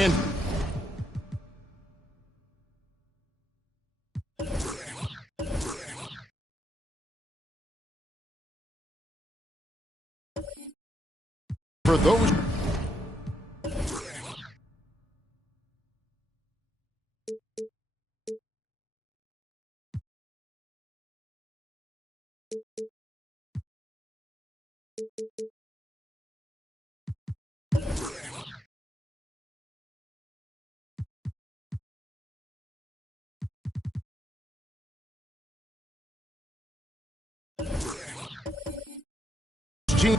And for those team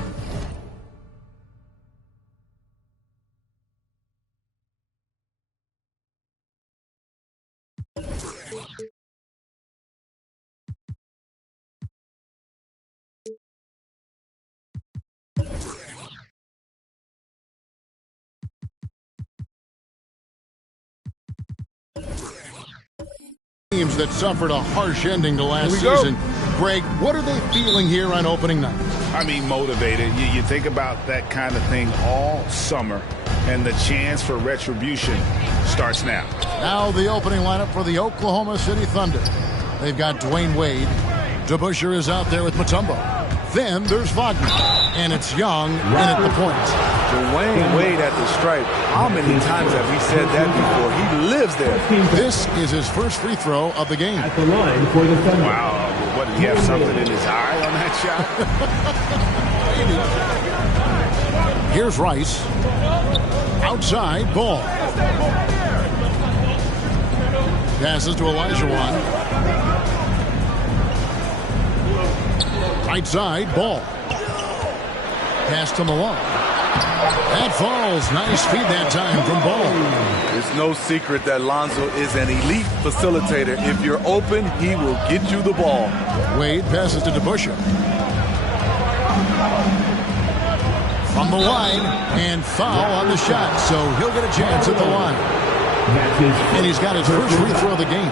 teams teams that suffered a harsh ending to last season. Greg, what are they feeling here on opening night? I mean, motivated. You think about that kind of thing all summer, and the chance for retribution starts now. Now the opening lineup for the Oklahoma City Thunder. They've got Dwayne Wade. DeBusschere is out there with Mutombo. Then there's Wagner, and it's Young in at the point. Dwayne Wade at the stripe. How many times have we said that before? He lives there. This is his first free throw of the game. At the line for the Thunder. Wow, what, did he have something in his eye on that shot? Here's Rice. Outside, Ball. Passes to Olajuwon. Right side, Ball. Pass to Malone. That falls. Nice feed that time from Ball. It's no secret that Lonzo is an elite facilitator. If you're open, he will get you the ball. Wade passes to DeBusschere. From the line, and foul on the shot, so he'll get a chance at the line. And he's got his first free throw of the game.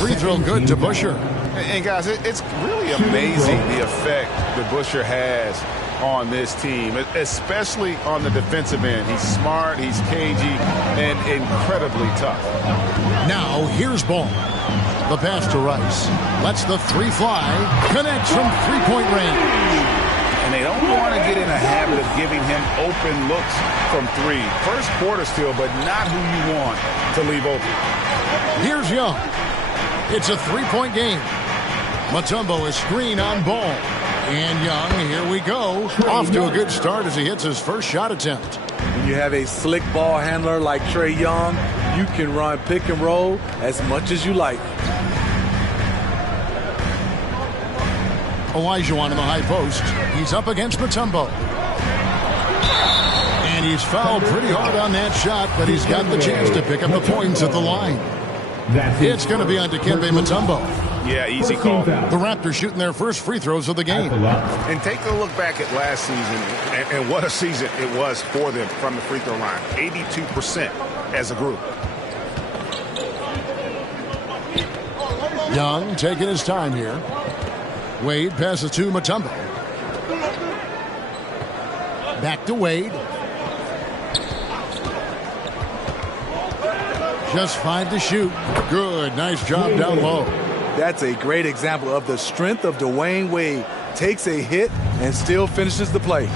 Free throw good to DeBusschere. And guys, it's really amazing the effect DeBusschere has on this team, especially on the defensive end. He's smart, he's cagey, and incredibly tough. Now here's Ball. The pass to Rice. Lets the three fly. Connects from three-point range. And they don't want to get in a habit of giving him open looks from three. First quarter still, but not who you want to leave open. Here's Young. It's a three-point game. Mutombo is screen on Ball. And Young, here we go. Off to a good start as he hits his first shot attempt. When you have a slick ball handler like Trae Young, you can run pick and roll as much as you like. Olajuwon in the high post. He's up against Mutombo. And he's fouled pretty hard on that shot, but he's got the chance to pick up the points at the line. It's going to be on Dikembe Mutombo. Yeah, easy call. The Raptors shooting their first free throws of the game. And take a look back at last season, and what a season it was for them from the free throw line. 82% as a group. Young taking his time here. Wade passes to Mutombo. Back to Wade. Just 5 to shoot. Good. Nice job down low. That's a great example of the strength of Dwayne Wade. Takes a hit and still finishes the play.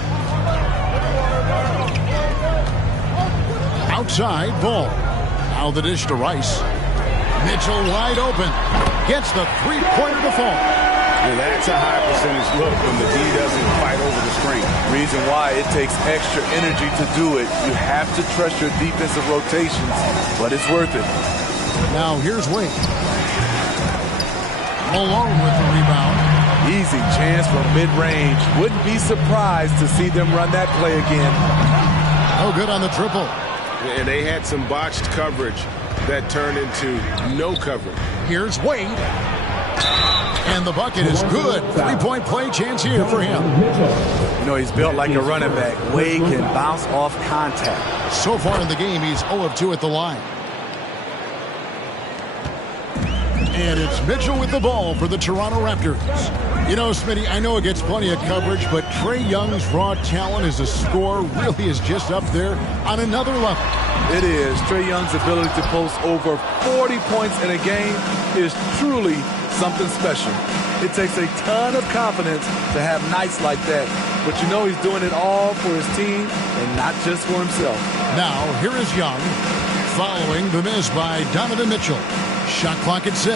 Outside, Ball. Now the dish to Rice. Mitchell wide open. Gets the three-pointer to fall. And that's a high percentage look when the D doesn't fight over the screen. Reason why it takes extra energy to do it. You have to trust your defensive rotations, but it's worth it. Now here's Wade. Malone with the rebound. Easy chance from mid-range. Wouldn't be surprised to see them run that play again. Oh, good on the triple. And they had some botched coverage that turned into no coverage. Here's Wade. And the bucket is good. Three-point play chance here for him. You know, he's built like a running back. Wade can bounce off contact. So far in the game, he's 0 of 2 at the line. And it's Mitchell with the ball for the Toronto Raptors. You know, Smitty, I know it gets plenty of coverage, but Trae Young's raw talent as a scorer really is just up there on another level. It is. Trae Young's ability to post over 40 points in a game is truly something special. It takes a ton of confidence to have nights like that. But you know he's doing it all for his team and not just for himself. Now, here is Young following the miss by Donovan Mitchell. Shot clock at 6.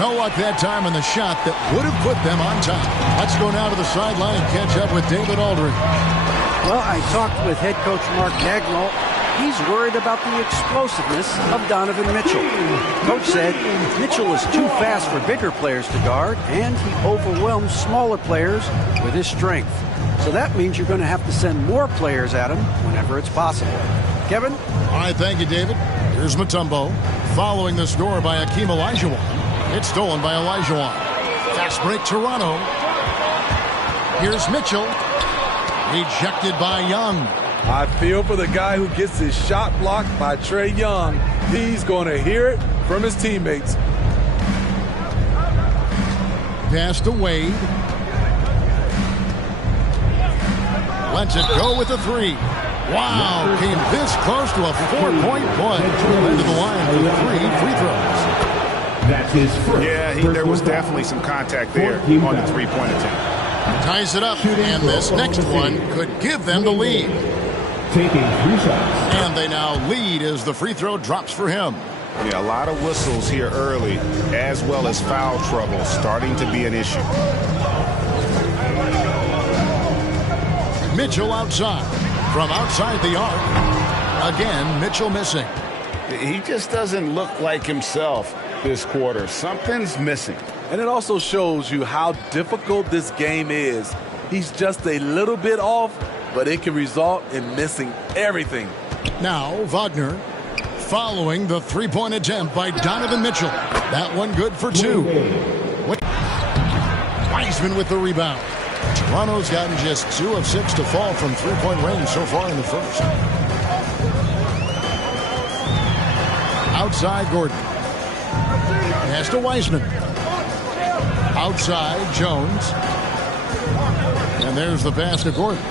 No luck that time on the shot that would have put them on top. Let's go now to the sideline and catch up with David Aldridge. Well, I talked with head coach Mark Dagnall. He's worried about the explosiveness of Donovan Mitchell. Coach said Mitchell is too fast for bigger players to guard, and he overwhelms smaller players with his strength. So that means you're going to have to send more players at him whenever it's possible. Kevin? All right, thank you, David. Here's Mutombo following the score by Hakeem Olajuwon. It's stolen by Olajuwon. Fast break, Toronto. Here's Mitchell. Rejected by Young. I feel for the guy who gets his shot blocked by Trae Young. He's going to hear it from his teammates. Pass to Wade. Lets it go with the three. Wow, came this close to a 4-point play. Into the line for the free throws. That's his first. Yeah, there was definitely some contact there on the three-point attempt. Ties it up, and this next one could give them the lead. Taking 3 shots. And they now lead as the free throw drops for him. Yeah, a lot of whistles here early, as well as foul trouble starting to be an issue. Mitchell outside. From outside the arc. Again, Mitchell missing. He just doesn't look like himself this quarter. Something's missing. And it also shows you how difficult this game is. He's just a little bit off, but it can result in missing everything. Now, Wagner following the three-point attempt by Donovan Mitchell. That one good for 2. Wiseman with the rebound. Toronto's gotten just 2 of 6 to fall from three-point range so far in the first. Outside Gordon. Pass to Wiseman. Outside Jones. And there's the pass to Gordon.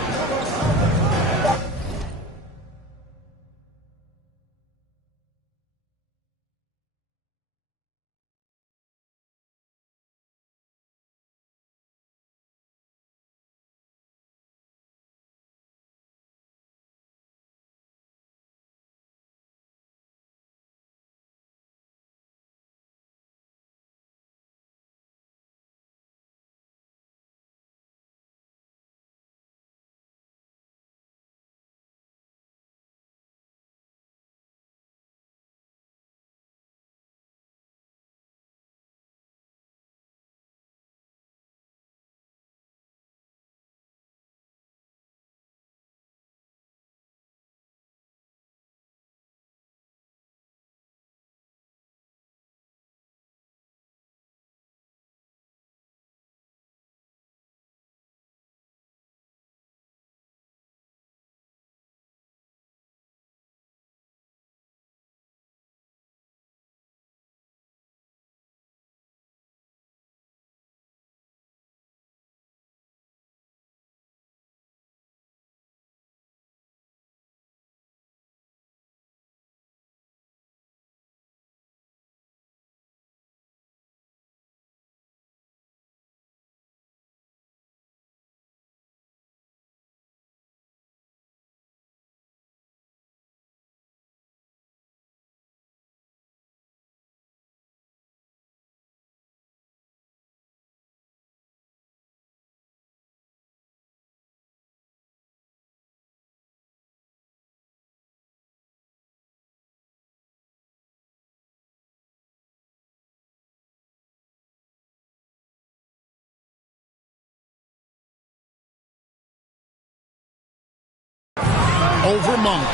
Over Monk.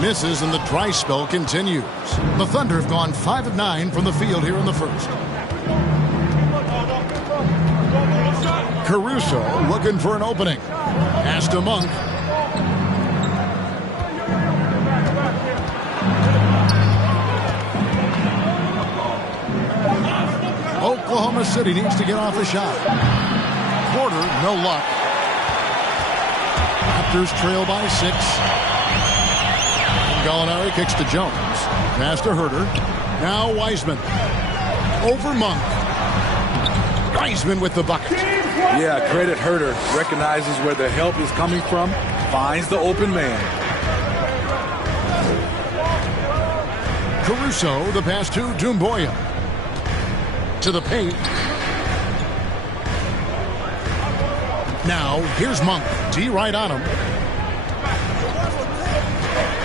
Misses and the dry spell continues. The Thunder have gone 5 of 9 from the field here in the first. Caruso looking for an opening. Pass to Monk. Oklahoma City needs to get off a shot. Porter, no luck. Raptors trail by 6. And Gallinari kicks to Jones. Pass to Herter. Now Wiseman. Over Monk. Wiseman with the bucket. Yeah, credit Herter. Recognizes where the help is coming from. Finds the open man. Caruso, the pass to Doumbouya. To the paint. Now, here's Monk. D right on him.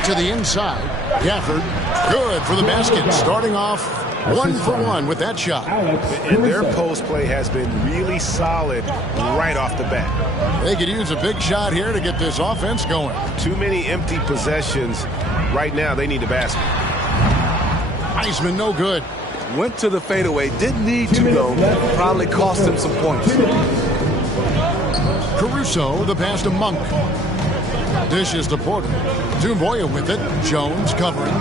To the inside. Gafford. Good for the basket. Starting off 1 for 1 with that shot. And their post play has been really solid right off the bat. They could use a big shot here to get this offense going. Too many empty possessions. Right now, they need a basket. Wiseman, no good. Went to the fadeaway. Didn't need to, though. Probably cost him some points. Caruso, the pass to Monk. Dishes to Porter. Doumbouya with it. Jones covering.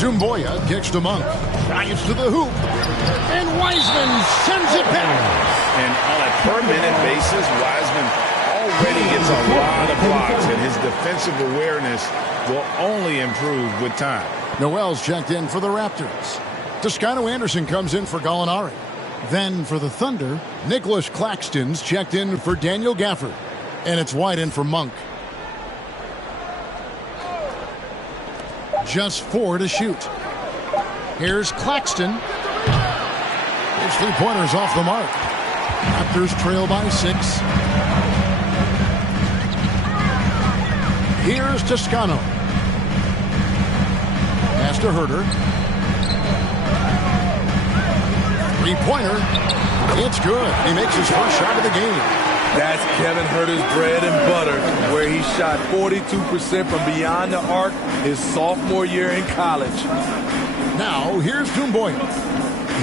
Doumbouya kicks to Monk. Drives to the hoop. And Wiseman sends it back. And on a per-minute basis, Wiseman already gets a lot of blocks, and his defensive awareness will only improve with time. Noel's checked in for the Raptors. Toscano Anderson comes in for Gallinari. Then for the Thunder, Nicholas Claxton's checked in for Daniel Gafford. And it's White in for Monk. Just 4 to shoot. Here's Claxton. His three-pointer's off the mark. Raptors trail by 6. Here's Toscano. Pass to Herter. Three-pointer. It's good. He makes his first shot of the game. That's Kevin Herter's bread and butter, where he shot 42% from beyond the arc his sophomore year in college. Now, here's Doumbouya.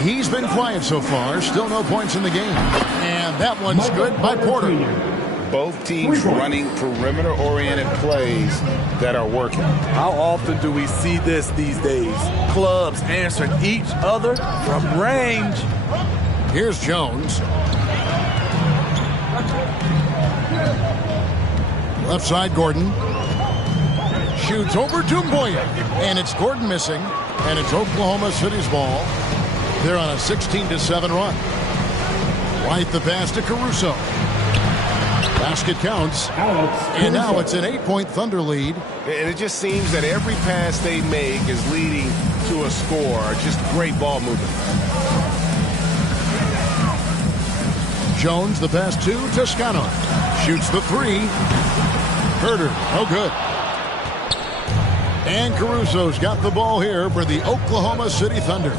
He's been quiet so far. Still no points in the game. And that one's good by Porter. Both teams running perimeter-oriented plays that are working. How often do we see this these days? Clubs answering each other from range. Here's Jones. Left side, Gordon. Shoots over Doumbouya. And it's Gordon missing. And it's Oklahoma City's ball. They're on a 16-7 run. White the pass to Caruso. Basket counts. And now it's an 8-point Thunder lead. And it just seems that every pass they make is leading to a score. Just great ball movement. Jones the pass to Toscano. Shoots the 3. Herter, no good. And Caruso's got the ball here for the Oklahoma City Thunder.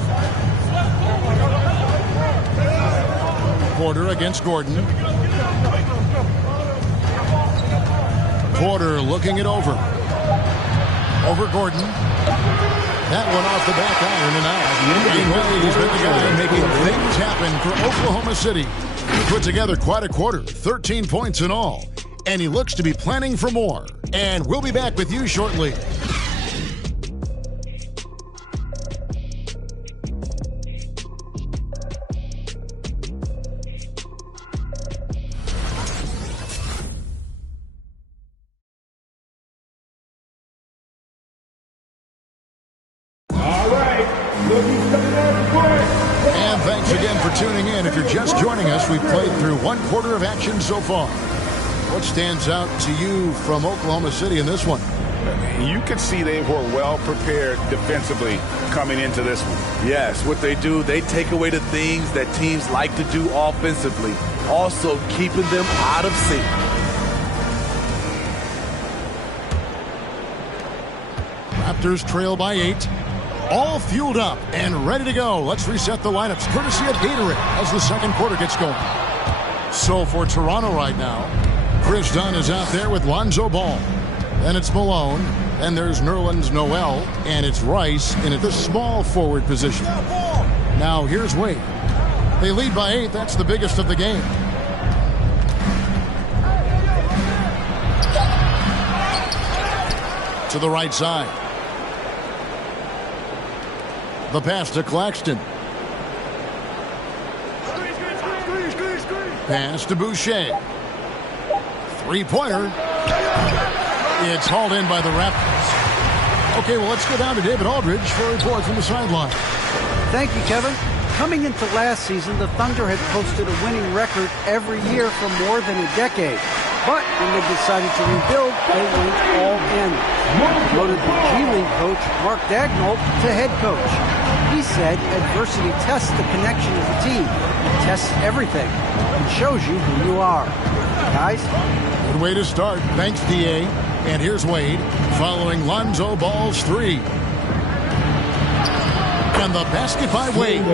Porter against Gordon. Porter looking it over. Over Gordon. That one off the back iron and out. And Wade's been the guy making things happen for Oklahoma City. He put together quite a quarter, 13 points in all. And he looks to be planning for more. And we'll be back with you shortly. And thanks again for tuning in. If you're just joining us, we've played through one quarter of action so far. What stands out to you from Oklahoma City in this one? You could see they were well prepared defensively coming into this one. Yes, what they do, they take away the things that teams like to do offensively, also keeping them out of sync. Raptors trail by 8. All fueled up and ready to go. Let's reset the lineups courtesy of Gatorade as the second quarter gets going. So for Toronto right now, Chris Dunn is out there with Lonzo Ball. Then it's Malone. Then there's Nerlens Noel. And it's Rice in at the small forward position. Now here's Wade. They lead by 8. That's the biggest of the game. To the right side. The pass to Claxton. Pass to Boucher. Three-pointer. It's hauled in by the Raptors. Okay, well, let's go down to David Aldridge for a report from the sideline. Thank you, Kevin. Coming into last season, the Thunder had posted a winning record every year for more than a decade. But when they decided to rebuild, they went all in. Promoted the G League coach, Mark Daigneault, to head coach. He said adversity tests the connection of the team. It tests everything and shows you who you are. Guys? Good way to start. Thanks, D.A. And here's Wade following Lonzo Ball's 3. And the basket by Wade.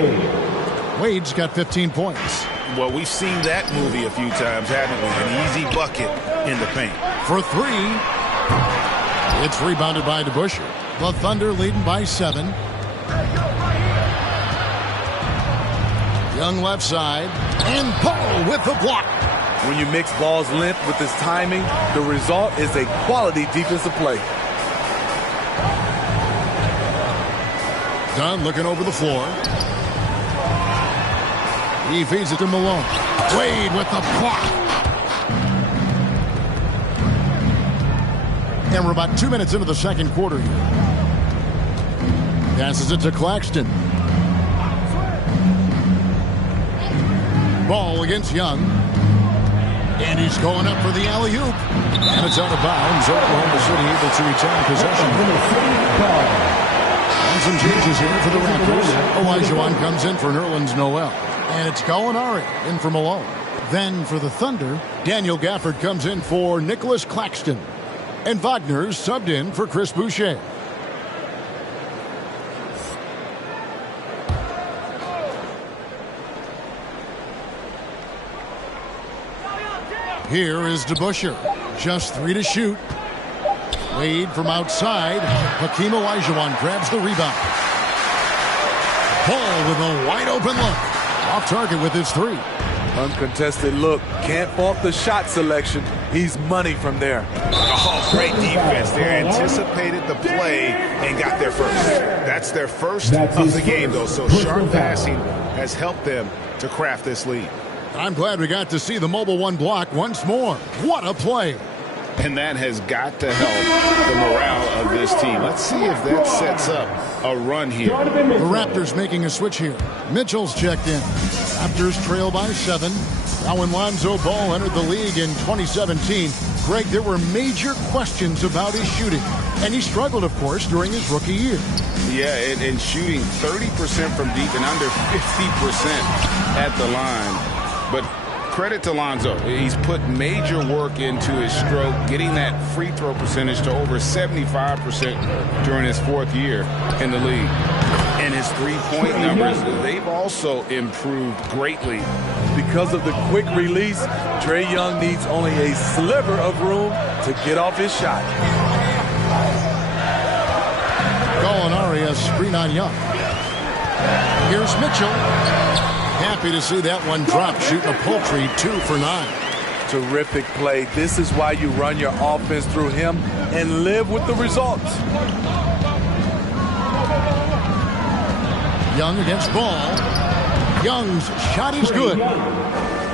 Wade's got 15 points. Well, we've seen that movie a few times, haven't we? An easy bucket in the paint. For 3. It's rebounded by DeBusschere. The Thunder leading by 7. Young left side. And Paul with the block. When you mix ball's length with his timing, the result is a quality defensive play. Dunn looking over the floor. He feeds it to Malone. Wade with the block. And we're about 2 minutes into the second quarter here. Passes it to Claxton. Ball against Young. And he's going up for the alley-oop. And it's out of bounds. Oklahoma City able to retain possession. And some changes here for the Raptors. Olajuwon comes in for Nerlens Noel. And it's Gallinari in for Malone. Then for the Thunder, Daniel Gafford comes in for Nicholas Claxton. And Wagner's subbed in for Chris Boucher. Here is DeBusschere. Just 3 to shoot. Wade from outside. Hakeem Olajuwon grabs the rebound. Paul with a wide open look. Off target with his 3. Uncontested look. Can't fault the shot selection. He's money from there. Oh, great defense. They anticipated the play and got there first. That's their first of the game, though. So sharp passing has helped them to craft this lead. I'm glad we got to see the mobile one block once more. What a play. And that has got to help the morale of this team. Let's see if that sets up a run here. The Raptors making a switch here. Mitchell's checked in. Raptors trail by 7. Now when Lonzo Ball entered the league in 2017, Greg, there were major questions about his shooting. And he struggled, of course, during his rookie year. Yeah, and shooting 30% from deep and under 50% at the line. But credit to Lonzo. He's put major work into his stroke, getting that free throw percentage to over 75% during his 4th year in the league. And his three-point numbers, they've also improved greatly. Because of the quick release, Trae Young needs only a sliver of room to get off his shot. Gallinari has screen on Young. Here's Mitchell. Happy to see that one drop, shooting a paltry 2 for 9. Terrific play. This is why you run your offense through him and live with the results. Young against Ball. Young's shot is good.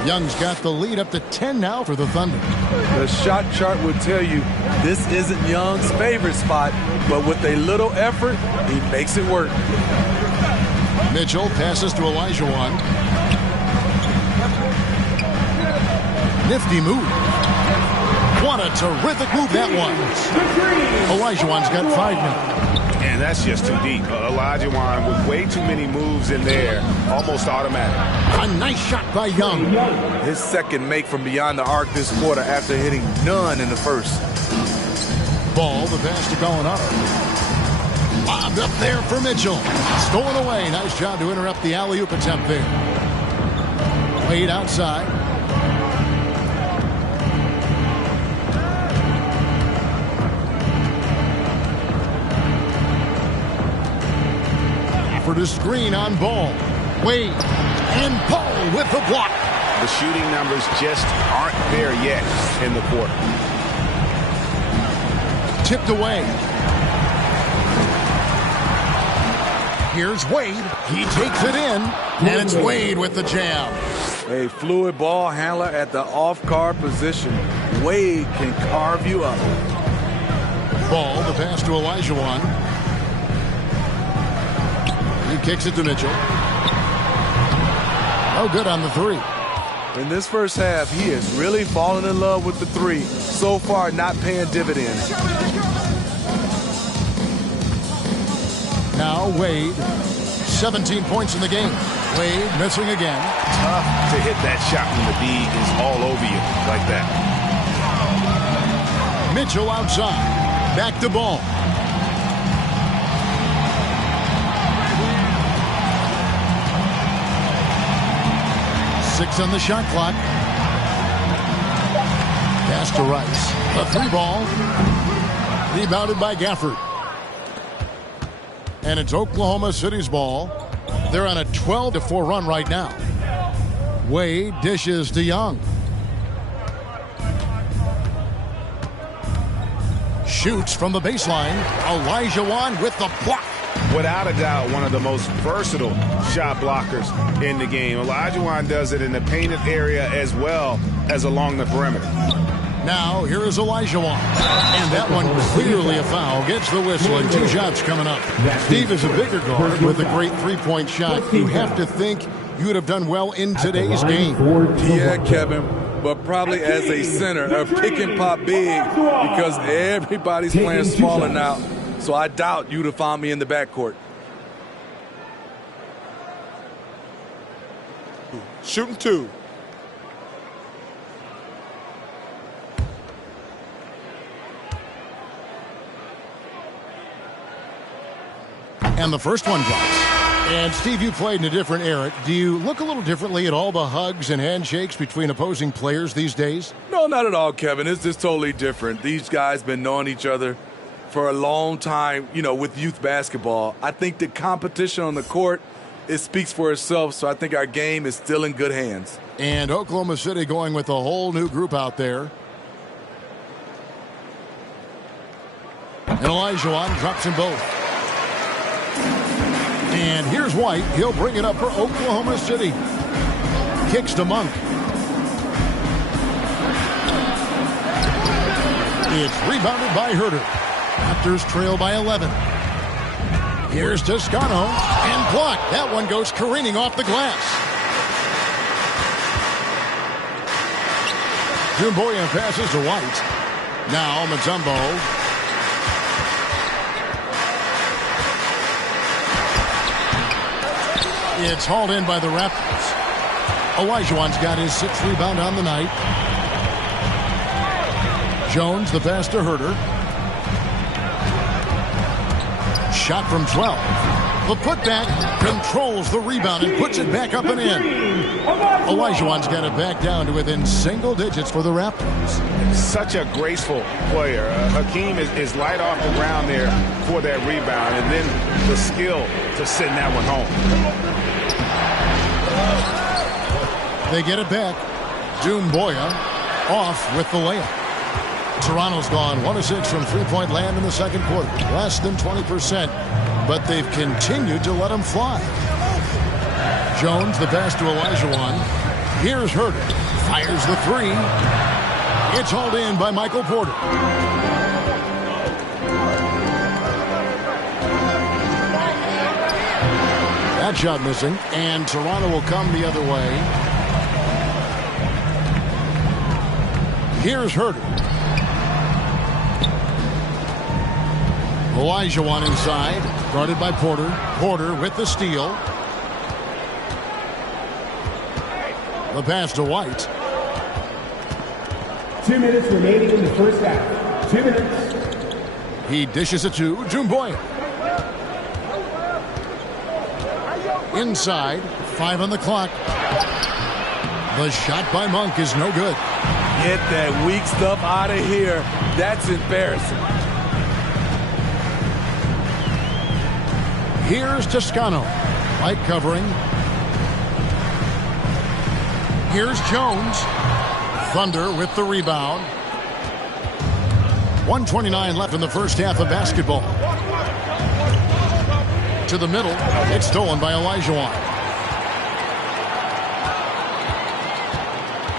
Young's got the lead up to 10 now for the Thunder. The shot chart would tell you this isn't Young's favorite spot, but with a little effort, he makes it work. Mitchell passes to Olajuwon. Nifty move. What a terrific move that was. Olajuwon's got 5 now. And that's just too deep. Olajuwon with way too many moves in there. Almost automatic. A nice shot by Young. His second make from beyond the arc this quarter after hitting none in the first. Ball, the pass to Gallinari. Lobbed up there for Mitchell. Stolen away. Nice job to interrupt the alley-oop attempt there. Wade outside. Offered a screen on Ball. Wade and Ball with the block. The shooting numbers just aren't there yet in the quarter. Tipped away. Here's Wade. He takes it in, and it's Wade with the jam. A fluid ball handler at the off-guard position. Wade can carve you up. Ball, the pass to Olajuwon. He kicks it to Mitchell. No good on the 3. In this first half, he has really fallen in love with the 3. So far, not paying dividends. Now Wade, 17 points in the game. Wade missing again. Tough to hit that shot when the D is all over you like that. Mitchell outside. Back to Ball. Six on the shot clock. Pass to Rice. A 3-ball. Rebounded by Gafford. And it's Oklahoma City's ball. They're on a 12-4 run right now. Wade dishes to Young. Shoots from the baseline. Olajuwon with the block. without a doubt, one of the most versatile shot blockers in the game. Olajuwon does it in the painted area as well as along the perimeter. Now, here is Olajuwon. And that one clearly a foul. Gets the whistle, and 2 shots coming up. Steve is a bigger guard with a great three-point shot. You have to think you would have done well in today's game. Yeah, Kevin, but probably as a center, a pick and pop big, because everybody's playing smaller now. So I doubt you'd have found me in the backcourt. Shooting 2. And the first one drops. And, Steve, you played in a different era. Do you look a little differently at all the hugs and handshakes between opposing players these days? No, not at all, Kevin. It's just totally different. These guys been knowing each other for a long time, you know, with youth basketball. I think the competition on the court, it speaks for itself, so I think our game is still in good hands. And Oklahoma City going with a whole new group out there. And Olajuwon drops them both. And here's White. He'll bring it up for Oklahoma City. Kicks to Monk. It's rebounded by Herter. Raptors trail by 11. Here's Toscano. And blocked. That one goes careening off the glass. Jumboya passes to White. Now Mutombo. It's hauled in by the Raptors. Olajuwon's got his 6th rebound on the night. Jones, the pass to Herter. Shot from 12. The putback controls the rebound and puts it back up and in. Olajuwon's got it back down to within single digits for the Raptors. Such a graceful player. Hakeem is light off the ground there for that rebound, and then the skill to send that one home. They get it back. Jumboya off with the layup. Toronto's gone 1 of 6 from three-point land in the second quarter. Less than 20%, but they've continued to let them fly. Jones, the pass to Olajuwon. Here's Herter. Fires the 3. It's hauled in by Michael Porter. That shot missing, and Toronto will come the other way. Here's Herter. Olajuwon inside, guarded by Porter. Porter with the steal. The pass to White. 2 minutes remaining in the first half. 2 minutes. He dishes it to Jumboya. Inside, 5 on the clock. The shot by Monk is no good. Get that weak stuff out of here. That's embarrassing. Here's Toscano. Light covering. Here's Jones. Thunder with the rebound. 1:29 left in the first half of basketball. To the middle. It's stolen by Olajuwon.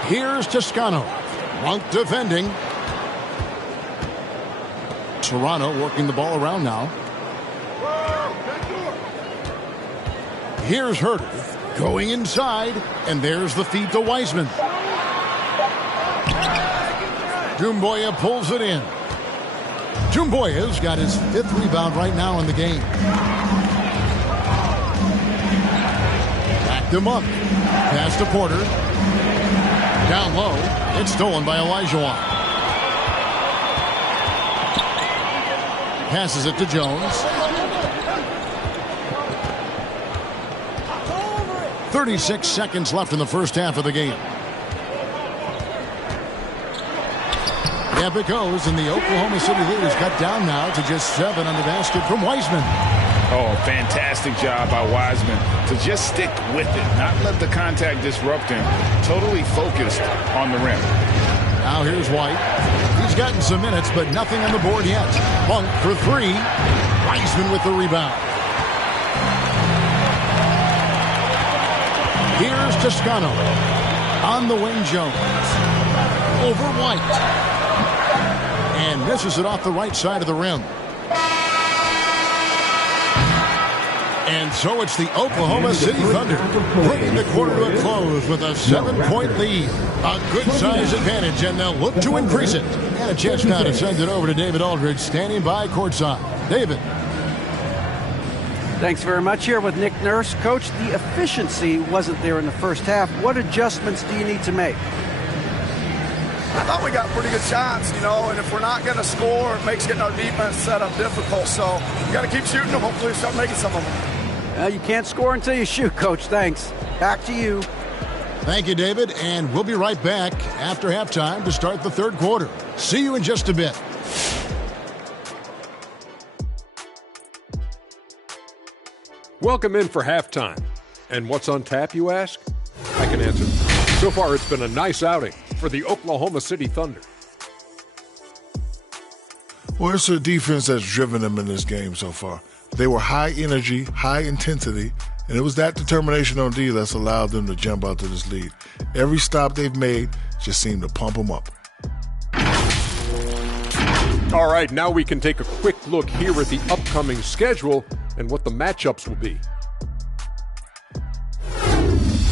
Here's Toscano. Monk defending. Toronto working the ball around now. Here's Herter going inside, and there's the feed to Wiseman. Jumboya pulls it in. Jumboya's got his 5th rebound right now in the game. Back to Monk. Pass to Porter. Down low. It's stolen by Olajuwon. Passes it to Jones. 36 seconds left in the first half of the game. Up it goes, and the Oklahoma City lead is cut down now to just 7 on the basket from Wiseman. Oh, fantastic job by Wiseman to just stick with it, not let the contact disrupt him. Totally focused on the rim. Now here's White. He's gotten some minutes, but nothing on the board yet. Monk for 3. Wiseman with the rebound. Toscano. On the wing, Jones. Over White. And misses it off the right side of the rim. And so it's the Oklahoma City Thunder bringing the quarter to a close with a 7-point lead. A good size advantage, and they'll look to increase it. And a chance now to send it over to David Aldridge, standing by courtside. David. Thanks very much. Here with Nick Nurse. Coach, the efficiency wasn't there in the first half. What adjustments do you need to make? I thought we got pretty good shots, and if we're not going to score, it makes getting our defense set up difficult. So we got to keep shooting them. Hopefully, start making some of them. You can't score until you shoot, Coach. Thanks. Back to you. Thank you, David. And we'll be right back after halftime to start the third quarter. See you in just a bit. Welcome in for halftime. And what's on tap, you ask? I can answer. So far, it's been a nice outing for the Oklahoma City Thunder. Well, it's the defense that's driven them in this game so far. They were high energy, high intensity, and it was that determination on D that's allowed them to jump out to this lead. Every stop they've made just seemed to pump them up. All right, now we can take a quick look here at the upcoming schedule and what the matchups will be.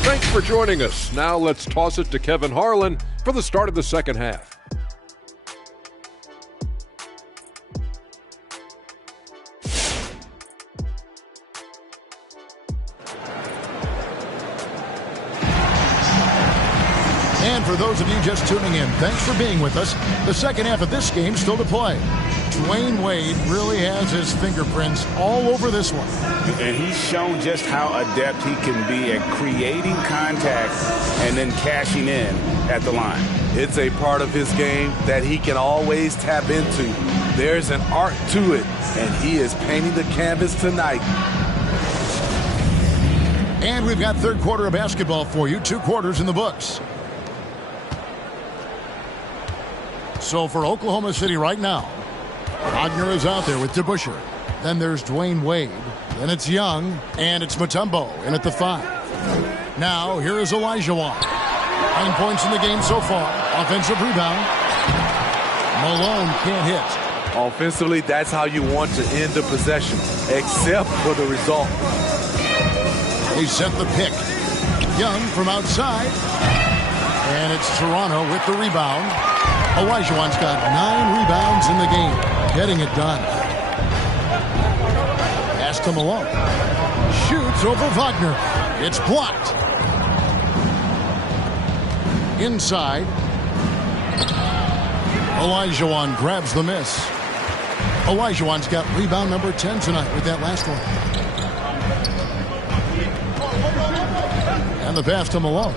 Thanks for joining us. Now let's toss it to Kevin Harlan for the start of the second half. And for those of you just tuning in, thanks for being with us. The second half of this game still to play. Dwayne Wade really has his fingerprints all over this one. And he's shown just how adept he can be at creating contact and then cashing in at the line. It's a part of his game that he can always tap into. There's an art to it, and he is painting the canvas tonight. And we've got third quarter of basketball for you. 2 quarters in the books. So for Oklahoma City right now, Wagner is out there with DeBusschere. Then there's Dwayne Wade. Then it's Young, and it's Mutombo in at the 5. Now, here is Olajuwon. 9 points in the game so far. Offensive rebound. Malone can't hit. Offensively, that's how you want to end the possession, except for the result. They set the pick. Young from outside. And it's Toronto with the rebound. Olajuwon's got 9 rebounds in the game. Getting it done. Pass to Malone. Shoots over Wagner. It's blocked. Inside. Olajuwon grabs the miss. Olajuwon's got rebound number 10 tonight with that last one. And the pass to Malone.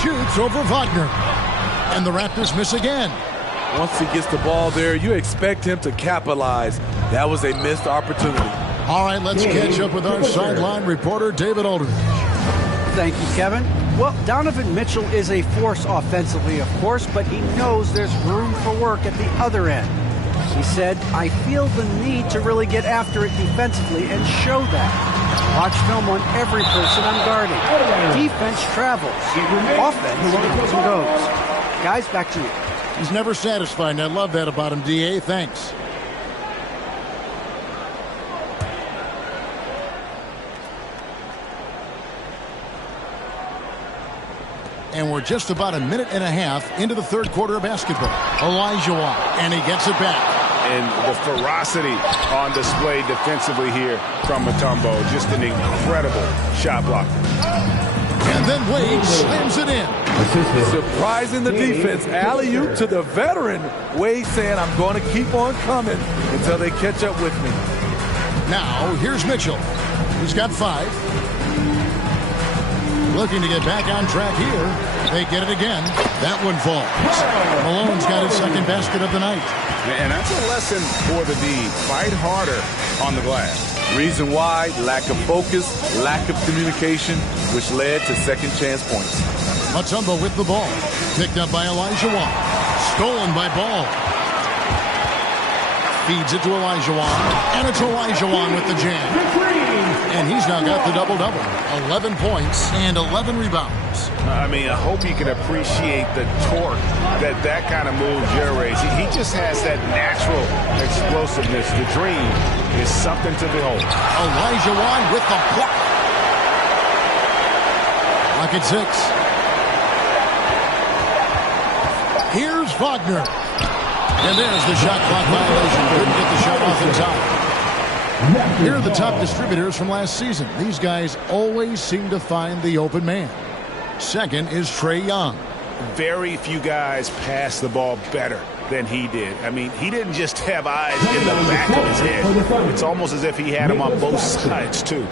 Shoots over Wagner. And the Raptors miss again. Once he gets the ball there, you expect him to capitalize. That was a missed opportunity. All right, let's catch up with our sideline reporter, David Aldridge. Thank you, Kevin. Well, Donovan Mitchell is a force offensively, of course, but he knows there's room for work at the other end. He said, I feel the need to really get after it defensively and show that. Watch film on every person I'm guarding. Defense travels. Offense comes and goes. Guys, back to you. He's never satisfied, and I love that about him, D.A. Thanks. And we're just about a minute and a half into the third quarter of basketball. Olajuwon, and he gets it back. And the ferocity on display defensively here from Mutombo. Just an incredible shot blocker. And then Wade slams it in. Surprising the defense. Alley-oop to the veteran. Wade saying, I'm going to keep on coming until they catch up with me. Now, here's Mitchell. He's got 5. Looking to get back on track here. They get it again. That one falls. Malone's got his second basket of the night. And that's a lesson for the D. Fight harder on the glass. Reason why, lack of focus, lack of communication, which led to second chance points. Mutombo with the ball. Picked up by Olajuwon. Stolen by Ball. Feeds it to Olajuwon. And it's Olajuwon with the jam. And he's now got the double-double. 11 points and 11 rebounds. I mean, I hope you can appreciate the torque that kind of move generates. He just has that natural explosiveness. The dream is something to behold. Olajuwon with the block. Lock at 6. Here's Wagner. And there's the shot clock violation. Couldn't get the shot off in time. Here are the top distributors from last season. These guys always seem to find the open man. Second is Trae Young. Very few guys pass the ball better than he did. I mean, he didn't just have eyes in the back of his head. It's almost as if he had them on both sides, too.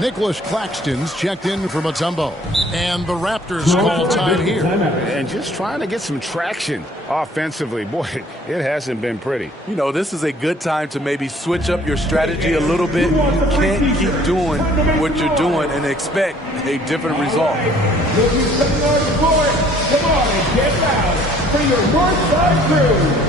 Nicholas Claxton's checked in for Mutombo. And the Raptors call time here. And just trying to get some traction offensively. Boy, it hasn't been pretty. You know, this is a good time to maybe switch up your strategy a little bit. You can't keep doing what you're doing and expect a different result. Come on and get loud for your Northside crew.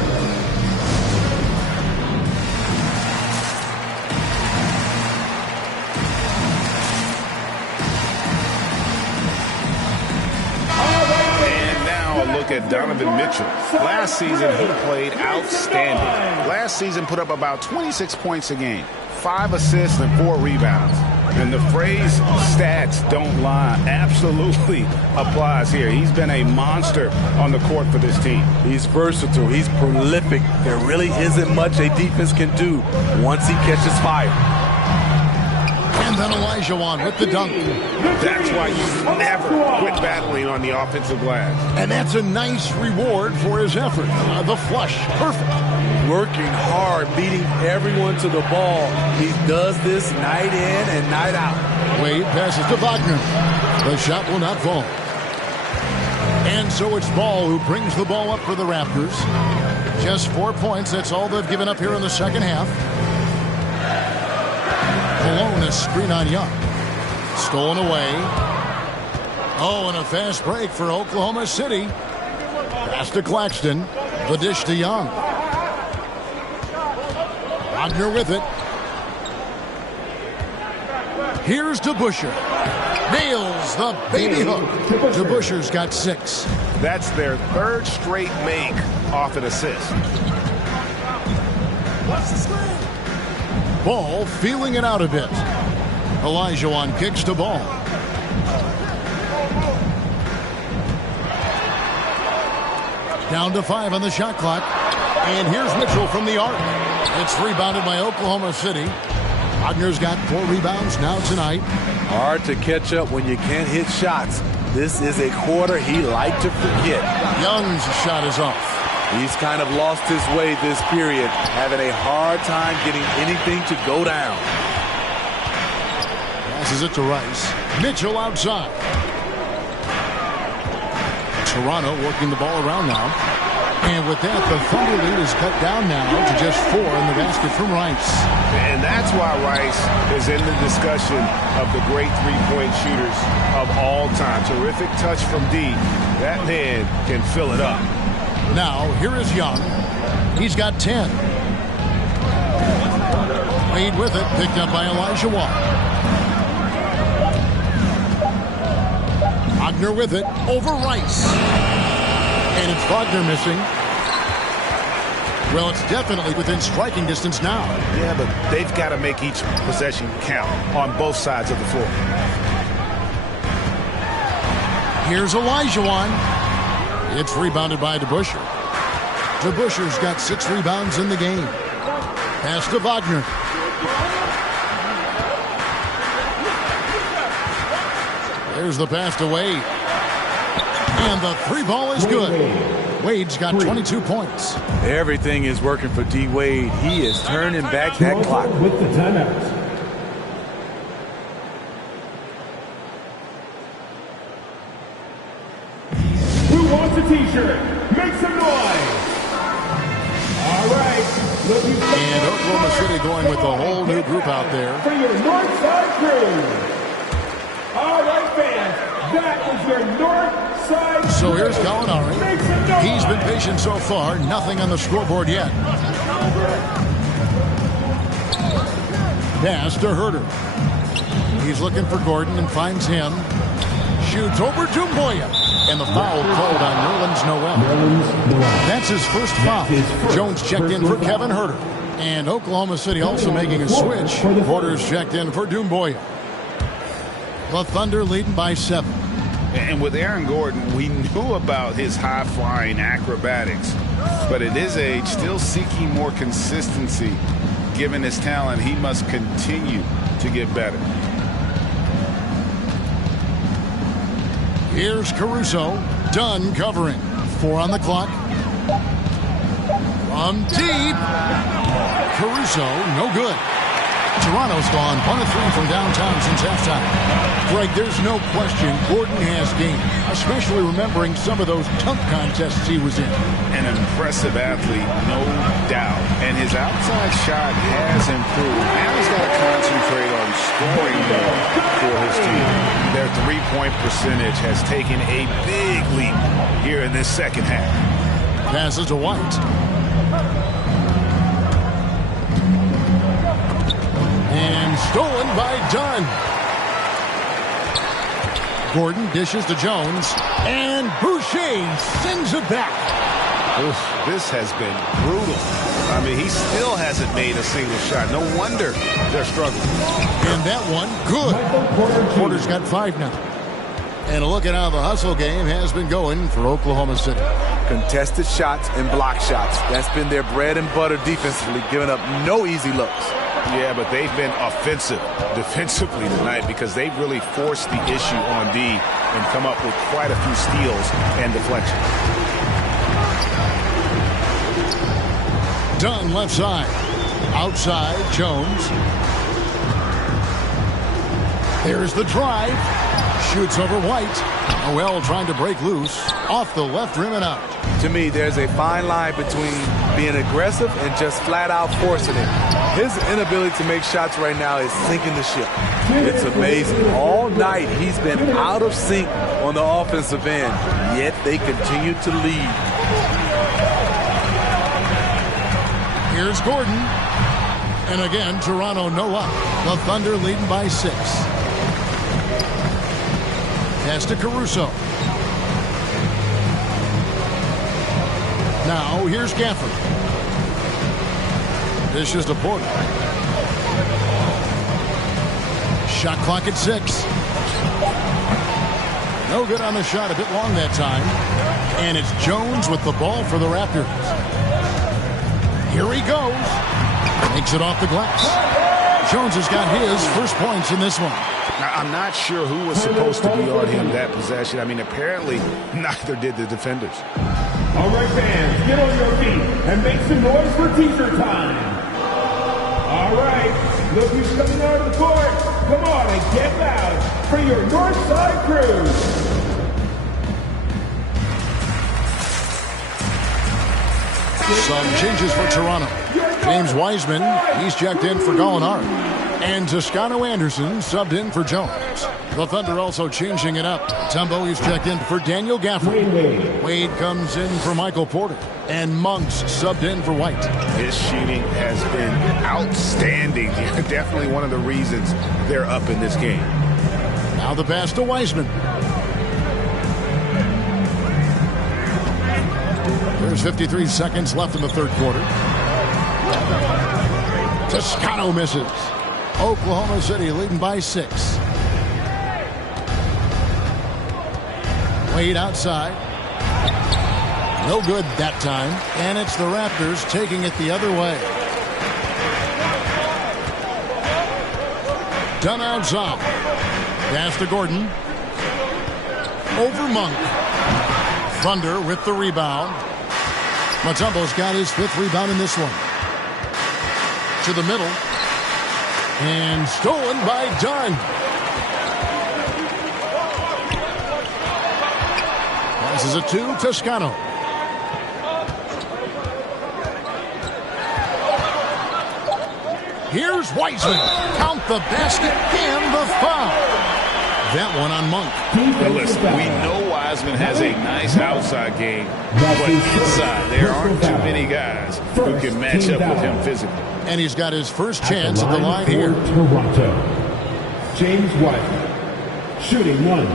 Look at Donovan Mitchell. Last season, he played outstanding. Last season put up about 26 points a game, 5 assists and 4 rebounds. And the phrase stats don't lie absolutely applies here. He's been a monster on the court for this team. He's versatile. He's prolific. There really isn't much a defense can do once he catches fire. And then Olajuwon with the dunk. That's why you never quit battling on the offensive glass. And that's a nice reward for his effort. The flush, perfect. Working hard, beating everyone to the ball. He does this night in and night out. Wade passes to Wagner. The shot will not fall. And so it's Ball who brings the ball up for the Raptors. Just 4 points. That's all they've given up here in the second half. Malone, a screen on Young. Stolen away. Oh, and a fast break for Oklahoma City. Pass to Claxton. The dish to Young. Wagner with it. Here's DeBusschere. Nails the baby hook. DeBusschere's got 6. That's their 3rd straight make off an assist. What's the screen? Ball feeling it out a bit. Olajuwon kicks to Ball. Down to 5 on the shot clock. And here's Mitchell from the arc. It's rebounded by Oklahoma City. Wagner's got 4 rebounds now tonight. Hard to catch up when you can't hit shots. This is a quarter he liked to forget. Young's shot is off. He's kind of lost his way this period, having a hard time getting anything to go down. Passes it to Rice. Mitchell outside. Toronto working the ball around now. And with that, the Thunder lead is cut down now to just 4 in the basket from Rice. And that's why Rice is in the discussion of the great three-point shooters of all time. Terrific touch from D. That man can fill it up. Now, here is Young. He's got 10. Wade with it, picked up by Olajuwon. Wagner with it, over Rice. And it's Wagner missing. Well, it's definitely within striking distance now. Yeah, but they've got to make each possession count on both sides of the floor. Here's Olajuwon. It's rebounded by DeBusschere. DeBusschere's got 6 rebounds in the game. Pass to Wagner. There's the pass to Wade. And the 3 ball is good. Wade's got 22 points. Everything is working for D. Wade. He is turning back that clock. With the timeout. Wants a t-shirt. Make some noise. All right. And Oklahoma City going with a whole new group out there. For your Northside crew. All right, fans. That is your Northside crew. So here's Gallinari. He's been patient so far. Nothing on the scoreboard yet. Pass to Herter. He's looking for Gordon and finds him. Shoots over Doumbouya. And the foul called on Nerlens Noel. That's his first foul. Jones checked in for Kevin Herter. And Oklahoma City also making a switch. Porter's checked in for Doumbouya. The Thunder leading by 7. And with Aaron Gordon, we knew about his high-flying acrobatics. But at his age, still seeking more consistency. Given his talent, he must continue to get better. Here's Caruso. Dunn covering. 4 on the clock. From deep. Caruso, no good. Toronto's gone 1 of 3 from downtown since halftime. Greg, there's no question Gordon has game, especially remembering some of those dunk contests he was in. An impressive athlete, no doubt. And his outside shot has improved. Now he's got to concentrate on scoring more for his team. Their three-point percentage has taken a big leap here in this second half. Passes to White. And stolen by Dunn. Gordon dishes to Jones. And Boucher sends it back. Oof, this has been brutal. I mean, he still hasn't made a single shot. No wonder they're struggling. And that one, good. Porter's got 5 now. And a look at how the hustle game has been going for Oklahoma City. Contested shots and block shots. That's been their bread and butter defensively, giving up no easy looks. Yeah, but they've been offensive defensively tonight because they've really forced the issue on D and come up with quite a few steals and deflections. Dunn left side. Outside, Jones. There's the drive. Shoots over White. Noel trying to break loose. Off the left rim and out. To me, there's a fine line between being aggressive and just flat out forcing it. His inability to make shots right now is sinking the ship. It's amazing. All night he's been out of sync on the offensive end, yet they continue to lead. Here's Gordon. And again, Toronto no luck. The Thunder leading by 6. Pass to Caruso. Now, here's Gafford. This is to Porter. Shot clock at 6. No good on the shot, a bit long that time. And it's Jones with the ball for the Raptors. Here he goes. Makes it off the glass. Jones has got his first points in this one. I'm not sure who was supposed to be on him that possession. I mean, apparently neither did the defenders. All right, fans, get on your feet and make some noise for teaser time. All right, look who's coming out of the court. Come on and get loud for your Northside crew. Some changes for Toronto. James Wiseman, he's checked in for Gallinari. And Toscano Anderson subbed in for Jones. The Thunder also changing it up. Tumbo is checked in for Daniel Gafford. Wade comes in for Michael Porter. And Monks subbed in for White. His shooting has been outstanding. Definitely one of the reasons they're up in this game. Now the pass to Wiseman. There's 53 seconds left in the third quarter. Toscano misses. Oklahoma City leading by 6. Wade outside. No good that time. And it's the Raptors taking it the other way. Dunn outside. Pass to Gordon. Over Monk. Thunder with the rebound. Mutombo's got his 5th rebound in this one. To the middle. And stolen by Dunn. Passes it to Toscano. Here's Wiseman. Count the basket and the foul. That one on Monk. Now listen, we know why Wiseman has a nice outside game, but inside there aren't too many guys who can match up with him physically. And he's got his first chance at the line here. Toronto, James Wiseman, shooting one.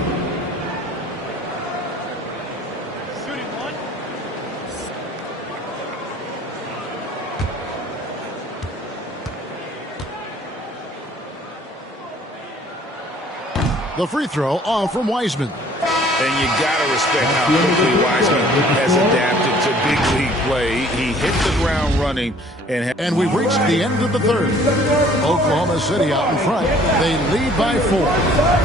The free throw off from Wiseman. And you got to respect how quickly Wiseman has adapted to big league play. He hit the ground running. And we've reached the end of the third. Oklahoma City out in front. They lead by 4.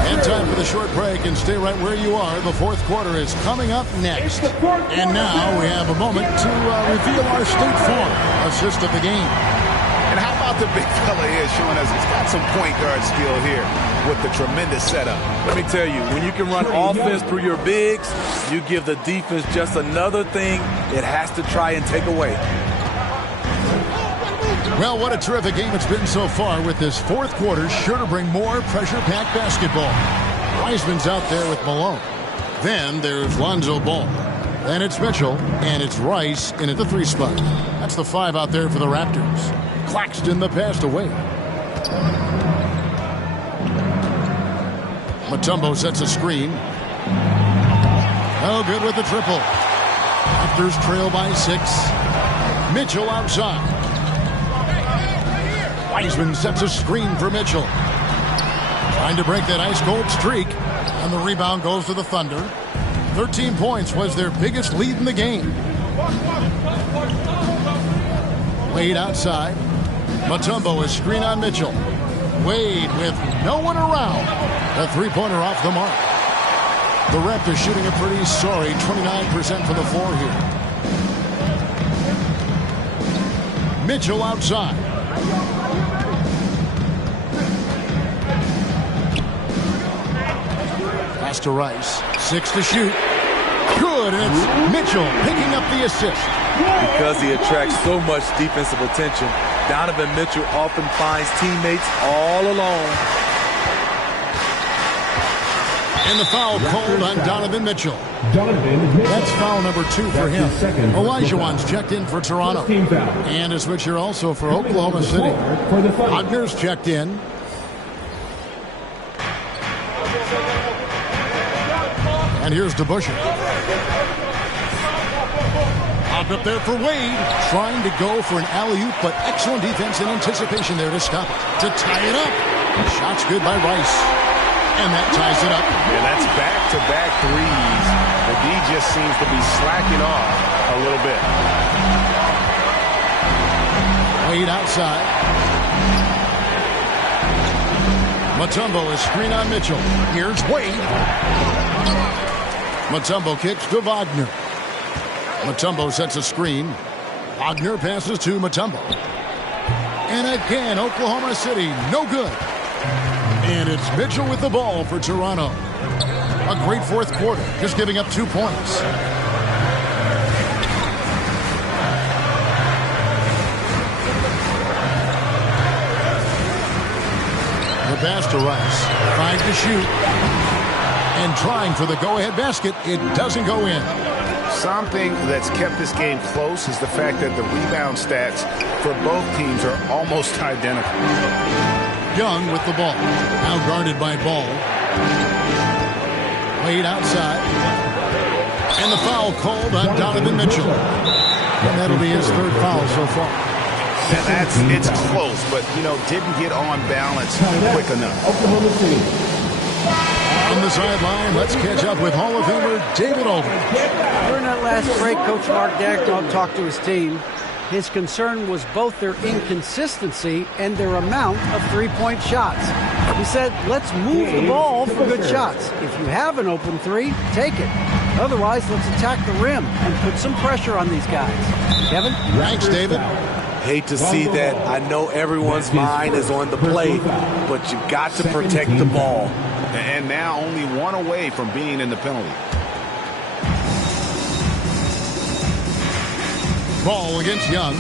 And time for the short break, and stay right where you are. The fourth quarter is coming up next. And now we have a moment to reveal our State Farm assist of the game. And how about the big fella here showing us he's got some point guard skill here with the tremendous setup. Let me tell you, when you can run offense through your bigs, you give the defense just another thing it has to try and take away. Well, what a terrific game it's been so far, with this fourth quarter sure to bring more pressure-packed basketball. Wiseman's out there with Malone. Then there's Lonzo Ball. Then it's Mitchell, and it's Rice in at the 3 spot. That's the 5 out there for the Raptors. Claxton the pass away. Mutombo sets a screen. Oh, good with the triple. Raptors trail by 6. Mitchell outside. Wiseman sets a screen for Mitchell. Trying to break that ice-cold streak. And the rebound goes to the Thunder. 13 points was their biggest lead in the game. Wade outside. Mutombo is screen on Mitchell. Wade with no one around. A 3-pointer off the mark. The Raptors shooting a pretty sorry 29% from the floor here. Mitchell outside. Pass to Rice. 6 to shoot. Good, and it's Mitchell picking up the assist. Because he attracts so much defensive attention, Donovan Mitchell often finds teammates all alone. And the foul called on Donovan Mitchell. That's foul number 2 for him. Olajuwon's checked in for Toronto. And a switcher also for Oklahoma City. Wagner's checked in. And here's DeBusschere. Up there for Wade, trying to go for an alley-oop, but excellent defense and anticipation there to stop it, to tie it up. Shot's good by Rice, and that ties it up. Yeah, that's back-to-back threes. The D just seems to be slacking off a little bit. Wade outside. Mutombo is screen on Mitchell. Here's Wade. Mutombo kicks to Wagner. Mutombo sets a screen. Wagner passes to Mutombo. And again, Oklahoma City, no good. And it's Mitchell with the ball for Toronto. A great fourth quarter, just giving up 2 points. The pass to Rice. 5 to shoot. And trying for the go-ahead basket, it doesn't go in. Something that's kept this game close is the fact that the rebound stats for both teams are almost identical. Young with the ball. Now guarded by Ball. Wade outside. And the foul called on Donovan Mitchell. And that'll be his 3rd foul so far. It's close, but, didn't get on balance quick enough. Oklahoma City. On the sideline, let's catch up with Hall of Famer David Aldridge. During that last break, Coach Mark Daigneault talked to his team. His concern was both their inconsistency and their amount of 3-point shots. He said, let's move the ball for good shots. If you have an open 3, take it. Otherwise, let's attack the rim and put some pressure on these guys. Kevin? Thanks, David. Hate to see that. I know everyone's mind is on the play, but you've got to protect the ball. And now only 1 away from being in the penalty. Ball against Young.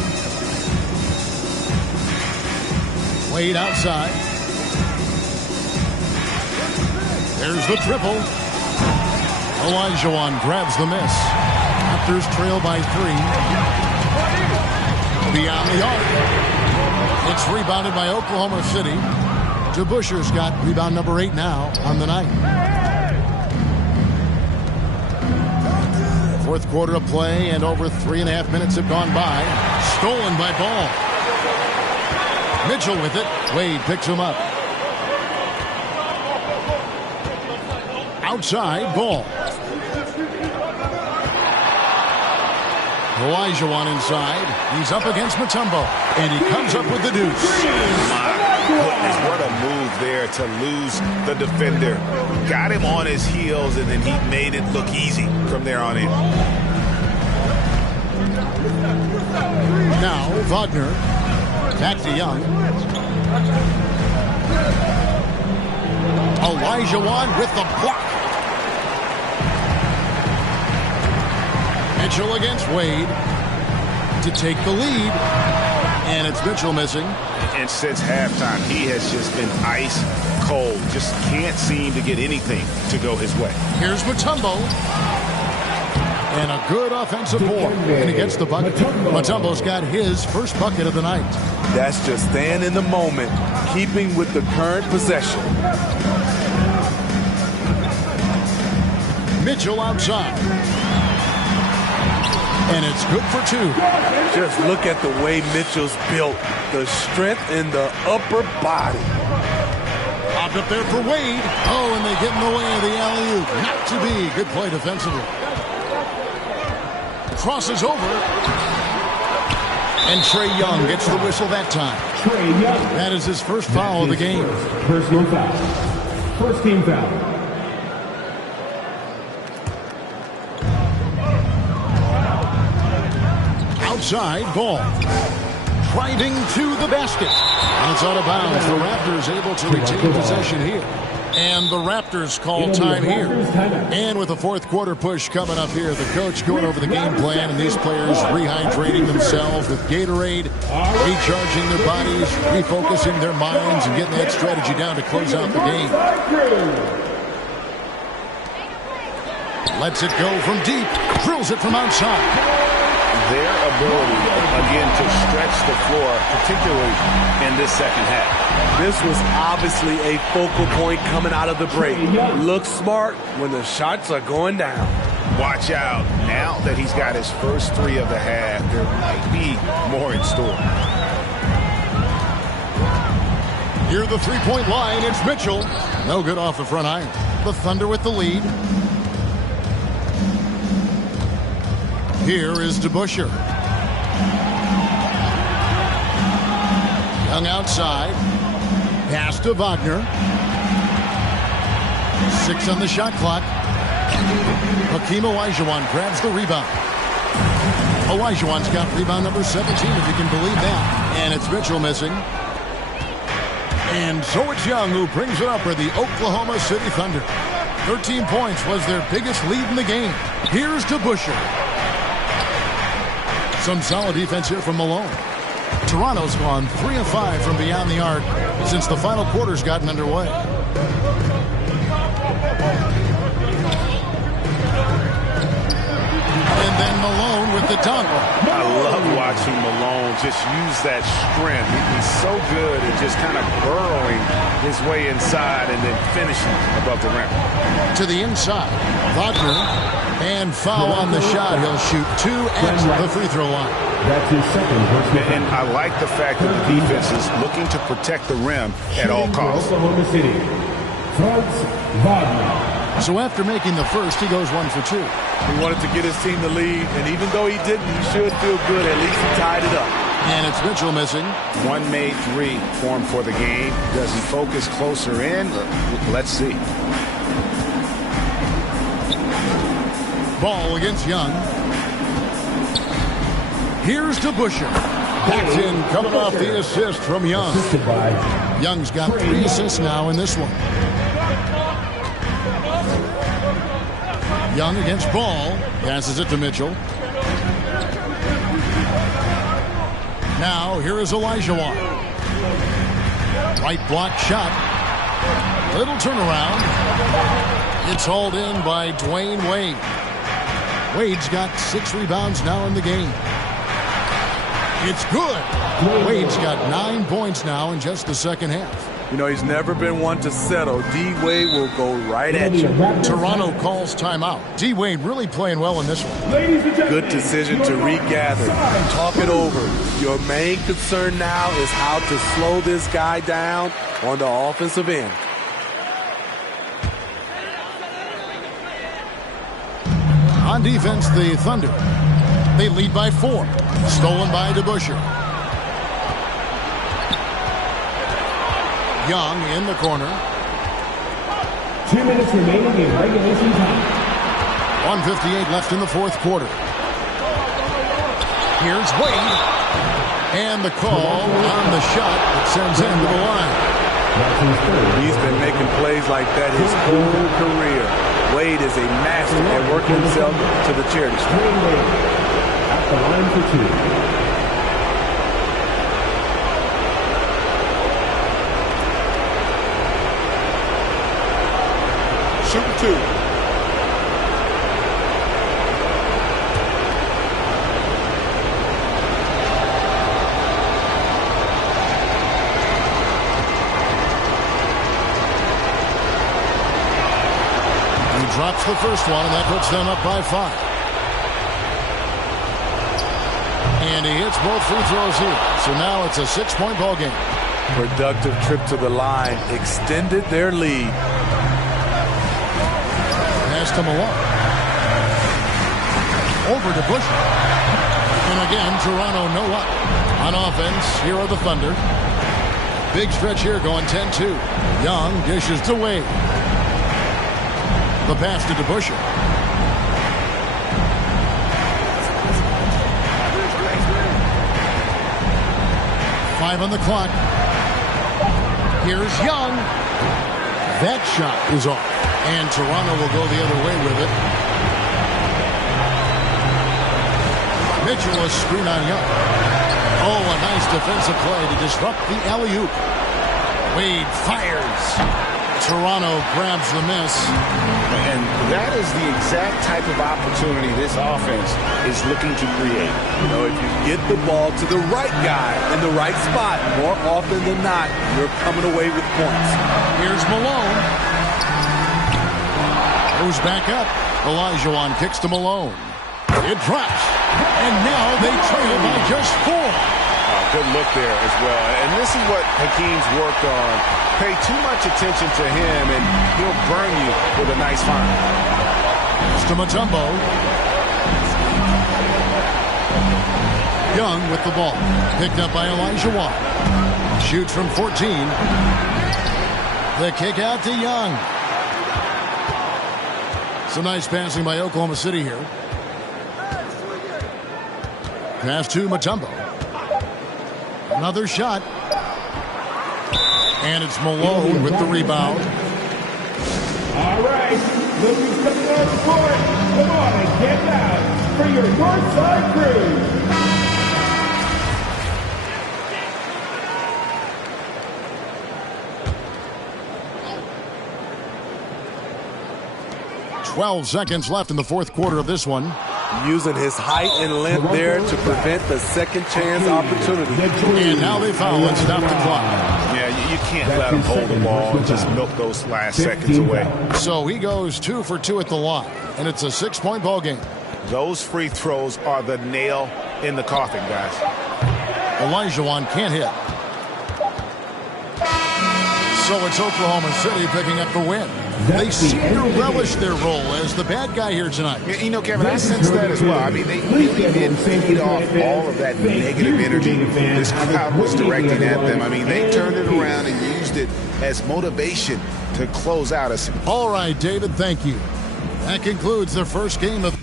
Wade outside. There's the triple. Olajuwon grabs the miss. Raptors trail by 3. Beyond the arc. It's rebounded by Oklahoma City. DeBusschere's got rebound number 8 now on the night. Fourth quarter of play, and over 3.5 minutes have gone by. Stolen by Ball. Mitchell with it. Wade picks him up. Outside, Ball. Olajuwon inside. He's up against Mutombo, and he comes up with the deuce. My goodness, what a move there to lose the defender. Got him on his heels, and then he made it look easy from there on in. Now, Wagner. Back to Young. Olajuwon with the block. Mitchell against Wade to take the lead. And it's Mitchell missing. And since halftime, he has just been ice cold. Just can't seem to get anything to go his way. Here's Mutombo. And a good offensive board. And he gets the bucket. Mutombo's got his first bucket of the night. That's just staying in the moment, keeping with the current possession. Mitchell outside. And it's good for 2. Just look at the way Mitchell's built. The strength in the upper body. Popped up there for Wade. Oh, and they get in the way of the alley-oop. Not to be. Good play defensively. Crosses over. And Trae Young gets the whistle that time. That is his first foul of the game. Personal foul. First team foul. Outside, Ball. Driving to the basket. And it's out of bounds. The Raptors able to retain possession here. And the Raptors call time here. And with the fourth quarter push coming up here, the coach going over the game plan, and these players rehydrating themselves with Gatorade, recharging their bodies, refocusing their minds, and getting that strategy down to close out the game. Lets it go from deep, drills it from outside. Their ability, again, to stretch the floor, particularly in this second half. This was obviously a focal point coming out of the break. Look smart when the shots are going down. Watch out. Now that he's got his first 3 of the half, there might be more in store. Near the three-point line, it's Mitchell. No good off the front iron. The Thunder with the lead. Here is DeBusschere. Young outside. Pass to Wagner. 6 on the shot clock. Hakeem Olajuwon grabs the rebound. Olajuwon's got rebound number 17, if you can believe that. And it's Mitchell missing. And so it's Young who brings it up for the Oklahoma City Thunder. 13 points was their biggest lead in the game. Here's DeBusschere. Some solid defense here from Malone. Toronto's gone 3 of 5 from beyond the arc since the final quarter's gotten underway. And then Malone with the dunk. I love watching Malone just use that strength. He's so good at just kind of burrowing his way inside and then finishing above the rim. To the inside, Wagner. And foul on the shot. He'll shoot 2 at the free throw line. That's his second. And I like the fact that the defense is looking to protect the rim at all costs. Oklahoma City. Franz Wagner. So after making the first, he goes 1 for 2. He wanted to get his team the lead, and even though he didn't, he should feel good. At least he tied it up. And it's Mitchell missing. 1 made 3 for him for the game. Does he focus closer in? Let's see. Ball against Young. Here's DeBusschere. Backed in, coming off the assist from Young. Young's got 3 assists now in this one. Young against Ball. Passes it to Mitchell. Now, here is Olajuwon. Right block shot. Little turnaround. It's hauled in by Dwayne Wade. Wade's got 6 rebounds now in the game. It's good. Wade's got 9 points now in just the second half. You know, he's never been one to settle. D-Wade will go right at you. Toronto calls timeout. D-Wade really playing well in this one. Good decision to regather. Talk it over. Your main concern now is how to slow this guy down on the offensive end. On defense, the Thunder. They lead by 4. Stolen by DeBusschere. Young in the corner. 2 minutes remaining in regulation time. 1:58 left in the fourth quarter. Here's Wade. And the call on the shot that sends him to the line. He's been making plays like that his whole career. Wade is a master at working himself to the charity stripe. At the line for 2. Shooting 2. He drops the first one, and that puts them up by 5. And he hits both free throws here. So now it's a 6-point ball game. Productive trip to the line extended their lead. To Malone. Over to Busher. And again, Toronto no up. On offense, here are the Thunder. Big stretch here going 10-2. Young dishes to Wade. The pass to DeBusschere. Five on the clock. Here's Young. That shot is off. And Toronto will go the other way with it. Mitchell a screen on Young. Oh, a nice defensive play to disrupt the alley-oop. Wade fires. Toronto grabs the miss. And that is the exact type of opportunity this offense is looking to create. You know, if you get the ball to the right guy in the right spot, more often than not, you're coming away with points. Here's Malone. Goes back up. Olajuwon kicks to Malone. It drops. And now they trail by just 4. Good look there as well. And this is what Hakeem's worked on. Pay too much attention to him, and he'll burn you with a nice find. It's to Mutombo. Young with the ball. Picked up by Olajuwon. Shoots from 14. The kick out to Young. Some nice passing by Oklahoma City here. Pass to Mutombo. Another shot. And it's Malone with the rebound. All right. Look who's coming on the court. Come on and get out for your Northside crew. 12 seconds left in the fourth quarter of this one. Using his height and length there to prevent the second chance opportunity. And now they foul and stop the clock. Yeah, you can't let him hold the ball and just milk those last seconds away. So he goes 2 for 2 at the line, and it's a 6-point ball game. Those free throws are the nail in the coffin, guys. Olajuwon can't hit. So it's Oklahoma City picking up the win. They seem to relish their role as the bad guy here tonight. You know, Kevin, I sense that as well. I mean, they really did feed off all of that negative energy this crowd was directing at them. I mean, they turned it around and used it as motivation to close out a... All right, David, thank you. That concludes the first game of...